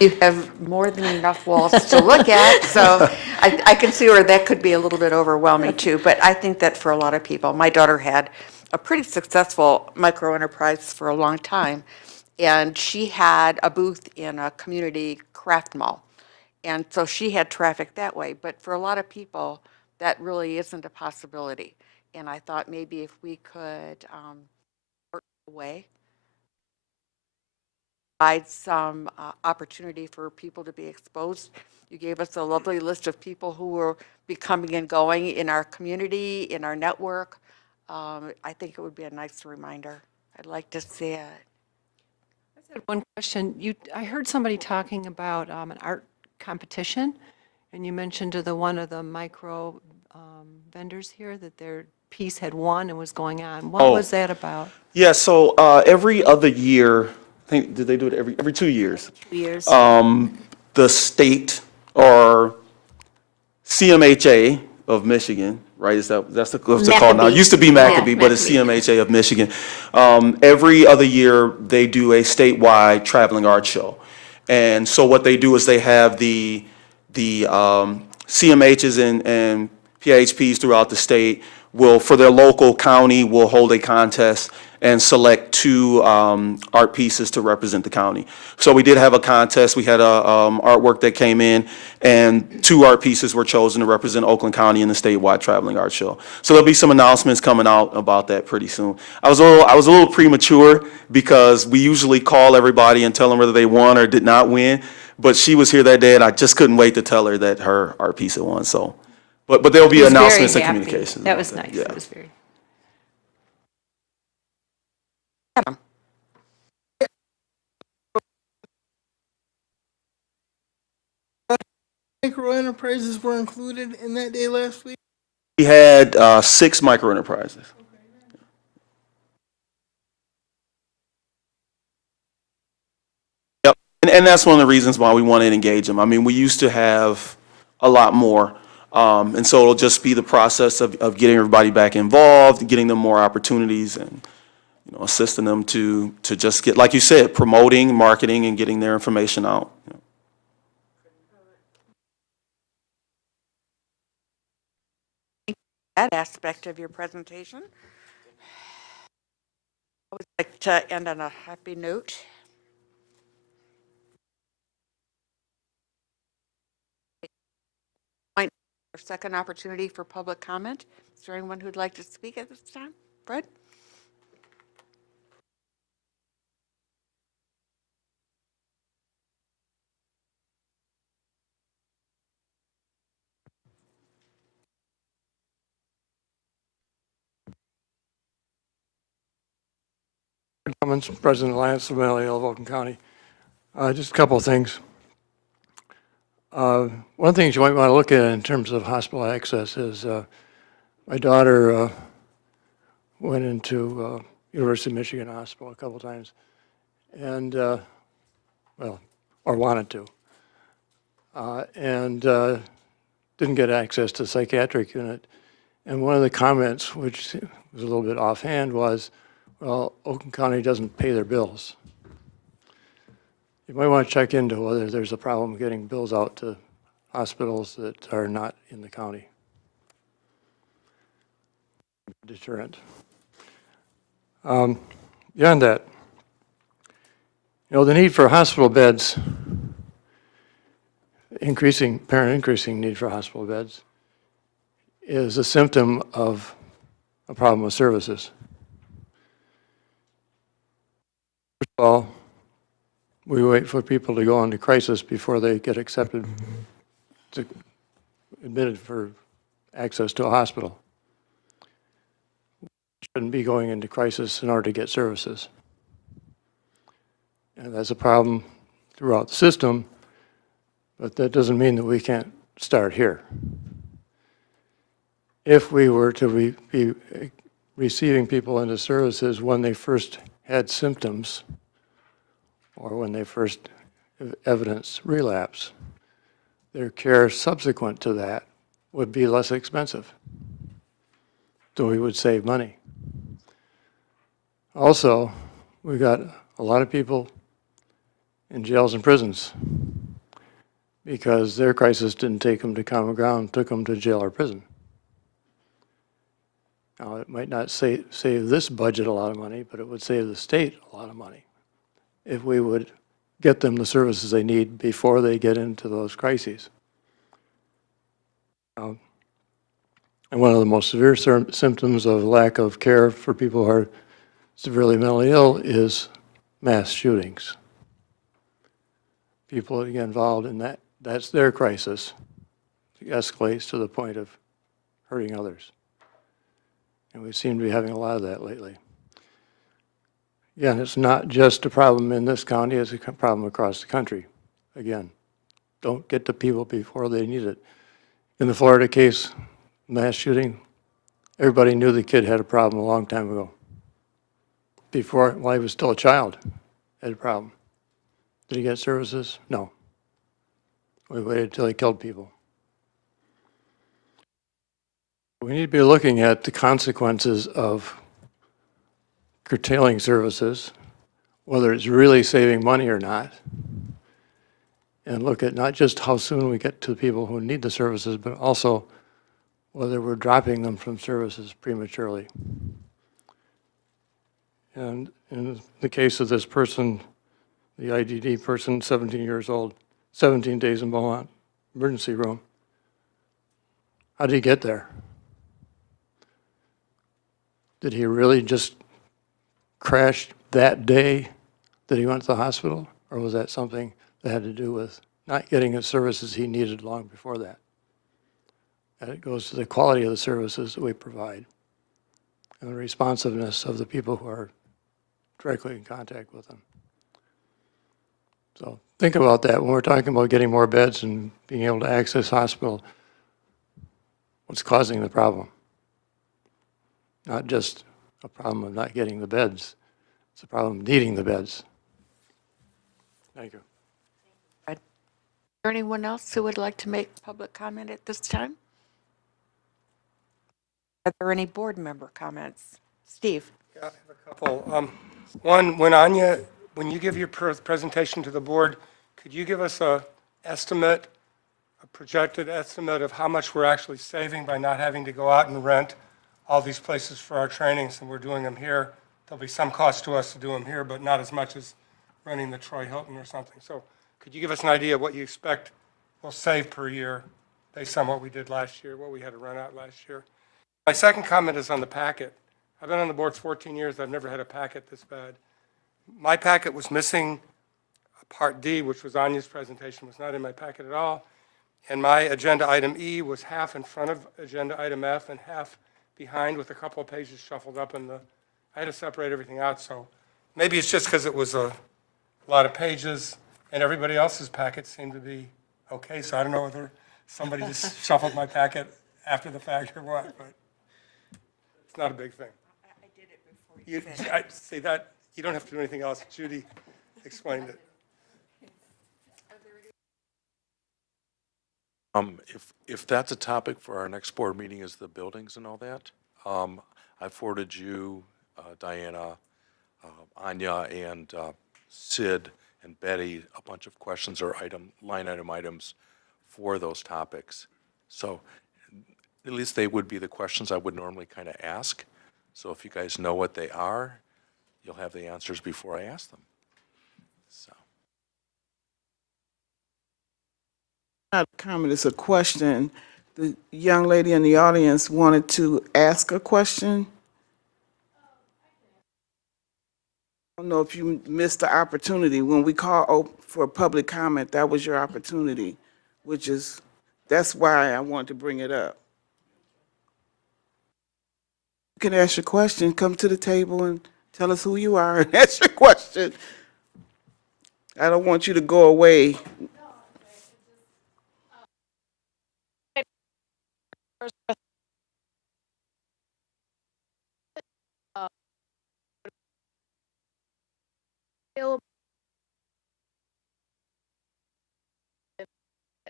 You have more than enough walls to look at, so I can see where that could be a little bit overwhelming too. But I think that for a lot of people, my daughter had a pretty successful micro enterprise for a long time, and she had a booth in a community craft mall. And so she had traffic that way, but for a lot of people, that really isn't a possibility. And I thought maybe if we could work away, provide some opportunity for people to be exposed. You gave us a lovely list of people who will be coming and going in our community, in our network. I think it would be a nice reminder. I'd like to see it. I just had one question. I heard somebody talking about an art competition, and you mentioned to one of the micro vendors here that their piece had won and was going on. What was that about? Yeah, so every other year, I think, did they do it every 2 years? 2 years. The state or CMHA of Michigan, right? That's what's it called now. It used to be Maccabee, but it's CMHA of Michigan. Every other year, they do a statewide traveling art show. And so what they do is they have the CMHs and PHPs throughout the state will, for their local county, will hold a contest, and select 2 art pieces to represent the county. So we did have a contest. We had a artwork that came in, and 2 art pieces were chosen to represent Oakland County in the statewide traveling art show. So there'll be some announcements coming out about that pretty soon. I was a little premature because we usually call everybody and tell them whether they won or did not win. But she was here that day, and I just couldn't wait to tell her that her art piece had won. So, but there'll be He was very announcements and happy. communications. That about was nice. Yeah. It was very. Adam? Micro enterprises were included in that day last week. We had 6 micro enterprises. Yep, and that's one of the reasons why we want to engage them. I mean, we used to have a lot more, and so it'll just be the process of getting everybody back involved, getting them more opportunities, and assisting them to just get, like you said, promoting, marketing, and getting their information out. That aspect of your presentation. I would like to end on a happy note. Our second opportunity for public comment. Is there anyone who'd like to speak at this time? Fred? Comments, President Lance of Oakland County. Just a couple of things. One of the things you might want to look at in terms of hospital access is my daughter went into University of Michigan Hospital a couple times, and well, or wanted to, and didn't get access to the psychiatric unit. And one of the comments, which was a little bit offhand, was, well, Oakland County doesn't pay their bills. You might want to check into whether there's a problem getting bills out to hospitals that are not in the county. Deterrent. Beyond that, the need for hospital beds, increasing need for hospital beds, is a symptom of a problem with services. First of all, we wait for people to go into crisis before they get admitted for access to a hospital. Shouldn't be going into crisis in order to get services. And that's a problem throughout the system, but that doesn't mean that we can't start here. If we were to be receiving people into services when they first had symptoms or when they first evidenced relapse, their care subsequent to that would be less expensive. So we would save money. Also, we got a lot of people in jails and prisons because their crisis didn't take them to common ground, took them to jail or prison. Now, it might not save this budget a lot of money, but it would save the state a lot of money if we would get them the services they need before they get into those crises. And one of the most severe symptoms of lack of care for people who are severely mentally ill is mass shootings. People that get involved in that, that's their crisis. It escalates to the point of hurting others. And we seem to be having a lot of that lately. Again, it's not just a problem in this county, it's a problem across the country. Again, don't get to people before they need it. In the Florida case, mass shooting, everybody knew the kid had a problem a long time ago. While he was still a child, had a problem. Did he get services? No. We waited until he killed people. We need to be looking at the consequences of curtailing services, whether it's really saving money or not, and look at not just how soon we get to the people who need the services, but also whether we're dropping them from services prematurely. And in the case of this person, the IDD person, 17 years old, 17 days in Beaumont, emergency room. How did he get there? Did he really just crash that day that he went to the hospital? Or was that something that had to do with not getting the services he needed long before that? And it goes to the quality of the services that we provide and the responsiveness of the people who are directly in contact with them. So think about that when we're talking about getting more beds and being able to access hospital. What's causing the problem? Not just a problem of not getting the beds. It's a problem of needing the beds. Thank you. Is there anyone else who would like to make public comment at this time? Are there any board member comments? Steve? Yeah, I have a couple. One, when you give your presentation to the board, could you give us a projected estimate of how much we're actually saving by not having to go out and rent all these places for our trainings, and we're doing them here? There'll be some cost to us to do them here, but not as much as renting the Troy Hilton or something. So could you give us an idea of what you expect we'll save per year based on what we did last year, what we had to run out last year? My second comment is on the packet. I've been on the board 14 years. I've never had a packet this bad. My packet was missing Part D, which was Anya's presentation, was not in my packet at all. And my agenda item E was half in front of agenda item F and half behind with a couple of pages shuffled up in the, I had to separate everything out. So maybe it's just because it was a lot of pages and everybody else's packet seemed to be okay. So I don't know whether somebody just shuffled my packet after the fact or what, but it's not a big thing. I did it before you I see that, you don't have to do anything else. Judy explained it. If that's a topic for our next board meeting is the buildings and all that, I forwarded you, Diana, Anya, and Sid and Betty a bunch of questions or line item items for those topics. So at least they would be the questions I would normally kind of ask. So if you guys know what they are, you'll have the answers before I ask them. So. Not a comment, it's a question. The young lady in the audience wanted to ask a question. I don't know if you missed the opportunity. When we call for public comment, that was your opportunity, that's why I wanted to bring it up. You can ask your question, come to the table and tell us who you are and ask your question. I don't want you to go away.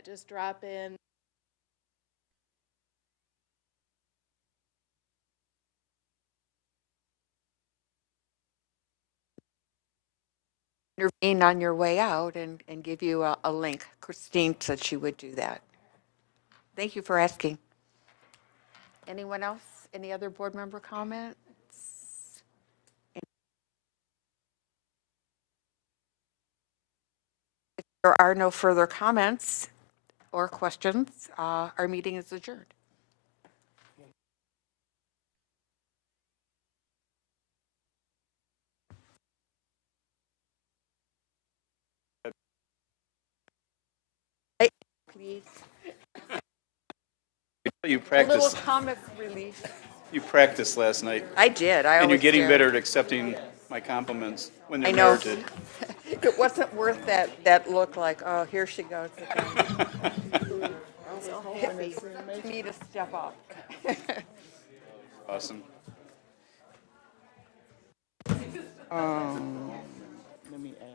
Just drop in. Intervene on your way out and give you a link. Christine said she would do that. Thank you for asking. Anyone else? Any other board member comments? If there are no further comments or questions, our meeting is adjourned. Please. You A little practiced, comic relief. you practiced last night, I did. I and you're always getting do. better at accepting my compliments when I they're know. merited. It wasn't worth that look like, oh, here she goes again. Hit me to step up. Awesome. Let me ask.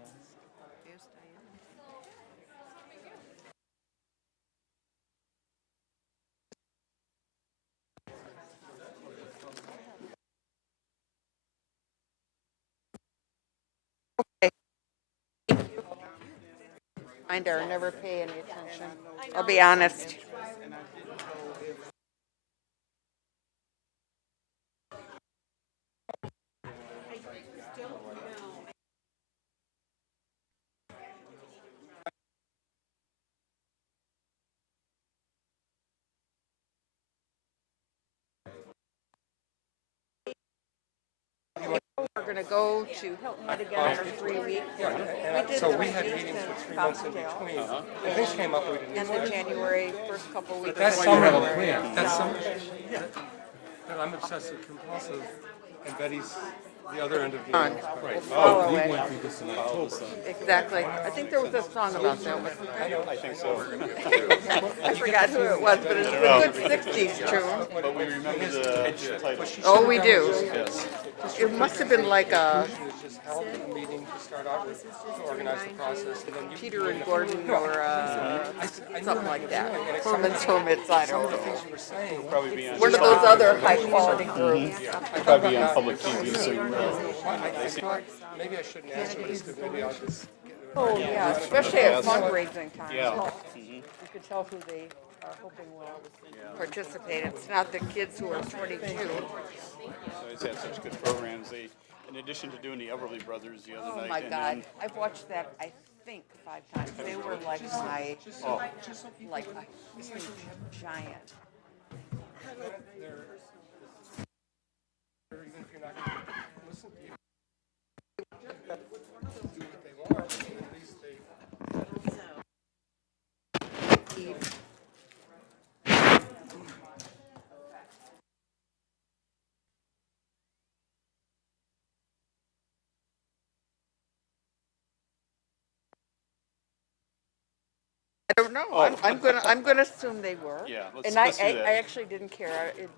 Reminder, never pay any attention. I'll be honest. gonna go to Hilton Head again for 3 weeks. And We did so the we had reviews meetings for in 3 months in Fountaindale. between. And things came up we didn't And expect. the January, first couple weeks. That's of summer. January. That's summer. But I'm obsessive compulsive, and Betty's the other end of the On. scale. We'll follow it. Exactly. I think there was a song about that, wasn't there? I think so. I forgot who it was, but it's a good 60s tune. But we remember the title. Oh, we do. Yes. It must have been like a Just held a meeting to start out with, to organize the process, and then you. Peter and Gordon or I something like that. And it's Herman's Hermits, I don't know. things you were saying. Probably be on. One of those other high-quality groups. Probably be on public TV soon. I thought, maybe I shouldn't answer this, because maybe I'll just. Oh, yeah, especially at fundraising time. Yeah. You could tell who they are hoping will participate. It's not the kids who are 22. Always had such good programs. They, in addition to doing the Everly Brothers the other Oh, night. my and God. then- I've watched that, I think, 5 times. They were like like a huge giant. Even if you're not going to listen to you. Do what they want, at least they. I don't know. I'm gonna assume they were. Yeah, And let's do that. I actually didn't care. It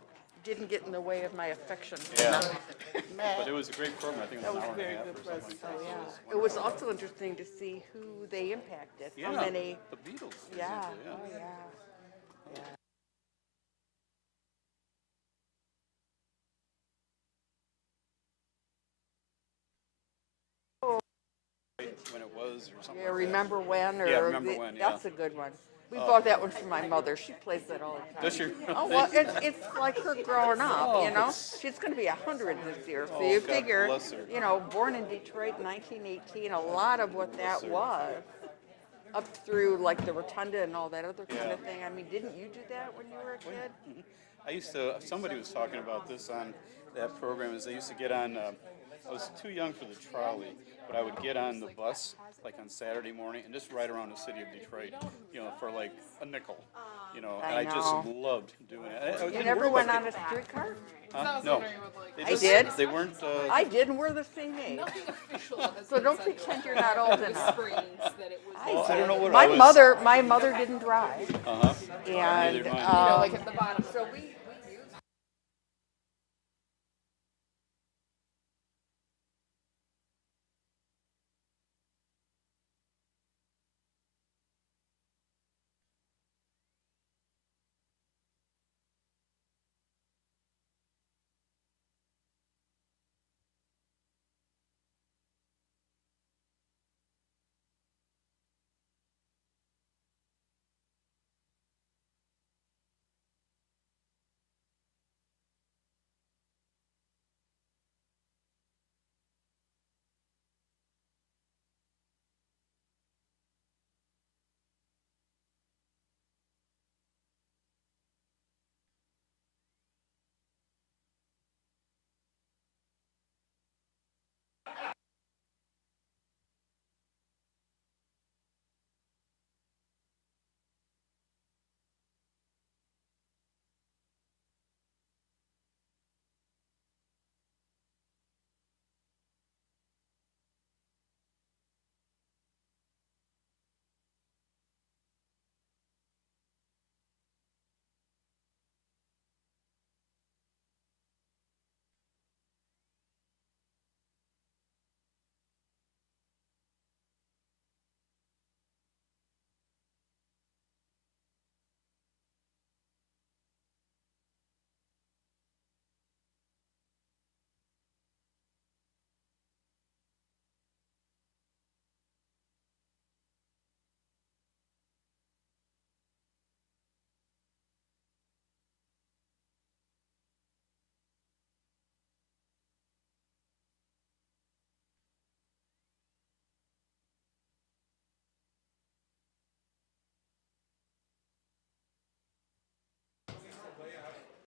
didn't get in the way of my affection for Yeah. them. But it was a great program. I think it That was was an a hour very and a good half or something. present. It was also interesting to see who they impacted. How Yeah, many? the Beatles. for Yeah. example, Oh, yeah. When it was or something. Yeah, like that. remember when? Or Yeah, Remember When, yeah. That's a good one. We bought that one for my mother. She plays that all the time. Does she? Oh, well, it's like her growing up, you know? She's gonna be 100 this year, so you God figure, bless her. you know, born in Detroit in 1918, a lot of what that was, up through like the Rotunda and all that other kind of thing. I mean, didn't you do that when you were a kid? I used to, somebody was talking about this on that program, is they used to get on, I was too young for the trolley, but I would get on the bus, like on Saturday morning, and just ride around the city of Detroit, you know, for like a nickel, you know, and I just know. loved doing it. I You didn't never worry went about on a streetcar? Huh? No. They I just- did. They weren't, I did, and we're the same age. So don't pretend you're not old enough. well, I don't know what My I was. mother didn't drive, Uh-huh. and, Neither did mine. so we